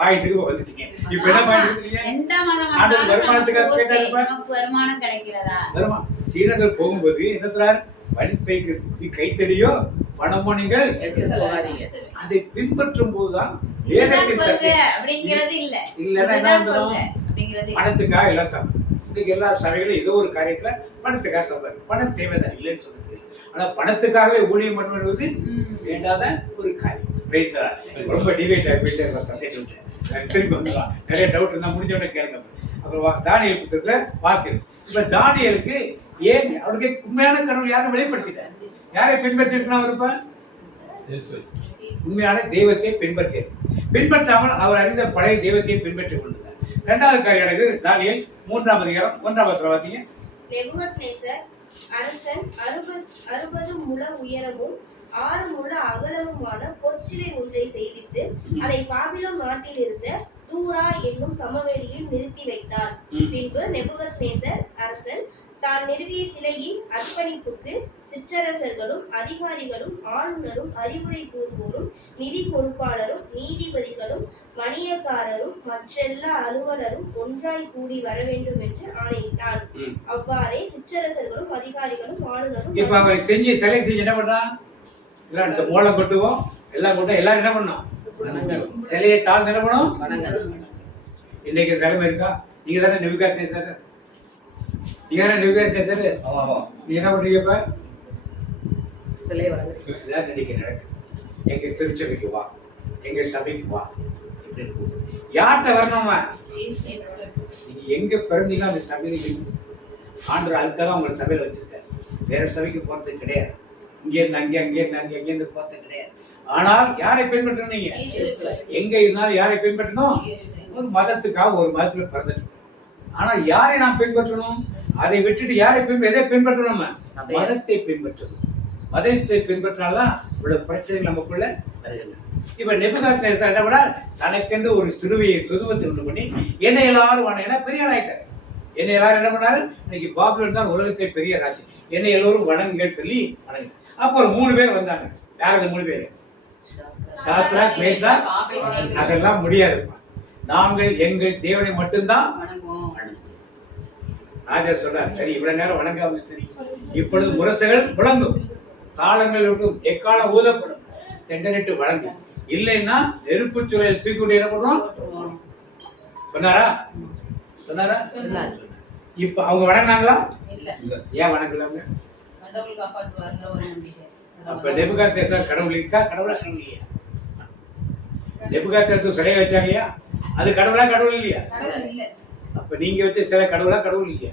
பாயிண்ட்டுக்கு வந்துட்டீங்க. இப்ப என்ன பாயிண்ட்? எந்த மதம் வருமானத்துக்காக கேட்டாருப்பா, வருமானம் கிடைக்கிறதா? வருமானம். சீனர்கள் போகும்போது என்ன சொல்றாரு? வழிப்பைக்கு கைத்தடியோ பணமோ நீங்கள் அதை பின்பற்றும் போதுதான் வேதத்தின் சத்தியம். அப்படிங்கிறது இல்ல. இல்லன்னா என்ன வந்துடும்? பணத்துக்காக எல்லாம் சம்பளம். இன்னைக்கு எல்லா சபைகளும் ஏதோ ஒரு காரியத்துல பணத்துக்காக சம்பளம். பணம் தேவைதான் இல்லைன்னு சொல்றது. ஆனா பணத்துக்காகவே ஊழியம் பண்ணுவது வேண்டாத ஒரு காரியம். ரொம்ப டிபேட் ஆகிட்டு சப்ஜெக்ட் திரும்பி வந்துடலாம். நிறைய டவுட் இருந்தா முடிஞ்சோட கேளுங்க. அப்புறம் தானியல் புத்தகத்துல வார்த்தை. இப்ப தானியலுக்கு ஏன் அவருக்கு உண்மையான கடவுள் யாரும் வெளிப்படுத்திட்டார்? யாரை பின்பற்றிருக்கணும்? இருப்ப உண்மையான தெய்வத்தை பின்பற்றாமல் அவர் அறிந்த பழைய தெய்வத்தை பின்பற்றிக் கொண்டார். இரண்டாவது காரியம் தானியேல் 3ஆம் அதிகாரம் 1ஆம் வசனம் வாசிங்க. நெபுகத்நேசர் அரசன் 60 முழ உயரமும் 6 முழ அகலமுமான பொற்சிலை ஒன்றை செய்திட்டு அதை பாபிலோன் நாட்டில் இருந்த தூரா என்னும் சமவெளியில் நிறுத்தி வைத்தார். பின்பு நெபுகத்நேசர் அரசன் தான் நிறுவிய சிலையின் அர்ப்பணிப்புக்கு சிற்றரசர்களும் அதிகாரிகளும் ஆளுநரும் அறிவுரை கூறுவோரும் நிதி பொறுப்பாளரும் நீதிபதிகளும் வணிகக்காரரும் மற்றெல்லா அலுவலரும் ஒன்றாய் கூடி வர வேண்டும் என்று ஆணையிட்டார். அவ்வாறே சிற்றரசர்களும் அதிகாரிகளும் ஆளுநரும் இப்ப அவன் செஞ்சு சிலை செஞ்சு என்ன பண்றான்? எல்லாம் மூலம் கொட்டுவோம், எல்லாம் கொண்டு எல்லாரும் என்ன பண்ணோம்? சிலையை தாழ் நிலவணும். இன்னைக்கு நிலைமை இருக்கா? நீங்க தானே நெபுகாத்நேசர், நீங்க தானே நெபுகாத்நேசர். நீங்க என்ன பண்றீங்க? இப்ப சிலையை நடக்கு. எங்க திருச்சபைக்கு வா, எங்க சபைக்கு வா. யார்கிட்ட வரணுமா? நீங்க எங்க பிறந்தீங்க அந்த சபையில ஆண்டவர் அதுக்காக உங்களை சபையில வச்சிருக்காரு. வேற சபைக்கு போறது கிடையாது. இங்க இருந்து அங்கே, அங்கே இருந்து அங்கே, அங்கே இருந்து போறது கிடையாது. ஆனால் யாரை பின்பற்றணும்? நீங்க எங்க இருந்தாலும் யாரை பின்பற்றணும்? ஒரு மதத்துக்காக ஒரு மதத்துல பிறந்தது. ஆனா யாரை நாம் பின்பற்றணும்? அதை விட்டுட்டு யாரை எதை பின்பற்றணும்? மதத்தை பின்பற்றணும். மதத்தை பின்பற்றினால்தான் இவ்வளவு பிரச்சனைகள் நமக்குள்ள வருகின்றன. இப்ப நெபுகாத்நேசர் என்ன பண்ணார்? தனக்கென்று ஒரு சிலுவையை சுதுவத்தை உண்டு பண்ணி என்னை எல்லாரும் வணங்கினா பெரிய ஆயிட்டார். என்னை எல்லாரும் என்ன பண்ணாரு? இன்னைக்கு பாபுலன் தான் உலகத்தை பெரிய ராசி, என்னை எல்லோரும் வணங்குங்கன்னு சொல்லி வணங்கு. அப்போ ஒரு 3 பேர் வந்தாங்க. யார் அந்த 3 பேரு? சாத்ராக், மேஷாக், அதெல்லாம் முடியாது. நாங்கள் எங்கள் தேவனை மட்டும்தான் வணங்குவோம். ராஜா சொல்றார், சரி இவ்வளவு நேரம் வணங்காம சரி, இப்பொழுது முரசுகள் முழங்கும், தாளங்கள் இருக்கும், எக்காலம் ஊதப்படும், தெண்டனிட்டு வழங்கும். இல்லைன்னா நெருப்பு சூழல் தூக்கி என்ன பண்ணுவோம் சொன்னாரா? சொன்னாரா? இப்ப அவங்க வணங்கினாங்களா? ஏன் வணங்கலாங்க? அப்ப நெபுகாத்நேசர் கடவுள் இருக்கா? கடவுளா? கடவுள் இல்லையா? நெபுகாத்நேசர் சிலையை வச்சாங்க இல்லையா? அது கடவுளா? கடவுள் இல்லையா? அப்ப நீங்க வச்ச சிலை கடவுளா? கடவுள் இல்லையா?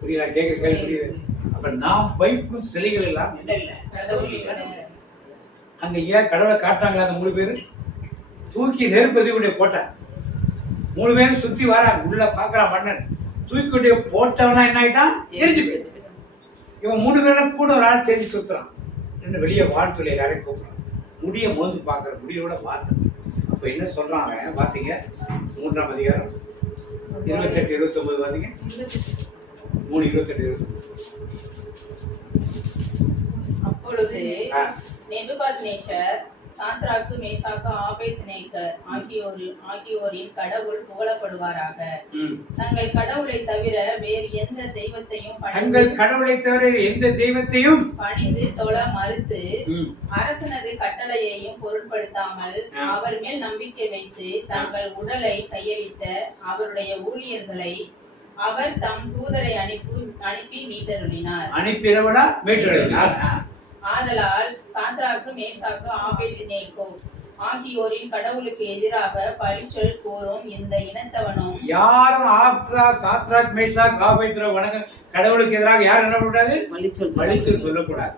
புரியுதா? கேட்கிற கேள்வி புரியுது? அப்ப நாம் வைக்கும் சிலைகள் எல்லாம் என்ன இல்ல? அங்க ஏன் கடவுளை காட்டாங்களா? அந்த 3 பேரு தூக்கி நெருப்பதி போட்டாங்க. 3 பேரும் சுத்தி வராங்க. உள்ள பாக்குறான் மன்னன், தூக்கி போட்டவனா என்ன ஆயிட்டான்? எரிஞ்சு போயிட்டு. இவன் 3 பேரும் கூட ஒரு ஆள் சேர்ந்து சுத்துறான். இன்னும் வெளியே வாழ் சொல்லி எல்லாரையும் கூப்பிடுறான். முடிய மோந்து பாக்குற முடியோட வாசம். அப்ப என்ன சொல்றான்? பாத்தீங்க 3ஆம் அதிகாரம் 28, 29 பாத்தீங்க. 3, 28, 29. அப்பொழுது நெபுகாத்நேசர் சாத்ராக்கு, மேஷாக்கு, ஆபேத்நேகர் ஆகியோரின் கடவுள் புகழப்படுவாராக. தங்கள் கடவுளை தவிர வேறு எந்த தெய்வத்தையும் பணிந்து தொழ மறுத்து அரசனது கட்டளையையும் பொருட்படுத்தாமல் அவர் மேல் நம்பிக்கை வைத்து தங்கள் உடலை கையளித்த அவருடைய ஊழியர்களை அவர் தம் தூதரை அனுப்பி மீட்டருளினார். ஆதலால் சாத்ராக்கு மேஷாக்கு ஆபேத்நேகோ ஆகியோரின் கடவுளுக்கு எதிராக பழிச்சொல் கூறும் இந்த இனத்தவனும் யாரும் சாத்ராக் மேஷாக் ஆபேத்நேகோ வணங்க கடவுளுக்கு எதிராக யாரும் என்ன பண்ணக்கூடாது? பழிச்சொல் சொல்லக்கூடாது.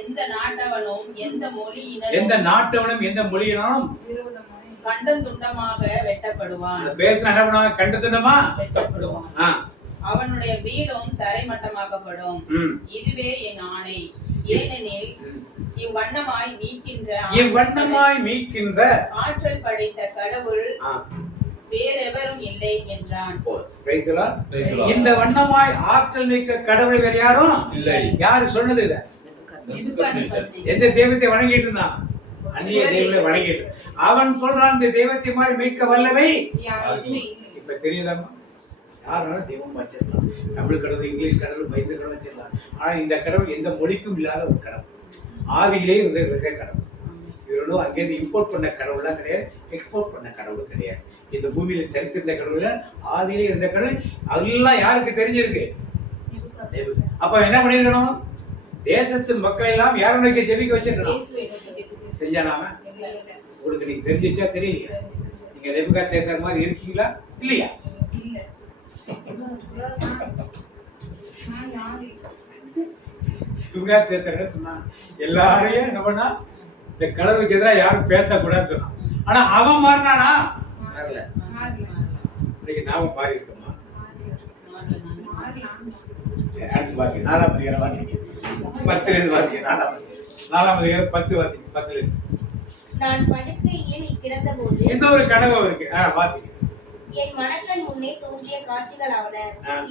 எந்த நாட்டவனும் எந்த மொழியினாலும் கண்டம் துண்டமாக வெட்டப்படுவான். பேசுனா என்ன பண்ணுவாங்க? கண்ட துண்டமா வெட்டப்படுவான். அவனுடைய வீடும் தரைமட்டமாக்கப்படும். இதுவே என் ஆணை. ஏனெனில் இவ்வண்ணமாய் மீட்கின்ற ஆற்றல் படைத்த கடவுள் வேறெவரும் இல்லை என்றான். இந்த வண்ணமாய் ஆற்றல் மிக்க கடவுள் வேற யாரும் இல்லை. யாரு சொன்னது? இத எந்த தெய்வத்தை வணங்கிட்டு இருந்தான்? அந்நிய தெய்வத்தை வணங்கிட்டு. அவன் சொல்றான் இந்த தெய்வத்தை மாதிரி மீட்க வல்லவை இப்ப தெரியுதாமா? யாருனாலும் தெய்வம் வச்சிடலாம். தமிழ் கடவுள், இங்கிலீஷ் கடவுள், பைபிள் கடவுள் வச்சிடலாம். ஆனா இந்த கடவுள் எந்த மொழிக்கும் இல்லாத ஒரு கடவுள். ஆதியிலே இருந்த கடவுள். இவர்களும் அங்கேருந்து இம்போர்ட் பண்ண கடவுள்லாம் கிடையாது, எக்ஸ்போர்ட் பண்ண கடவுள் கிடையாது. இந்த பூமியில தெரித்திருந்த கடவுள், ஆதியிலே இருந்த கடவுள். அதெல்லாம் யாருக்கு தெரிஞ்சிருக்கு? அப்ப என்ன பண்ணிருக்கணும்? தேசத்து மக்களை எல்லாம் யாரை நோக்கி ஜெபிக்க வச்சிருக்கணும். செஞ்சானாம உங்களுக்கு நீங்க தெரிஞ்சிச்சா தெரியலையா? நீங்க நேபுகாத்நேச்சார் மாதிரி இருக்கீங்களா இல்லையா? நேபுகாத்நேச்சார் சொன்னான் எல்லாரையும் என்ன பண்ணா இந்த கடவுளுக்கு எதிராக யாரும் பேசக்கூடாதுன்னு சொன்னான். ஆனா அவன் மாறினானா? இன்னைக்கு நாம மாறி இருக்கோமா? அடுத்து பாத்தீங்க 4ஆம் அதிகாரம் வாசிங்க. 10 வாசிங்க. 4ஆம் அதிகாரம் 10 வாசிங்க. 10 நான் படுக்கையில் கிடந்தபோது இன்னொரு கனவு இருக்கு. வாசிங்க. என் மனக்கண் முன்னே தோன்றிய காட்சிகளாவன.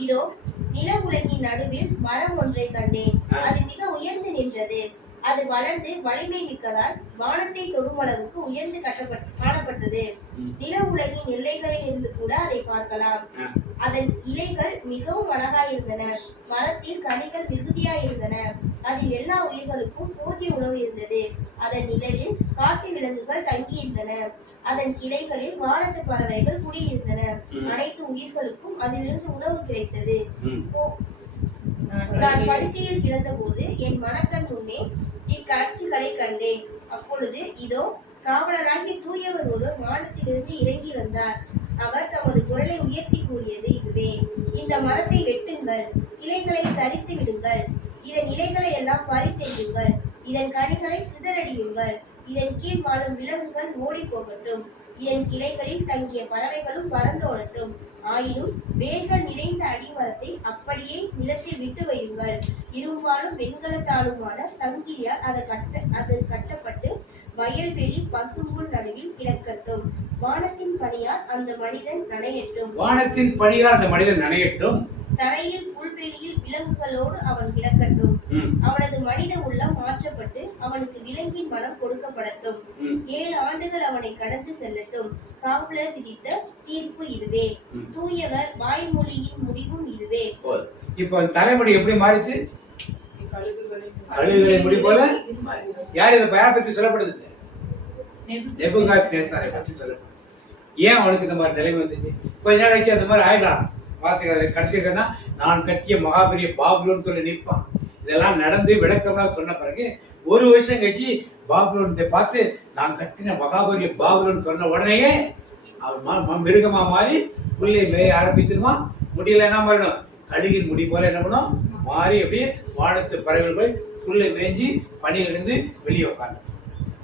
இதோ நில உலகின் நடுவில் மரம் ஒன்றை கண்டேன். அது மிக உயர்ந்து நின்றது. அது வளர்ந்து வலிமை மிக்கதால் வானத்தை தொடும் அளவுக்கு உயர்ந்து காணப்பட்டது. நில உலகின் எல்லைகளில் இருந்து கூட அதை பார்க்கலாம். அதன் இலைகள் மிகவும் அழகாயிருந்தன. மரத்தில் கனிகள் மிகுதியாயிருந்தன. அதில் எல்லா உயிர்களுக்கும் போதிய உணவு இருந்தது. அதன் நிழலில் காட்டு விலங்குகள் தங்கியிருந்தன. அதன் கிளைகளில் வானத்து பறவைகள் குடியிருந்தன. அனைத்து உயிர்களுக்கும் அதிலிருந்து உணவு கிடைத்தது. நான் படுக்கையில் கிடந்த போது என் மனக்கண் முன்னே இக்காட்சிகளை கண்டேன். அப்பொழுது இதோ காவலராகி தூயவர் ஒருவர் வானத்திலிருந்து இறங்கி வந்தார். அவர் தமது குரலை உயர்த்தி கூறியது இதுவே: இந்த மரத்தை வெட்டுங்கள், கிளைகளை தரித்து விடுங்கள், இதன் இலைகளை எல்லாம் பறித்தெடுங்கள், இதன் கனிகளை சிதறடியுங்கள், இதன் கீழ் வாழும் விலங்குகள் ஓடி போகட்டும், இதன் கிளைகளில் தங்கிய பறவைகளும் பறந்தோடட்டும். ஆயினும் வேர்கள் நிறைந்த அடிமரத்தை அப்படியே நிலத்தில் விட்டு வையுங்கள். இரும்பாலும் வெண்கலத்தாலுமான சங்கிலியால் அது கட்டப்பட்டு வயல்வெளி பசும்புல் நடுவில் கிடக்கட்டும். வானத்தின் பனியால் அந்த மனிதன் நனையட்டும். தரையில் புல்வெளியில் விலங்குகளோடு அவன் கிடக்கட்டும். அவனது மனித உள்ளம் மாற்றப்பட்டு அவனுக்கு விலங்கின் மனம் கொடுக்கப்படட்டும். 7 ஆண்டுகள் அவனை கடந்து செல்லட்டும். காவலர் விதித்த தீர்ப்பு இதுவே. தூயவர் வாய்மொழியின் முடிவும் இதுவே. இப்போ தலைமுடி எப்படி மாறிச்சு? கழுகுகளை முடி போல. யார் இதை யாரை பத்தி சொல்லப்படுது? நேபுகாத்நேச்சாரை பத்தி சொல்லப்படுது. ஏன் அவனுக்கு இந்த மாதிரி நிலைமை வந்துச்சு? கொஞ்ச நாள் கழிச்சு அந்த மாதிரி ஆயிடலாம். வார்த்தைகளை கடிச்சிருக்கேன்னா நான் கட்டிய மகாபெரிய பாபுலோன்னு சொல்லி நிற்பான். இதெல்லாம் நடந்து விளக்கம்லாம் சொன்ன பிறகு 1 வருஷம் கழிச்சு பாபுலோன் பார்த்து நான் கட்டின மகாபெரிய பாபுலோன்னு சொன்ன உடனேயே அவன் மிருகமா மாறி புள்ளை மேய ஆரம்பிச்சிருமா. முடியல என்ன பண்ணணும்? கழுகின் முடி போல என்ன பண்ணும்? மாறி அப்படியே வானத்து பறவைகள் போய் புள்ளை மேய்ஞ்சி பனியிலிருந்து வெளியே உட்காந்து.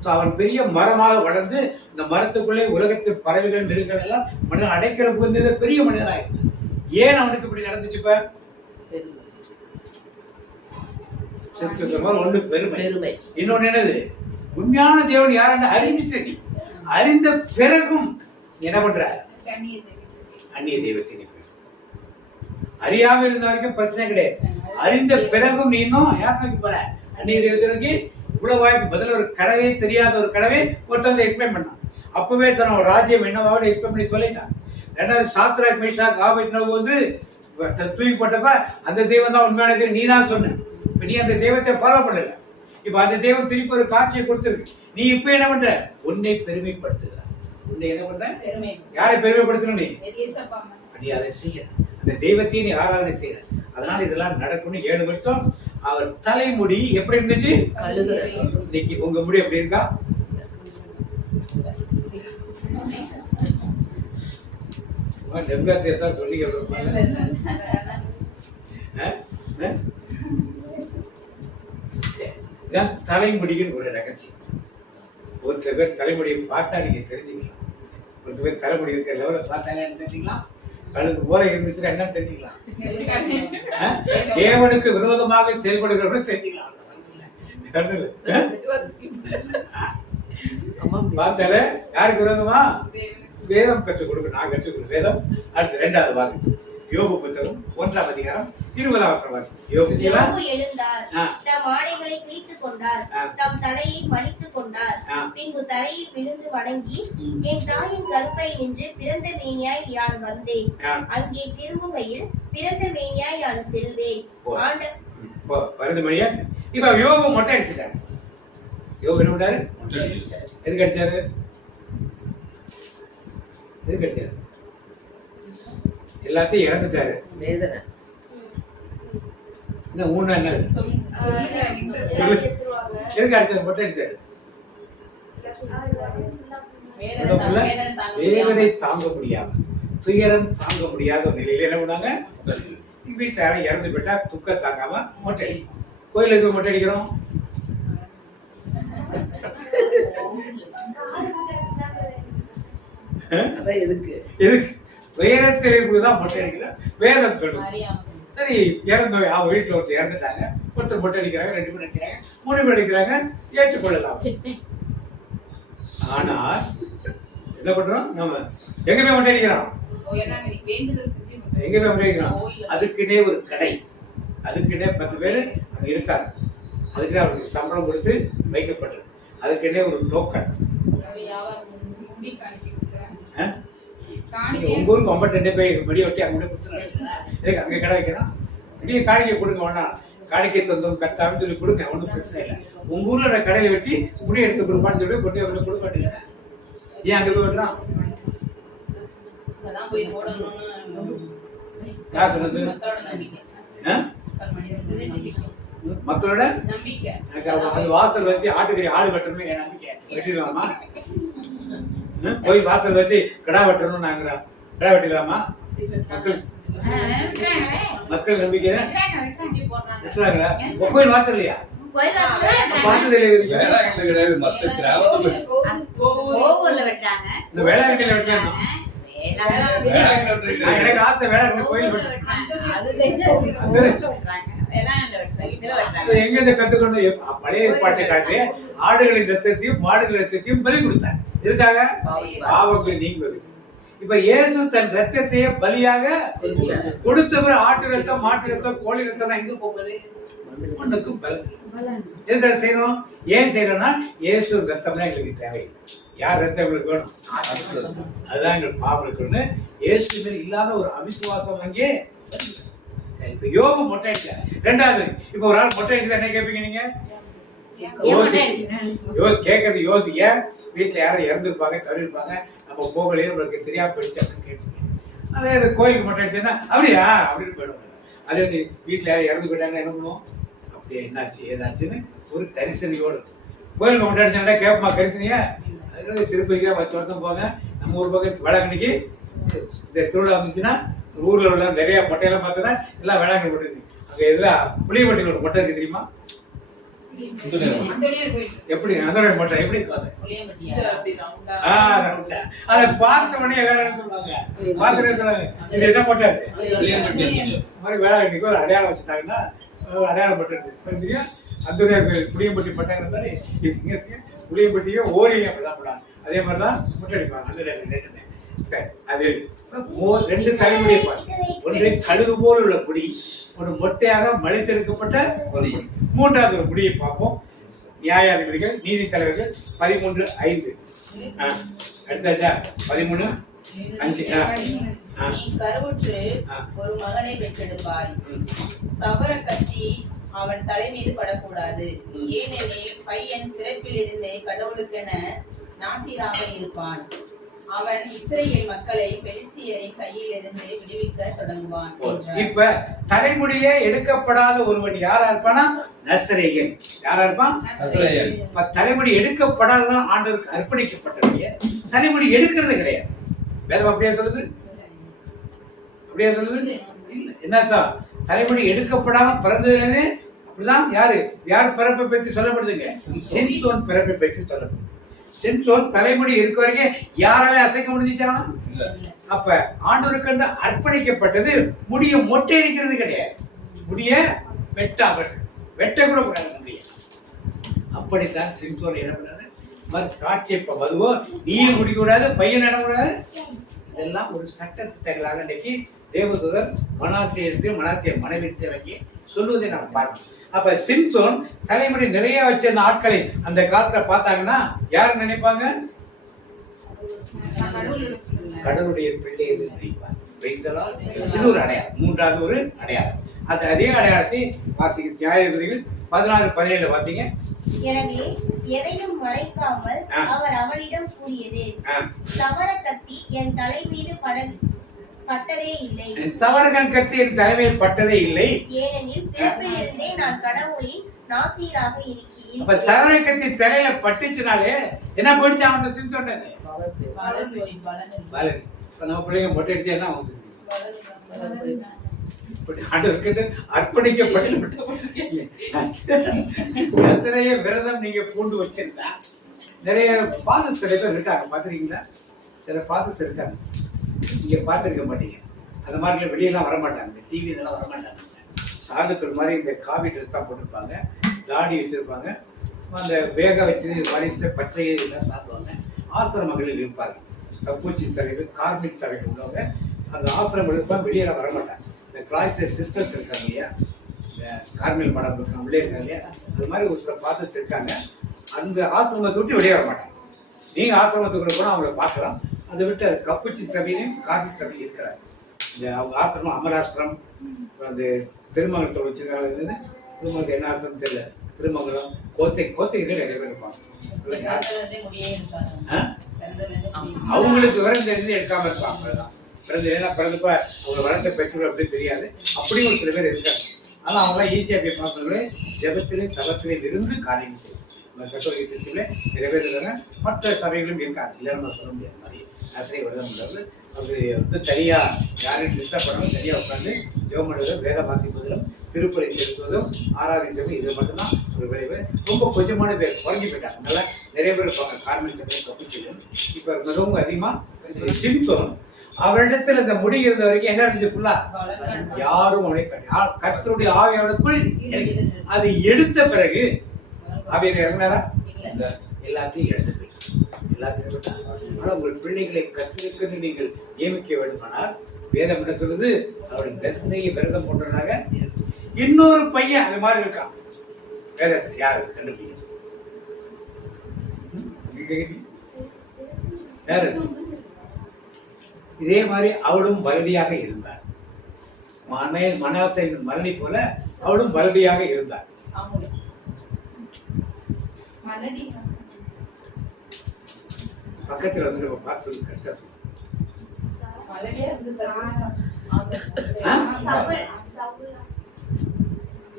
ஸோ அவன் பெரிய மரமாக வளர்ந்து இந்த மரத்துக்குள்ளே உலகத்து பறவைகள் மிருகங்கள் எல்லாம் மனிதன் அடைக்கிற புகுந்தது பெரிய மனிதனாயிருக்கு. ஏன் அவனுக்கு இப்படி நடந்துச்சு? ஒண்ணு பெருமை, இன்னொன்னு என்னது? உண்மையான தேவன் யாருன்னு அறிஞ்சிட்ட. நீ அறிந்த பிறகும் என்ன பண்ற? அந்நிய தெய்வத்தை அறியாம இருந்த வரைக்கும் பிரச்சனை கிடையாது. அறிந்த பிறகும் நீ இன்னும் யார் நோக்கி போற? அந்நிய தெய்வத்தை நோக்கி. இவ்வளவு வாய்ப்பு பதில் ஒரு கடவே தெரியாத ஒரு கடவை ஒருத்தவங்க எக்ஸ்பிளைன் பண்ணான். அப்பவே சொன்ன ஒரு ராஜ்யம் என்னவாவோட எக்ஸ்பிளைன் பண்ணி சொல்லிட்டான். ரெண்டாவது சாத்ராக் மேஷாக் ஆபேத்நேகோ வந்து தூக்கி போட்டப்ப அந்த தெய்வம் தான் உண்மையான தெய்வம் நீ தான் சொன்ன. இப்ப நீ அந்த தெய்வத்தை ஃபாலோ பண்ணல. இப்ப அந்த தெய்வம் திருப்பி ஒரு காட்சியை கொடுத்துருக்கு. நீ இப்ப என்ன பண்ற? உன்னை பெருமைப்படுத்துகிற. உன்னை என்ன பண்ற? யாரை பெருமைப்படுத்தணும்? நீ அதை செய்ய அந்த தெய்வத்தையும் நீ ஆராதனை செய்யற. அதனால இதெல்லாம் நடக்கும்னு 7 வருஷம் அவர் தலைமுடி எப்படி இருந்துச்சு? கழுகுற. இன்னைக்கு உங்க முடி எப்படி இருக்கா? தலைமுடியின் ஒரு ரகசியம். ஒரு சில பேர் தலைமுடியை பார்த்தா நீங்க தெரிஞ்சுக்கலாம். ஒரு சில பேர் தலைமுடி இருக்கிற லெவலில் பார்த்தாங்க என்ன தெரிஞ்சுக்கலாம்? கழுகு போல இருந்துச்சுன்னா என்ன தெரிஞ்சுக்கலாம்? தேவனுக்கு விரோதமாக செயல்படுகிறவங்க தெரிஞ்சுக்கலாம். பார்த்தால யாருக்கு விரோதமா? வேதம் கற்றுக் கொடுக்க நான் கற்றுக் கொடுக்க வேதம். அடுத்து 2வது வாக்கு யோபு புத்தகம் 1ஆம் அதிகாரம் 20ஆம் வசனம். யோபு எழுந்தார், தம் ஆடைகளை கிழித்துக் கொண்டார், தம் தலையை மடித்துக் கொண்டார், பின்பு தரையில் விழுந்து வணங்கி, என் தாயின் கருப்பை நின்று பிறந்த மேனியாய் நான் வந்தேன், அங்கே திரும்புகையில் பிறந்த மேனியாய் நான் செல்வேன். இப்ப யோபு மொட்டை அடிச்சுட்டாரு. யோபு என்ன பண்ணாரு? எதுக்கு அடிச்சாரு? எதுக்கு அடிச்சாரு? எல்லாத்தையும் இறந்துட்டாரு. வேதனை. என்ன ஊனா என்ன? எதுக்கு அடிச்சாரு? மொட்டை அடிச்சாரு. வேதனை தாங்க முடியாம, துயரம் தாங்க முடியாத ஒரு நிலையில என்ன பண்ணாங்க? வீட்டுல யாரும் இறந்து போயிட்டா துக்க தாங்காம மொட்டை அடிக்கும். கோயில எதுக்கு மொட்டை அடிக்கிறோம்? எதுக்கு? வேதத்தில் இருக்குதான் மொட்டை அடிக்கிறார். வேதம் சொல்லுது. சரி, இறந்தவங்க அவங்க வீட்டுல ஒருத்தர் இறந்துட்டாங்க, ஒருத்தர் மொட்டை அடிக்கிறாங்க, 2 பேர் அடிக்கிறாங்க, 3 பேர் அடிக்கிறாங்க, ஏற்றுக்கொள்ளலாம். ஆனா என்ன பண்றோம்? நம்ம எங்க போய் மொட்டை அடிக்கிறோம்? எங்க போய் மொட்டை அடிக்கிறோம்? அதுக்குன்னே ஒரு கடை, அதுக்குன்னே 10 பேர் அங்க இருக்காங்க, அதுக்குன்னே அவருக்கு சம்பளம் கொடுத்து வைக்கப்பட்டது, அதுக்குன்னே ஒரு டோக்கன். உங்க ஊருக்கு 52 போய் மடி ஒட்டி அங்க கொடுத்துறாங்க. அங்க கடை வைக்கிறான். நீங்க காணிக்கை கொடுக்க வேண்டாம், காணிக்கை தந்தோம் கட்டான்னு சொல்லி கொடுங்க, ஒன்றும் பிரச்சனை இல்லை. உங்க ஊர்ல கடையில வெட்டி முடி எடுத்து கொடுப்பான்னு சொல்லி கொண்டு அவங்களை கொடுக்க மாட்டேங்க. ஏன் அங்க போய் வெட்டுறான்? யார் சொன்னது? மக்களோட நம்பிக்கை. அது வாசல் வச்சு ஆட்டுக்கறி ஆடு வெட்டணும் என் நம்பிக்கை. வெட்டிடலாமா? போய் வாசல் வச்சு கடா வெட்டணும் நாங்க கடா வெட்டிடலாமா? மக்கள் நம்பிக்கை வெட்டுறாங்களா? கோயில் வாசல் இல்லையா? பார்த்தது கிடையாது. மற்ற கிராமத்துல இந்த வேளாங்கண்ணில வெட்டாங்க. எனக்கு ஆத்த வேளாங்கண்ணி கோயில் எங்க இருந்து கத்துக்கணும்? பழைய ஏற்பாட்டை காட்டி ஆடுகளின் ரத்தத்தையும் மாடுகளின் ரத்தத்தையும் பலி கொடுத்தாங்க. இதுக்காக பாவங்கள் நீங்குவது. இப்ப இயேசு தன் ரத்தத்தையே பலியாக கொடுத்தவர். ஆட்டு ரத்தம், மாட்டு ரத்தம், கோழி ரத்தம் எங்க போகுது? ஒண்ணுக்கும் பலன். எதுக்காக செய்யறோம்? ஏன் செய்யறோம்னா இயேசு ரத்தம்னா எங்களுக்கு தேவை. யார் ரத்தம் எங்களுக்கு வேணும்? அதுதான் எங்களுக்கு பாவங்களுக்கு ஒண்ணு. இயேசு மேல இல்லாத ஒரு அவிசுவாசம் அங்கே. இப்ப யோபு மொட்டை அடிச்சார். 2வது, இப்ப ஒரு ஆள் மொட்டை அடிச்சா என்ன கேட்பீங்க நீங்க? கேட்கறது யோசி. ஏன்? வீட்டுல யாரும் இறந்துருப்பாங்க, தவிர்ப்பாங்க, நம்ம போகலையே நம்மளுக்கு தெரியாம போயிடுச்சு அப்படின்னு கேட்பீங்க. அதே கோயிலுக்கு மொட்டை அடிச்சா அப்படியா அப்படின்னு போயிடுவாங்க. அதே வீட்டுல யாரும் இறந்து போயிட்டாங்க என்ன பண்ணுவோம்? அப்படியே என்னாச்சு ஏதாச்சுன்னு ஒரு கரிசனையோடு. கோயிலுக்கு மொட்டை அடிச்சா கேட்பமா கரிசனையா? அதனால திருப்பதிக்கு வருஷம் போங்க. நம்ம ஊர் பக்கம் வேளாங்கண்ணிக்கு இந்த திருவிழா வந்துச்சுன்னா ஊர்ல உள்ள நிறைய மொட்டையெல்லாம் பார்த்தோன்னா எல்லாம் வேளாங்கண்ணி போட்டு இருக்கு. அங்க எதுலாம் புளியம்பட்டியில் ஒரு மொட்டை இருக்கு தெரியுமா? எப்படி அதோட மொட்டை எப்படி அதை பார்த்த உடனே எல்லாரும் சொல்லுவாங்க, பார்த்துட்டு சொல்லுவாங்க இது என்ன மொட்டை? மாதிரி வேளாங்கண்ணிக்கு ஒரு அடையாளம் வச்சுட்டாங்கன்னா அடையாளம் பட்டு இருக்கு. அந்த புளியம்பட்டி பட்டாங்கிற மாதிரி இங்க இருக்கு. புளியம்பட்டியும் ஓரியும் அப்படிதான் போடாங்க. அதே மாதிரிதான் முட்டை அடிப்பாங்க. அந்த சரி, அது 2 தலைமுறை பாருங்க. ஒன்று கழுகு போல் உள்ள முடி, ஒரு மொட்டையாக மலைத்தெடுக்கப்பட்ட 3வது ஒரு முடியை பார்ப்போம். நியாயாதிபதிகள் நீதி தலைவர்கள் 13:5. அடுத்தாச்சா? 13:5. நீ கருவுற்று ஒரு மகனை பெற்றெடுப்பாய், சவர கத்தி அவன் தலை மீது படக்கூடாது, ஏனெனில் பையன் பிறப்பில் இருந்தே கடவுளுக்கென நாசீராக இருப்பான். அவன் இஸ்ரேல் மக்களை பெலிஸ்தியரின் கையில் இருந்து விடுவிக்க தொடங்குவான் என்றார். இப்ப தலைமுடியே எடுக்கப்படாத ஒருவன் யாரா இருப்பானா? நசரேயன். யாரா இருப்பான்? இப்ப தலைமுடி எடுக்கப்படாததான் ஆண்டவருக்கு அர்ப்பணிக்கப்பட்டவங்க. தலைமுடி எடுக்கிறது கிடையாது. வேதம் அப்படியே சொல்லுது? அப்படியே சொல்லுது? இல்ல. என்னதான் தலைமுடி எடுக்கப்படாம பிறந்தது அப்படிதான். யார் பிறப்பை பற்றி சொல்லப்படுதுங்க? சிம்சோன் பிறப்பை பற்றி சொல்லப்படுது. சிம்சோன் தலைமுடி இருக்க வரைக்கும் யாரால அசைக்க முடிஞ்சிச்சானா? அப்ப ஆண்டவருக்கு அர்ப்பணிக்கப்பட்டது முடிய மொட்டை அடிக்கிறது கிடையாது. முடிய வெட்ட கூட கூடாது முடிய. அப்படித்தான் சிம்சோன் என்ன பண்ணாரு? திராட்சை மதுவோ நீயும் குடிக்கூடாது, பையன் இடக்கூடாது. இதெல்லாம் ஒரு சட்ட திட்டங்களாக இன்னைக்கு தேவதூதர் மனாத்திய மனைவி இறங்கி சொல்லுவதை நாம் பார்க்கிறோம். அப்ப சிம்சோன் தலைமுடி நிறைய வச்ச அந்த ஆட்களை அந்த காலத்துல பார்த்தாங்கன்னா யாரு நினைப்பாங்க? கடவுளுடைய பிள்ளை என்று நினைப்பார். இது ஒரு அடையாளம். மூன்றாவது ஒரு அடையாளம். அதே அடையாளத்தை பார்த்தீங்க நியாயாதிபதிகள் 16:17 பார்த்தீங்க. எனவே எதையும் மறைக்காமல் அவர் அவளிடம் கூறியது, சவர கத்தி என் தலை மீது பட்டதே இல்லை. சவரகன் கத்தி என் தலைமையில் பட்டதே இல்லை. ஏனெனில் பிறப்பிலிருந்தே நான் கடவுளின் நாசீராக இருக்கிறேன். அப்ப சவர கத்தி தலையில பட்டுச்சுனாலே என்ன போயிடுச்சு? அவன் சிம்சோன் பலன். இப்ப நம்ம பிள்ளைங்க மொட்டை அடிச்சா என்ன ஆகுது? அர்ப்பணிக்கப்பட்ட விரதம் நீங்க பூண்டு வச்சிருந்தா நிறைய ஃபாதர்ஸ் இருக்காங்க. பாத்துருக்கீங்களா? சில ஃபாதர்ஸ் இருக்காங்க, நீங்க பார்த்துருக்க மாட்டீங்க. அந்த மாதிரி வெளியெல்லாம் வரமாட்டாங்க, டிவி இதெல்லாம் வரமாட்டாங்க. சாதுக்கள் மாதிரி இந்த காவி ட்ரெஸ் தான் போட்டிருப்பாங்க, தாடி வச்சிருப்பாங்க, அந்த வேக வச்சு வரிசை பச்சை இதெல்லாம் சாப்பிடுவாங்க. ஆசிரமங்களில் இருப்பாங்க. கப்பூச்சி சபைகள், கார்மிக் சபைகள் உள்ளவங்க அந்த ஆசிரமங்கள் இருப்பாங்க, வெளியெல்லாம் வரமாட்டாங்க. இந்த கிளாஸ் சிஸ்டர்ஸ் இருக்காங்க இல்லையா, இந்த கார்மில் மடம் இருக்காங்க, உள்ளே இருக்காங்க இல்லையா, அது மாதிரி ஒரு சில ஃபாதர்ஸ் இருக்காங்க. அந்த ஆசிரமத்தை விட்டு வெளியே வர மாட்டாங்க. நீங்க ஆசிரமத்துக்குள்ள கூட அவங்கள பார்க்கலாம். அதை விட்டு கப்புச்சி சபையிலையும் கார்மிக் சபையும் இருக்கிறாங்க. இந்த அவங்க ஆசிரமம் அமராஷ்டிரம், அந்த திருமங்கலத்தோடு வச்சிருக்காங்க. திருமங்கலத்தை என்ன ஆசிரமம் தெரியல, திருமங்கலம் கோத்தைகள் நிறைய பேர் இருப்பாங்க. அவங்களுக்கு விவரம் தெரிஞ்சு எடுக்காம இருப்பாங்க. பிறந்தப்ப அவங்க வளர்த்த பெற்றோர் அப்படி தெரியாது, அப்படியும் ஒரு சில பேர் இருக்காங்க. ஆனால் அவங்களாம் ஈஸியாக போய் பார்க்கறவங்களே ஜபத்திலே தபத்திலே இருந்து காரியம் செய்யும். கத்தோலிக்கத்திலே நிறைய பேர் இருக்காங்க, மற்ற சபைகளும் இருக்காங்க. இல்லை நம்ம சொல்ல முடியாது. மாதிரி ஆசிரியர் விரதம் உள்ளது அது தனியா யாரையும் டிஸ்டர்ப் பண்ணாலும் தனியா உட்காந்து ஜெபம் பண்ணுவதும் வேத வாசிப்பதிலும் திருப்பறை செலுத்துவதும் ஆராதிக்கிறதும் இது மட்டும்தான் ஒரு விளைவு. ரொம்ப கொஞ்சமான பேர் குறைஞ்சி போயிட்டாங்க. அதனால நிறைய பேர் இருப்பாங்க கார்மெண்ட் சபை கப்புச்சிலும். இப்போ மிகவும் அதிகமாக சிம்சோன் அவரிடத்தில் இந்த முடி இருந்த வரைக்கும் என்ன இருந்துச்சு? ஃபுல்லா யாரும் கர்த்தருடைய ஆவியானதுக்குள் அது எடுத்த பிறகு ஆவியான இறங்கினாரா? எல்லாத்தையும் எடுத்து உங்கள் பிள்ளைகளை கத்திருக்கிறது நீங்கள் நியமிக்க வேண்டுமானால் வேதம் என்ன சொல்லுது? அவருடைய தரிசனையை விரதம் போன்றதாக. இன்னொரு பையன் அது மாதிரி இருக்கான் வேதத்தில். யாரு கண்டுபிடிக்க? யாரு? இதே மாதிரி அவளும் வலடியாக இருந்தாள். மனாசை மரணி போல அவளும் வலடியாக இருந்தாள். பக்கத்துல வந்து நம்ம பார்த்து சொல்லி கரெக்டா சொல்லு.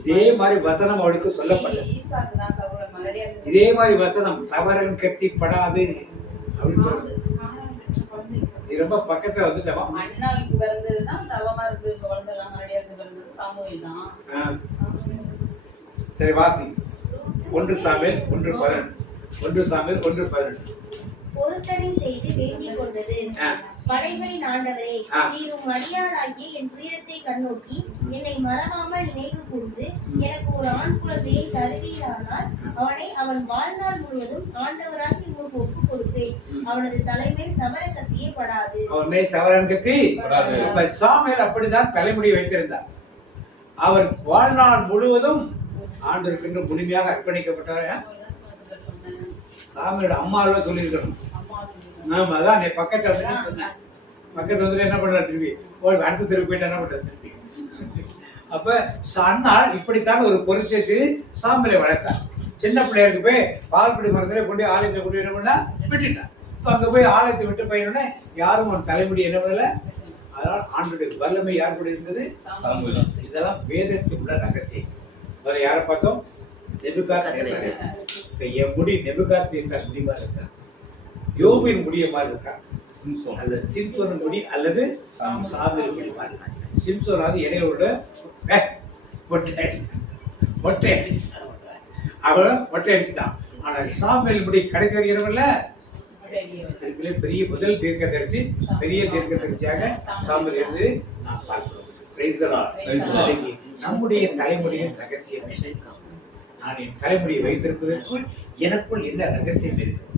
இதே மாதிரி வசனம் அவளுக்கு சொல்லப்பட்டது. இதே மாதிரி வசனம் சவரன் கத்தி படாது அப்படின்னு சொல்லுது. இது ரொம்ப பக்கத்துல வந்துட்டவா? அண்ணாவுக்கு பிறந்ததுதான் தவமாருக்கு குழந்தைலாம் மறுபடியும் பிறந்தது சாமுவேல் தான். சரி வாசி. 1 சாமுவேல் 1:11. பொருத்தனை செய்து வேண்டிக் கொண்டது. படைகளின் ஆண்டவரே, நீர் உம் அடியாராகிய என் துயரத்தை கண்ணோக்கி என்னை மறவாமல் நினைவு கூர்ந்து எனக்கு ஒரு ஆண் குழந்தையை தருவீரானால் அவனை அவன் வாழ்நாள் முழுவதும் ஆண்டவராகி உமக்கு ஒப்புக் கொடுப்பேன். அவனது தலைமையில் சவர கத்தியே படாது. அவன் சவரன் கத்தி படாது. இப்ப சாமுவேல் அப்படிதான் தலைமுடி வைத்திருந்தார். அவர் வாழ்நாள் முழுவதும் ஆண்டவருக்கு முழுமையாக அர்ப்பணிக்கப்பட்டார். சாமியோட அம்மாவை சொல்லியிருக்கணும். ஆமா, அதான் நீ பக்கத்துல வந்து சொன்னேன். பக்கத்துல வந்து என்ன பண்ற திருப்பி அடுத்த திருப்பி போயிட்டு என்ன பண்றது திருப்பி. அப்ப அண்ணால் இப்படித்தான் ஒரு பொருத்தத்தை சாமியை வளர்த்தார். சின்ன பிள்ளைகளுக்கு போய் பால்குடி மரத்துல கொண்டு ஆலயத்துல கொண்டு என்ன பண்ணா விட்டுட்டான். அங்க போய் ஆலயத்தை விட்டு போயினோடனே யாரும் ஒரு தலைமுடி என்ன பண்ணல. அதனால் ஆண்டுடைய வல்லமை யார் கூட இருந்தது? இதெல்லாம் வேதத்துக்கு உள்ள ரகசியம். முதல்ல யாரை பார்த்தோம்? நெபுகாத்நேச்சார். என் முடி நெபுகாத்நேச்சார் முடி மாதிரி இருக்கா? யோபின் முடிய மாதிரி இருக்கா? அல்லது சிம்சோன் முடி அல்லது சாமுவேல் முடி மாதிரி இருக்கா? சிம்சோன் வந்து இடையோட மொட்டை அடிச்சுட்டான். அவன் மொட்டை அடிச்சுட்டான். ஆனா சாமுவேல் முடி கடைசி வரைக்கிறவங்கள பெரிய முதல் தீர்க்கதரிசி, பெரிய தீர்க்கதரிசியாக சாமுவேல் இருந்து நாம் பார்க்கிறோம். நம்முடைய தலைமுடியின் ரகசியம் என்ன? நான் என் தலைமுடியை வைத்திருப்பதற்குள் எனக்குள் என்ன ரகசியம் இருக்கு?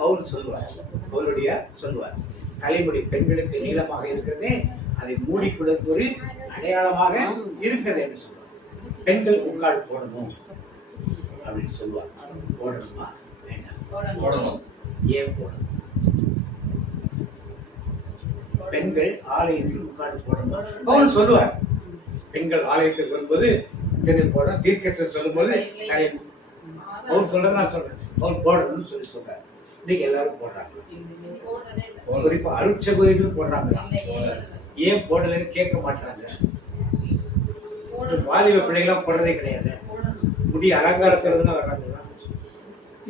பவுல் சொல்லுவார், பவுலுடைய சொல்லுவார், தலைமுடி பெண்களுக்கு நீளமாக இருக்கிறதே அதை மூடிக்கொள்வது ஒரு அடையாளமாக இருக்கிறது என்று சொல்லுவார். பெண்கள் முக்காடு போடணும் அப்படின்னு சொல்லுவார். போடணுமா? வேண்டாம். ஏன் போடணும்? பெண்கள் ஆலயத்தில் முக்காடு போடணும் பவுல் சொல்லுவார். பெண்கள் ஆலயத்துக்கு வரும்போது போடணும். தீர்க்கத்தில் சொல்லும் போது பவுல் சொல்றது நான் சொல்றேன். பவுல் போடணும்னு சொல்றாரு. இன்னைக்கு எல்லாரும் போடுறாங்க. குறிப்பா அருட்சகோதரிகள் போடுறாங்க. ஏன் போடலன்னு கேட்க மாட்டாங்க. வாலிப பிள்ளைகளாம் போடுறதே கிடையாது. முடி அலங்காரத்துல தான் வர்றாங்க.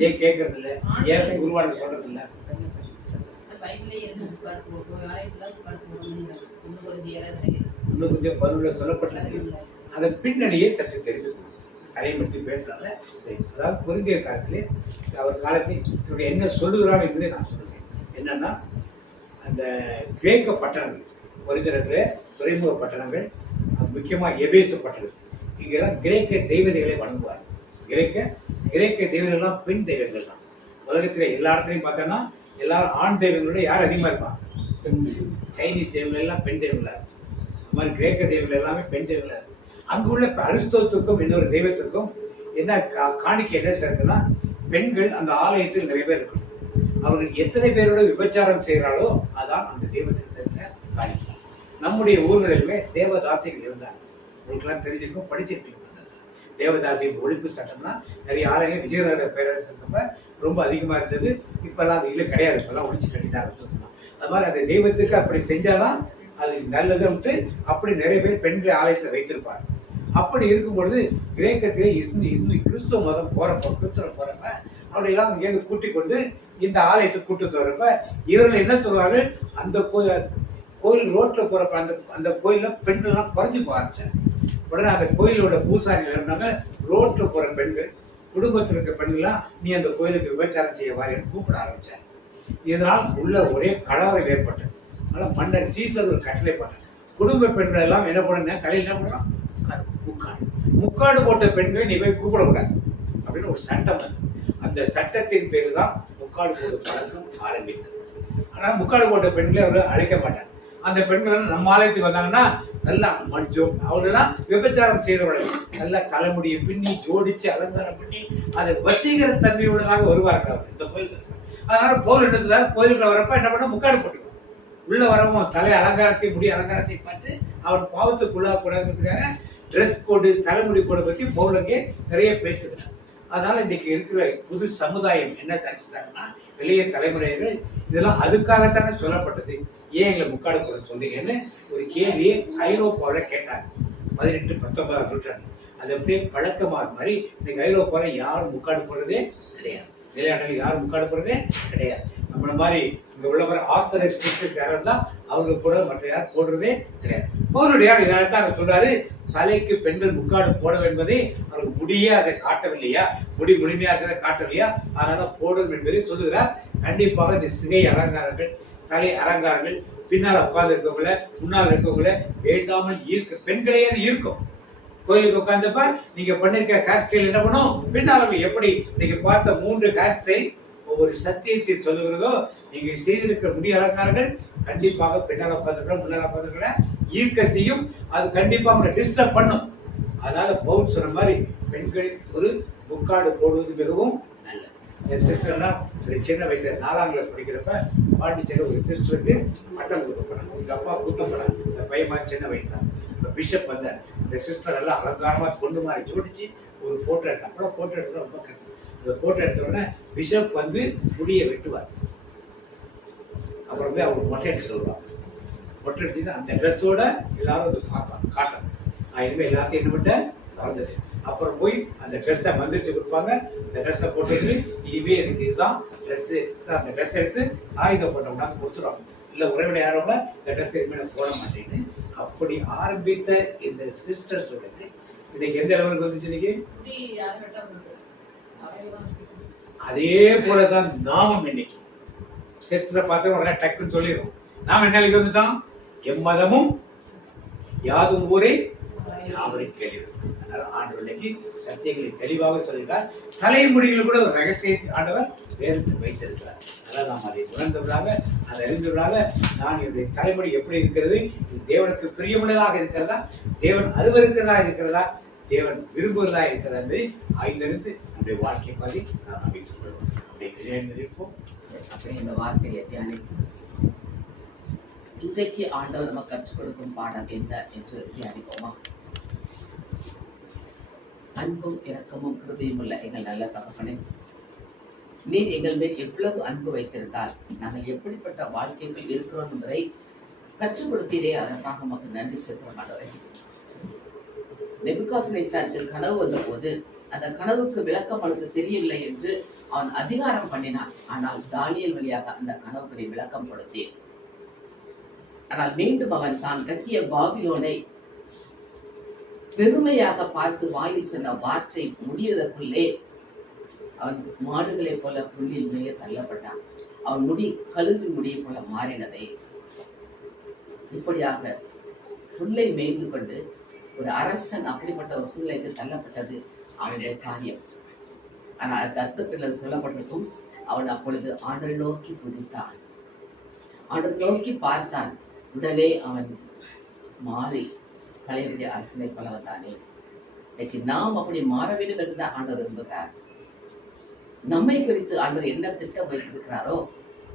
ஏன் கேட்கறது இல்லை? ஏன் குருவான சொல்றது இல்லை? இன்னும் கொஞ்சம் பதிவுல சொல்லப்பட்டது. அதன் பின்னணியே சற்று தெரிந்து அதை பற்றி பேசுறாங்க. அதாவது கொரிந்தியர் காலத்திலே அவர் காலத்தில் என்ன சொல்லுகிறார் என்பதை நான் சொல்லுவேன். என்னன்னா, அந்த கிரேக்க பட்டணங்கள், கொரிந்தியத்துல துறைமுக பட்டணங்கள், முக்கியமாக எபேசு பட்டணம், இங்கெல்லாம் கிரேக்க தெய்வதைகளை வணங்குவார். கிரேக்க தெய்வங்கள்லாம் பெண் தெய்வங்கள் தான். உலகத்தில் எல்லா இடத்துலையும் பார்த்தோன்னா எல்லாரும் ஆண் தெய்வங்களோட யார் அதிகமாக இருப்பாங்க? சைனீஸ் தெய்வங்கள் எல்லாம் பெண் தெய்வங்களா. அது மாதிரி கிரேக்க தெய்வங்கள் எல்லாமே பெண் தெய்வங்களா. அங்குள்ள அரிஸ்தோத்துக்கும் இன்னொரு தெய்வத்துக்கும் என்ன காணிக்கை என்ன சேர்த்துன்னா, பெண்கள் அந்த ஆலயத்தில் நிறைய பேர் இருக்கணும். அவர்கள் எத்தனை பேரோட விபச்சாரம் செய்கிறாளோ அதான் அந்த தெய்வத்துக்கு தெரிஞ்ச காணிக்கை. நம்முடைய ஊர்களிலுமே தேவதாசிகள் இருந்தாங்க. உங்களுக்கெல்லாம் தெரிஞ்சிருக்கும், படிச்சிருப்பீங்க. தேவதாசியின் ஒழிப்பு சட்டம்னா நிறைய ஆலயங்கள் விஜயநகர பேரரசு இருக்கப்ப ரொம்ப அதிகமாக இருந்தது. இப்பெல்லாம் அது இல்லை, கிடையாது. இப்பெல்லாம் ஒழிச்சு கட்டிட்டாங்க சுத்தமாக. அது மாதிரி அந்த தெய்வத்துக்கு அப்படி செஞ்சாதான் அது நல்லதுன்ட்டு அப்படி நிறைய பேர் பெண்களை ஆலயத்தில் வைத்திருப்பாங்க. அப்படி இருக்கும் பொழுது கிரேக்கத்திலே கிறிஸ்துவ மதம் போறப்ப அப்படியெல்லாம் இங்கேருந்து கூட்டிக் கொண்டு இந்த ஆலயத்துக்கு கூட்டு வரப்ப இவர்கள் என்ன சொல்வார்கள், அந்த கோயில் ரோட்ல போறப்ப அந்த கோயில்ல பெண்கள்லாம் குறைஞ்சி போக ஆரம்பிச்சாங்க. உடனே அந்த கோயிலோட பூசாரிகள் இருந்தாங்க, ரோட்ல போற பெண்கள், குடும்பத்தில் இருக்க பெண்கள்லாம் நீ அந்த கோயிலுக்கு விபச்சாரம் செய்ய வாரின்னு கூப்பிட ஆரம்பிச்சாங்க. இதனால் உள்ள ஒரே கலவரம் ஏற்பட்டது. அதனால மன்னர் சீசர் ஒரு கட்டளை பண்ணார். குடும்ப பெண்கள் எல்லாம் என்ன பண்ண தலையில் என்ன பண்ணலாம்? முக்காடு போட்ட பெண்களை நீ போய் கூப்பிடக்கூடாது அப்படின்னு ஒரு சட்டம் வந்து, அந்த சட்டத்தின் பேரு தான் முக்காடு போட்டு பழக்கம் ஆரம்பித்தது. ஆனால் முக்காடு போட்ட பெண்களை அவர்கள் அழைக்க மாட்டாங்க. அந்த பெண்கள் நம்ம ஆலயத்துக்கு வந்தாங்கன்னா நல்லா மஞ்சள் அவங்களெல்லாம் விபச்சாரம் செய்தவர்கள் நல்லா தலைமுடியை பின்னி ஜோடிச்சு அலங்காரம் பண்ணி அதை வசீகர தன்மையுள்ளதாக வருவார்கள் இந்த கோயிலுக்கு. அதனால பவுல் இடத்துல கோயிலுக்குள்ள வரப்ப என்ன பண்ண முக்காடு போட்டுருவாங்க. உள்ள வரவும் தலை அலங்காரத்தை முடி அலங்காரத்தை பார்த்து அவர் பாவத்துக்குள்ளாக கூடாதுக்காக ட்ரெஸ் கோடு தலைமுடி கோடை பற்றி பவுல் அங்கே நிறைய பேசுகிறார். அதனால இன்னைக்கு இருக்கிற புது சமுதாயம் என்ன நினைச்சிட்டாங்கன்னா, வெளிய தலைமுறைகள் இதெல்லாம் அதுக்காகத்தானே சொல்லப்பட்டது, ஏன் எங்களை முக்காடு போட சொன்னீங்கன்னு ஒரு கேள்வியை ஐரோப்பாவில் கேட்டாங்க 18-19ஆம் நூற்றாண்டு. அது அப்படியே பழக்கமாக மாதிரி இன்னைக்கு ஐரோப்பாவில் யாரும் முக்காடு போடுறதே கிடையாது. விளையாட்டில் யாரும் முக்காடு போடுறதே கிடையாது. நம்மள மாதிரி இங்கே உள்ளவர ஆர்த்தடாக்ஸ் கிறிஸ்டியன்ஸ் யாரும் இருந்தால் அவங்க கூட மற்ற யாரும் போடுறதே கிடையாது. பவுலுடைய யார் இதனால தான் அவர் சொல்றாரு, தலைக்கு பெண்கள் முக்காடு போட என்பதை அவருக்கு முடியே அதை காட்டவில்லையா, முடி முழுமையா இருக்கிறத காட்டவில்லையா, அதனால போடணும் என்பதை சொல்லுகிறார். கண்டிப்பாக இந்த சிகை அலங்காரங்கள், தலை அலங்காரங்கள், பின்னால் உட்கார்ந்து இருக்கவங்கள முன்னால் இருக்கவங்கள வேண்டாமல் ஈர்க்க பெண்களையே அது ஈர்க்கும். கோயிலுக்கு உட்கார்ந்தப்ப நீங்க பண்ணிருக்க ஹேர் ஸ்டைல் என்ன பண்ணும், பின்னால் எப்படி நீங்க பார்த்த 3 ஹேர் ஸ்டைல் ஒவ்வொரு சத்தியத்தை சொல்லுகிறதோ, நீங்க செய்திருக்கிற முடி அலங்காரங்கள் கண்டிப்பாக பின்னால் உட்கார்ந்துருக்க முன்னால் உட்கார்ந்துருக்க ஈர்க்க செய்யும். அது கண்டிப்பா அவங்களை டிஸ்டர்ப் பண்ணும். அதனால பவுல் சொன்ன மாதிரி பெண்கள் ஒரு முக்காடு போடுவது மிகவும் நல்லது. என் சிஸ்டர்லாம் சின்ன வயசுல 4ஆம் கிளாஸ் படிக்கிறப்ப பாண்டிச்சேரியில் ஒரு சிஸ்டருக்கு பட்டம் கொடுக்கப்படாங்க. எங்க அப்பா கூட்டப்படாது, இந்த பையன் மாதிரி சின்ன வயசு தான். இப்போ பிஷப் வந்தார். இந்த சிஸ்டர் எல்லாம் அலங்காரமாக கொண்டு மாதிரி ஜோடிச்சு ஒரு போட்டோ எடுத்தாங்க. அப்புறம் போட்டோ எடுத்து ரொம்ப இந்த போட்டோ எடுத்த உடனே பிஷப் வந்து முடியை வெட்டுவார். அப்புறம் போய் அவங்க மொட்டை அடிச்சுட்டு வருவாங்க. மொட்டை அடிச்சு அந்த ட்ரெஸ்ஸோட எல்லாரும் வந்து காட்டணும். நான் இனிமேல் எல்லாத்தையும் என்ன பண்ணிட்டேன் மறந்துட்டேன். அப்புறம் போய் அந்த ட்ரெஸ்ஸை மந்திரிச்சு கொடுப்பாங்க. அந்த ட்ரெஸ்ஸை போட்டுட்டு இனிமே எனக்கு இதுதான் ட்ரெஸ்ஸு, அந்த ட்ரெஸ் எடுத்து ஆயுதம் போட்டோம்னா கொடுத்துருவாங்க. இல்லை உறவினர் யாரோட இந்த ட்ரெஸ் இனிமேல் போட மாட்டேன்னு அப்படி ஆரம்பித்த இந்த சிஸ்டர்ஸ் சொல்லுது இன்னைக்கு எந்த லெவலுக்கு வந்துச்சு? இன்னைக்கு அதே போலதான் நாமும் இன்னைக்கு சிஸ்டரை பார்த்து உடனே டக்குன்னு சொல்லிடுறோம். நாம் என்ன வந்துட்டோம்? எம்மதமும் யாதும் ஊரே யாவரை கேள்வி. அதனால ஆண்டவர் இன்னைக்கு சத்தியங்களை தெளிவாக சொல்லியிருக்கார். தலைமுடிகள் கூட ஒரு ரகசியத்தை ஆண்டவர் வேதத்தில் வைத்திருக்கிறார். அதனால் நாம் அதை உணர்ந்தவர்களாக அதை அறிந்தவர்களாக நான் என்னுடைய தலைமுடி எப்படி இருக்கிறது, இது தேவனுக்கு பிரியமுள்ளதாக இருக்கிறதா, தேவன் அருவருக்கிறதா இருக்கிறதா, தேவன் விரும்புவதா இருக்கிறதா என்பதை ஆய்ந்தெடுத்து நம்முடைய வாழ்க்கை பற்றி நாம் அமைத்துக் கொள்வோம். அப்படி இருப்போம். அப்படி இந்த வார்த்தையை தியானிப்போம். இன்றைக்கு ஆண்டவர் நமக்கு கற்றுக் கொடுக்கும் பாடம் என்ன என்று தியானிப்போமா? அன்பும் இரக்கமும் கிருபையும் உள்ள எங்கள் நல்ல தகப்பனே, நீர் எங்கள் மேல் எவ்வளவு அன்பு வைத்திருந்தால் நாங்கள் எப்படிப்பட்ட வாழ்க்கைகள் இருக்கிறோம் என்பதை கற்றுக் கொடுத்தீரே, அதற்காக நமக்கு நன்றி செலுத்துகிறோம் ஆண்டவரே. நேபுகாத்நேச்சாருக்கு கனவு வந்த போது அந்த கனவுக்கு விளக்கம் அவனுக்கு தெரியவில்லை என்று அவன் அதிகாரம் பண்ணினான். ஆனால் தானியேல் வழியாக அந்த கனவுக்கு நீ விளக்கம் கொடுத்தேன். ஆனால் மீண்டும் அவன் தான் கட்டிய பாபிலோனை பெருமையாக பார்த்து வாயில் சொன்ன வார்த்தை முடிவதற்குள்ளே அவன் மாடுகளைப் போல புல்லில் மேய தள்ளப்பட்டான். அவன் முடி கழுவி முடியை போல மாறினதை இப்படியாக புல்லை மேய்ந்து கொண்டு ஒரு அரசன் அப்படிப்பட்ட ஒரு சூழ்நிலைக்கு தள்ளப்பட்டது அவனுடைய காரியம். ஆனால் அதுக்கு அர்த்தத்தில் சொல்லப்பட்டிருக்கும், அவன் அப்பொழுது ஆண்டரை நோக்கி துதித்தான், ஆண்டரை நோக்கி பார்த்தான். உடனே அவன் மாறி பழையபடி அரசனை போல வந்தானே. இன்னைக்கு நாம் அப்படி மாற வேண்டும் என்றுதான் ஆண்டவர் விரும்புகிறார். நம்மை குறித்து ஆண்டவர் என்ன திட்டம் வைத்திருக்கிறாரோ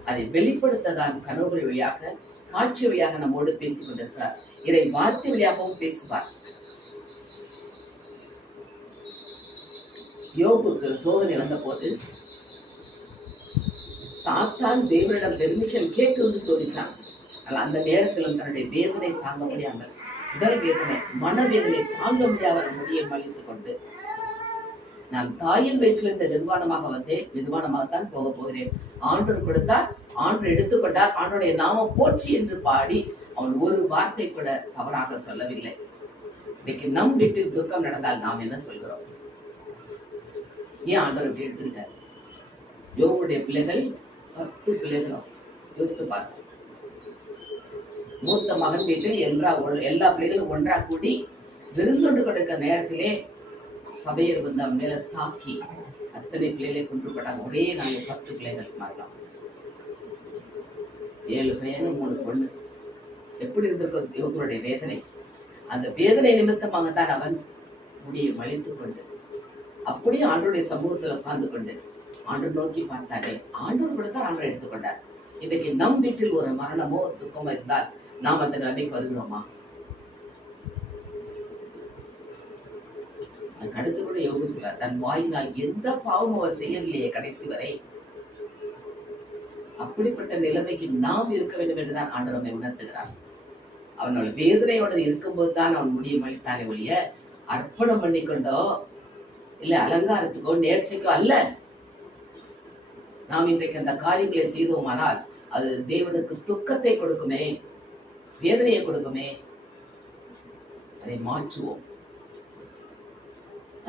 அதை வெளிப்படுத்ததான் கனவுகள் வழியாக, காட்சி வழியாக நம்மோடு பேசிக் கொண்டிருக்கிறார். இதை வார்த்தை வழியாகவும் பேசுவார். யோபுக்கு சோதனை வந்த போது சாத்தான் தேவனிடம் பெர்மிஷன் கேட்டு வந்து சோதிச்சான். அந்த நேரத்திலும் தன்னுடைய வேதனை தாங்க முடியாமல், உடல் வேதனை, மனவேதனை தாங்க முடியாமல் முடியை மலித்துக் கொண்டு, நான் தாயின் வயிற்றிலிருந்து நிர்வாணமாக வந்தேன், நிர்வாணமாகத்தான் போக போகிறேன். ஆண்டவர் கொடுத்தார், ஆண்டவர் எடுத்துக்கொண்டார், ஆண்டருடைய நாமம் போற்றி என்று பாடி அவன் ஒரு வார்த்தை கூட தவறாக சொல்லவில்லை. இன்னைக்கு நம் வீட்டில் துக்கம் நடந்தால் நாம் என்ன சொல்கிறோம்? ஏன் ஆண்டவர் இப்படி எடுத்துக்கிட்டார்? யோபுடைய பிள்ளைகள் 10 பிள்ளைகளும் யோசித்து பார்க்க, மூத்த மகன் வீட்டில் எல்லா பிள்ளைகளும் ஒன்றா கூடி விருந்தொண்டு கொடுக்க நேரத்திலே சபையர் வந்து அவன் மேல தாக்கி அத்தனை பிள்ளைகளை கொண்டுபட்டாங்க. ஒரே நாள் 10 பிள்ளைகள் மாறலாம். 7 பையன் 3 பொண்ணு. எப்படி இருந்திருக்க யோகனுடைய வேதனை? அந்த வேதனை நிமித்தமாகத்தான் அவன் முடியை மலித்து கொண்டு அப்படியே ஆண்டவருடைய சமூகத்தில் உட்கார்ந்து கொண்டு ஆண்டவர் நோக்கி பார்த்தாரே, ஆண்டவர் கொடுத்தார், ஆண்டவர் எடுத்துக்கொண்டார். இன்னைக்கு நம் வீட்டில் ஒரு மரணமோ துக்கமோ இருந்தால் நாம் அந்த நிலைமைக்கு வருகிறோமா? அடுத்து கூட யோகு சொல்றார், தன் வாயினால் எந்த பாவமும் அவர் செய்யவில்லையே கடைசி வரை. அப்படிப்பட்ட நிலைமைக்கு நாம் இருக்க வேண்டும் என்றுதான் ஆண்டவர் நம்மை உணர்த்துகிறார். அவனோட வேதனையோட இருக்கும்போது தான் அவன் முடிய மழித்தானே ஒழிய அர்ப்பணம் பண்ணிக்கொண்டோ இல்ல அலங்காரத்துக்கோ நேர்ச்சிக்கோ அல்ல. நாம் இன்றைக்கு அந்த காரியங்களை செய்தோமானால் அது தேவனுக்கு துக்கத்தை கொடுக்குமே, வேதனையை கொடுக்குமே. அதை மாற்றுவோம்.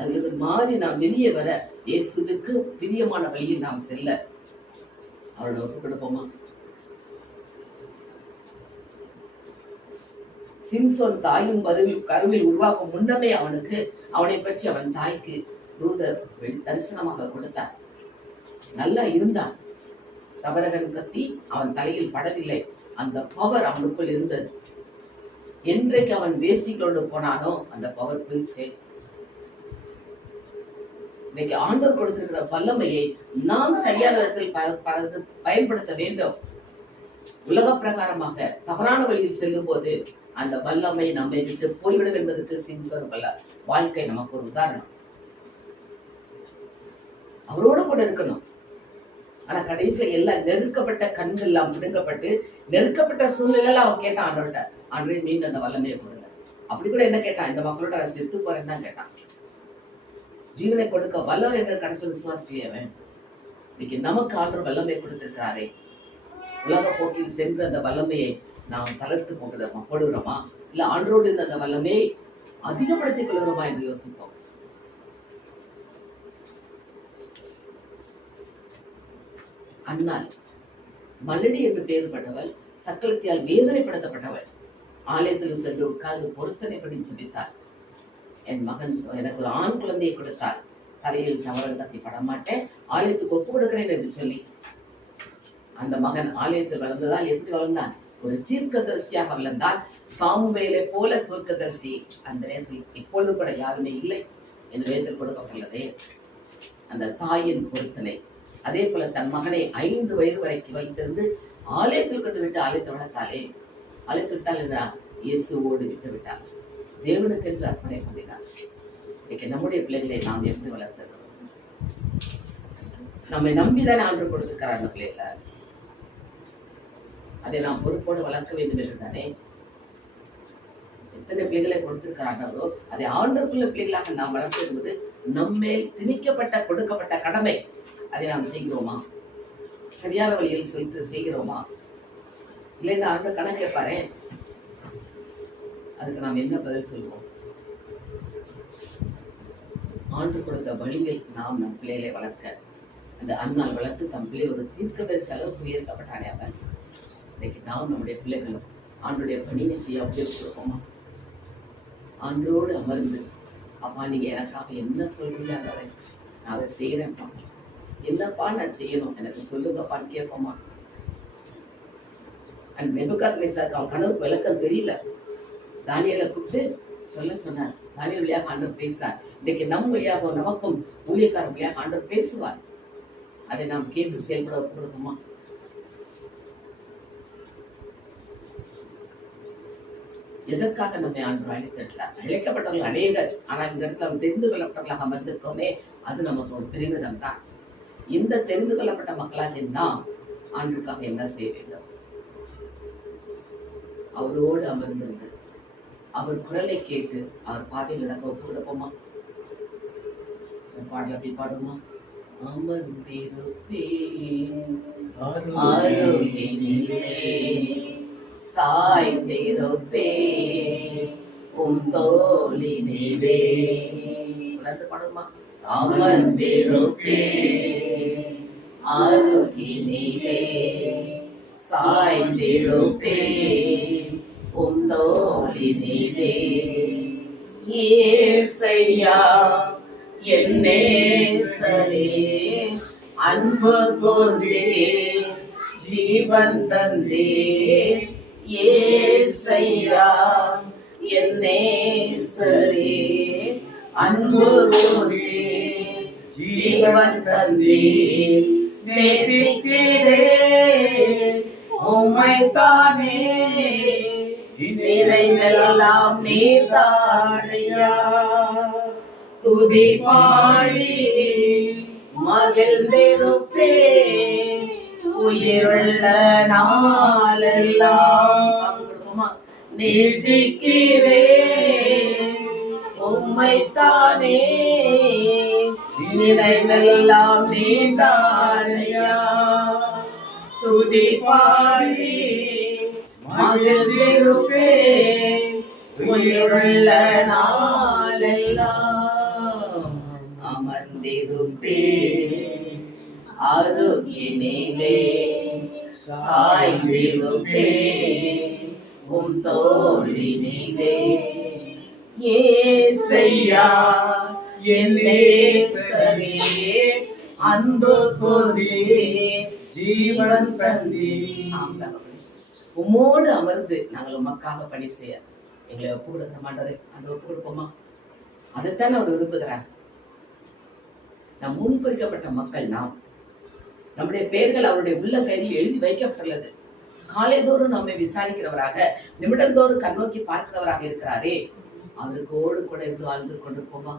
அது மாறி நாம் வெளியே வர இயேசுவுக்கு பிரியமான வழியில் நாம் செல்ல அவரோட ஒப்பு கொடுப்போமா? சிம்சோன் தாயும் கருவில் உருவாக்கும் முன்னமே அவனை பற்றி அவன் தாய்க்கு தூதர் தரிசனமாக கொடுத்தார். நல்லா இருந்தான். சபரகன் கத்தி அவன் தலையில் படவில்லை. அந்த பவர் அவனுக்குள் இருந்தது. என்றைக்கு அவன் வேசிக்கொண்டு போனானோ அந்த பவர் போயிடுச்சு. இன்னைக்கு ஆண்டவர் கொடுத்திருக்கிற வல்லமையை நாம் சரியான விதத்தில் பயன்படுத்த வேண்டும். உலக பிரகாரமாக தவறான வழியில் செல்லும் போது அந்த வல்லமை நம்மை விட்டு போய்விடும் என்பதற்கு சிம்சன் வாழ்க்கை நமக்கு ஒரு உதாரணம். அவரோட கூட இருக்கணும். ஆனா கடைசியில எல்லாம் நெருக்கப்பட்ட கண்கள் எல்லாம் பிடுங்கப்பட்டு நெருக்கப்பட்ட சூழ்நிலையில அவன் கேட்டான் ஆண்டவர்கிட்ட, ஆண்டவரே மீண்டும் அந்த வல்லமையை கொடுங்க. அப்படி கூட என்ன கேட்டான், இந்த மக்களோட நான் செத்து போறேன்னு தான் கேட்டான். ஜீவனை கொடுக்க வல்லவர் என்ற கடைசி விசுவாசிக்கலையவன். இன்னைக்கு நமக்கு ஆண்டவர் வல்லமை கொடுத்திருக்கிறாரே, உலக போக்கில் சென்று அந்த வல்லமையை நாம் தளர்த்து போடுகிறோமா, இல்ல ஆண்டரோடு இருந்த அந்த வல்லமையை அதிகப்படுத்திக் கொள்கிறோமா என்று யோசிப்போம். அண்ணால் மலடி என்று பெயர்பட்டவள் சக்கலத்தியால் வேதனைப்படுத்தப்பட்டவள் ஆலயத்தில் சென்று உட்கார்ந்து பொருத்தனை படி ஜெபித்தார். என் மகன் எனக்கு ஒரு ஆண் குழந்தையை கொடுத்தார், தலையில் சவரன் கத்தி படமாட்டேன், ஆலயத்துக்கு ஒப்பு கொடுக்கிறேன் என்று சொல்லி அந்த மகன் ஆலயத்தில் வளர்ந்ததால் எப்படி வளர்ந்தான்? ஒரு தீர்க்கதரிசியாக வளர்ந்தான். சாமுவேலை போல தீர்க்கதரிசி அந்த நேரத்தில் இப்பொழுது கூட யாருமே இல்லை என்று வேதத்தில் கொடுக்கப்பட்டுள்ளதே. அந்த தாயின் பொருத்தனை அதே போல தன் மகனை 5 வயது வரைக்கும் வைத்திருந்து ஆலயத்தில் கொண்டு விட்டு ஆலயத்தை வளர்த்தாலே, ஆலயத்தை விட்டால் என்றால் இயேசுவோடு விட்டு விட்டார், தேவனுக்கு என்று அர்ப்பணை பண்ணினார். இன்னைக்கு நம்முடைய பிள்ளைகளை நாம் எப்படி வளர்த்திருக்கிறோம்? நம்மை நம்பிதானே ஆண்டு கொடுத்துக்கிறார் அந்த பிள்ளைகளை. அதை நாம் பொறுப்போடு வளர்க்க வேண்டும் என்று தானே எத்தனை பிள்ளைகளை கொடுத்திருக்கிறார்களோ அதை ஆண்டவருக்குள்ள பிள்ளைகளாக நாம் வளர்த்து என்பது நம்மேல் திணிக்கப்பட்ட கொடுக்கப்பட்ட கடமை. அதை நாம் செய்கிறோமா? சரியான வழியில் செய்கிறோமா? இல்லைன்னா ஆண்டு கணக்கு கேட்பாரே, அதுக்கு நாம் என்ன பதில் சொல்வோம்? ஆண்டு கொடுத்த வழியில் நாம் நம் பிள்ளைகளை வளர்க்க அந்த அண்ணால் வளர்த்து தம் பிள்ளை ஒரு தீர்க்கதரிசி அளவுக்கு உயர்த்தப்பட்டானே அவன். இன்னைக்கு நாம் நம்முடைய பிள்ளைகளும் ஆண்டுடைய பணியை செய்ய உபயோகிச்சிருக்கோமா? ஆண்டோடு அமர்ந்து, அப்பா நீங்க எனக்காக என்ன சொல்றீங்க அதை நான் அதை செய்யறேன்ப்பா, என்னப்பா நான் செய்யணும் எனக்கு சொல்லுங்கப்பான்னு கேட்போமா? நெபுகாத்நேச்சாருக்கு அவன் கனவுக்கு விளக்கம் தெரியல, தானியேலை கூப்பிட்டு சொல்ல சொன்னார். தானியேல் வழியாக ஆண்டவர் பேசினார். இன்னைக்கு நம் வழியாக நமக்கும் ஊழியக்காரர் வழியாக ஆண்டவர் பேசுவார். அதை நாம் கேட்டு செயல்பட கொடுக்குமா? எதற்காக நம்மை ஆண்டவர் அழைத்திருக்கிறார்? அழைக்கப்பட்டவர்கள் அநேகர், ஆனால் இந்த இடத்துல நம்ம தெரிந்து கொள்ளப்பட்டவர்களாக அமர்ந்திருக்கோமே, அது நமக்கு ஒரு பெருமிதம் தான். இந்த தெரிந்து கொள்ளப்பட்ட மக்களாக நாம் ஆண்டுக்காக என்ன செய்ய வேண்டும்? அவரோடு அமர்ந்திருந்து அவர் குரலை கேட்டு அவர் பாதையில் நடக்க ஒப்பு கொடுப்போமா? பாடல் அப்படி பாடுமா? அமர்ந்திருப்பேன் அருகினிலே சாய்ந்திருப்பேன் உம் தோளினிலே. உணர்ந்து பாடுமா? அமர்ந்திருப்பேன் அருகினிலே சாய்ந்திருப்பேன் உம் தோளினிலே. இயேசையா என் நேசரே அன்பு கொண்டே ஜீவன் தந்தே. இயேசையா என் நேசரே அன்பு கொண்டே ஜீவன் தந்தே. நேசிக்கிறேன் உம்மைத்தானே, நினைவெல்லாம் நீர்தானையா. துதி பாடி மகிழ்ந்திருப்பேன் உயிருள்ள நாளெல்லாம். நேசிக்கிறேன் உம்மைத்தானே, நினைவெல்லாம் நீர்தானையா. துதி பாடி மகிழ்ந்திருப்பேன் உயிருள்ள நாளெல்லாம். அமர்ந்திருப்பேன் அருகினிலே சாய்ந்திருப்பேன் உம் தோளினிலே. இயேசையா என் நேசரே அன்பு கொண்டே ஜீவன் தந்தே. உம்மோடு அமர்ந்து நாங்கள் உமக்காக பணி செய்ய எங்களை ஒப்பு கொடுக்கிற மாட்டோரே, அந்த ஒப்பு கொடுப்போமா? அதைத்தான் அவர் விரும்புகிறார். நம் முன்குறிக்கப்பட்ட மக்கள் நாம், நம்முடைய பெயர்கள் அவருடைய உள்ள கையில் எழுதி வைக்கப்பட்டுள்ளது. காலைதோறும் நம்மை விசாரிக்கிறவராக நிமிடந்தோறும் கண்ணோக்கி பார்க்கிறவராக இருக்கிறாரே, அவருக்கு ஓடு கூட இருந்து வாழ்ந்து கொண்டிருப்போமா?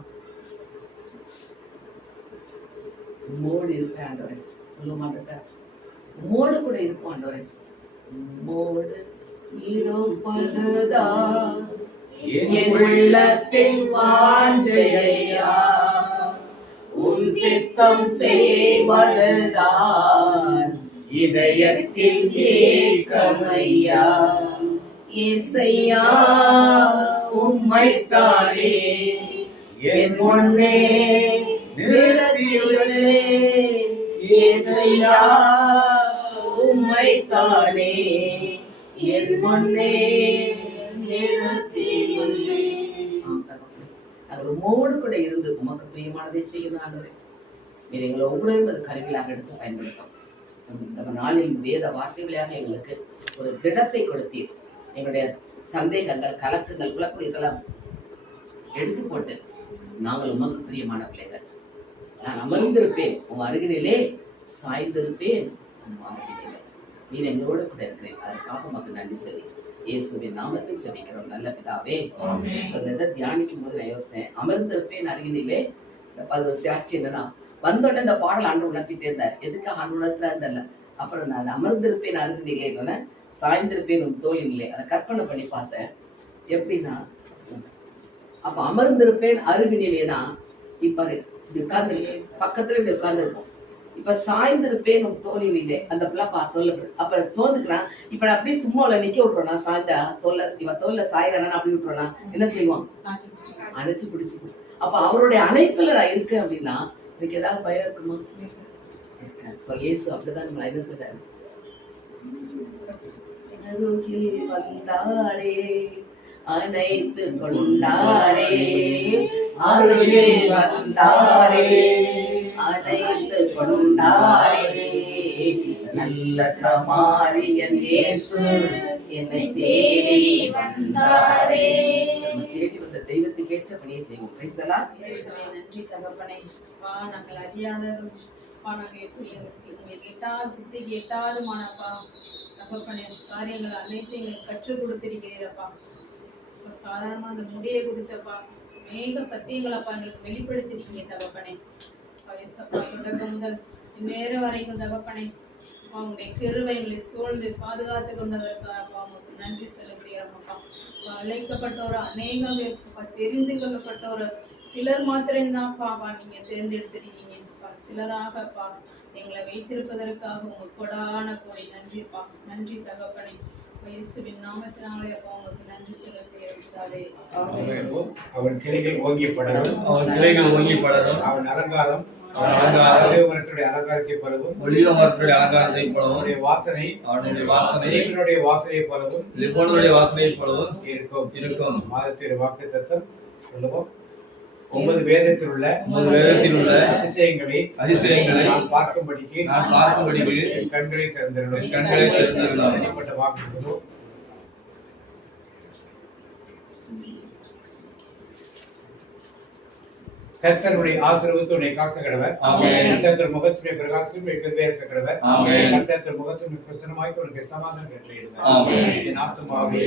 உம்மோடு இருப்பேன் ஆண்டவரே. சொல்ல மாட்டேன், உம்மோடு கூட இருப்போம் ஆண்டவரே. உம்மோடு இருப்பதுதான் என் உள்ளத்தின் வாஞ்சையா, உன் சித்தம் செய்வதுதான் இதயத்தில் ஏக்கமையா. இசையா உம்மைத்தானே என் முன்னே நிறுத்தியுள்ளே. இசையா உம்மைத்தானே என் முன்னே நிறுத்தியுள்ளே. அவர் உம்மோடு கூட இருந்து உமக்கு பிரியமானதை செய்யணும் ஆண்டவரே. நீர் எங்களை ஒவ்வொருவரும் அது கருவிலாக எடுத்து பயன்படுத்தும். இந்த நாளில் வேத வார்த்தைகளாக எங்களுக்கு ஒரு திடத்தை கொடுத்தீர். எங்களுடைய சந்தேகங்கள், கலக்கங்கள், குழப்பங்களெல்லாம் எடுத்து போட்டு நாங்கள் உமக்கு பிரியமான பிள்ளைகள். நான் அமர்ந்திருப்பேன் உன் அருகினிலே, சாய்ந்திருப்பேன் உன் அருகினிலே. நீர் எங்களோடு கூட இருக்கிறேன். அதற்காக உமக்கு நன்றி சொல்லி இயேசுவின் நாமத்தில் ஜெபிக்கிறோம் நல்ல பிதாவே. சொன்னதை தியானிக்கும் போது நான் யோசித்தேன், அமர்ந்திருப்பேன் அருகினிலே. அது ஒரு சாட்சி என்னன்னா, வந்தோடனே இந்த பாடல் ஆண்டு உணர்த்திட்டே இருந்தார். எதுக்காக ஆண்டு உணர்த்தா இருந்தல. அப்புறம் நான் அமர்ந்திருப்பேன் அருகினிலே, சாய்ந்திருப்பேன் உன் தோளினிலே. அதை கற்பனை பண்ணி பார்த்தேன். எப்படின்னா, அப்ப அமர்ந்திருப்பேன் அருகினிலேனா இப்ப இப்படி உட்கார்ந்துருக்கேன், பக்கத்துல இப்படி உட்கார்ந்துருப்போம். இப்ப சாய்ந்திருப்பேன் உன் தோளினிலே, அந்த பிள்ளை தோல்ல அப்ப சோர்ந்துக்கிறான். இப்ப நான் அப்படியே சும்மா நிக்க விட்டுறோம்னா, சாய்ந்தா தோல்ல இவன் தோல்ல சாயிறானா அப்படி விட்டுறோம்னா என்ன செய்வான்? அணைச்சு பிடிச்சு. அப்ப அவருடைய அணைப்புல நான் இருக்கேன் அப்படின்னா எனக்கு ஏதாவது பயம் இருக்குமா? இயேசு அப்படிதான் நம்மள என்ன சொல்றாரு, வந்தாரே அனைத்து கொண்டாரே, அருகில் வந்தாரே அனைத்து கொண்டாரே, நல்ல சமாரியன் இயேசு என்னை தேடி வந்தாரே. தேடி வந்த தெய்வத்துக்கு ஏற்ற பணியை செய்வோம். நன்றி தகப்பனே. நாங்கள் அறியாததும் நாங்கள் எப்படி எங்களுக்கு எட்டாவது புத்திக்கு எட்டாதுமானப்பா தகப்பனே காரியங்கள் அனைத்தையும் எங்களுக்கு கற்றுக் கொடுத்திருக்கிறீரப்பா. சாதாரணமா அந்த முடியை கொடுத்தப்பா அநேக சத்தியங்களப்பா எங்களுக்கு வெளிப்படுத்திருக்கீங்க தகப்பனே. தொடக்கம் முதல் இந்நேரம் வரைக்கும் தகப்பனே உங்களுடைய கிருபை எங்களை சூழ்ந்து பாதுகாத்து கொண்டதற்காக உங்களுக்கு நன்றி செலுத்துகிறோம்ப்பா. அழைக்கப்பட்டவர் அநேகம் தெரிந்து கொள்ளப்பட்டவர் சிலர் மாத்திரம்தான்ப்பா நீங்க தேர்ந்தெடுத்திருக்கீங்க. சிலராகப்பா எங்களை வைத்திருப்பதற்காக உங்க கொடான கோடி நன்றிப்பா. நன்றி தகப்பனே. இயேசுவின் நாமத்தினாலே அப்பா உங்களுக்கு நன்றி செலுத்துகிறே. அவன் கிளைகள் ஓங்கி படரும், அவன் அலங்காரம் ஒளிவமரத்துடைய அலங்காரத்தை போலவும், அவனுடைய வாசனை அவனுடைய வாசனையை போலவும் இருக்கும். மாதத்தின் வாக்குத்தத்தம் சொல்லுவோம். 9 வேதத்தில் உள்ள அதிசயங்களை நான் பார்க்கும்படிக்கு என் கண்களை திறந்திருந்தோம். தனிப்பட்ட வாக்கு சொல்லுவோம். கர்த்தருடைய ஆசீர்வாதத்தை காக்க கடவர். கர்த்தர் முகத்துடைய பிரகாசத்துடைய கிருபை இருக்க கடவர். கர்த்தர் முகத்துடைய பிரசன்னமாய் உனக்கு சமாதானம் கட்டளையிடுவார். என் ஆத்துமாவே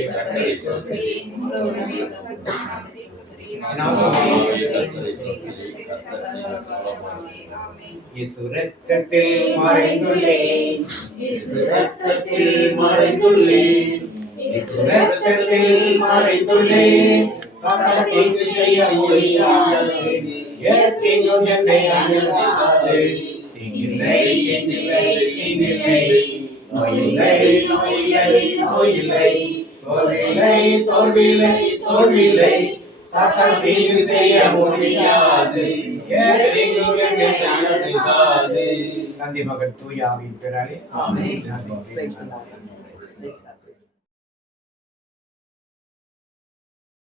இயேசு ரத்தத்தில் மறைந்துள்ளேன், இயேசு ரத்தத்தில் மறைந்துள்ளேன், இயேசு ரத்தத்தில் மறைந்துள்ளேன். சகலத்தை செய்ய முடியாது, எத்தனையும் என்னை அனுமதிக்காது. தீங்கில்லை, தீங்கில்லை, தீங்கில்லை, நோயில்லை, நோயில்லை, நோயில்லை, தோல்வில்லை, தோல்வில்லை, தோல்வில்லை. சகல தீங்கு செய்ய முடியாது, எத்தனையும் என்னை அனுமதிக்காது. தந்தை மகன் தூய ஆவியின் பெயராலே ஆமென்.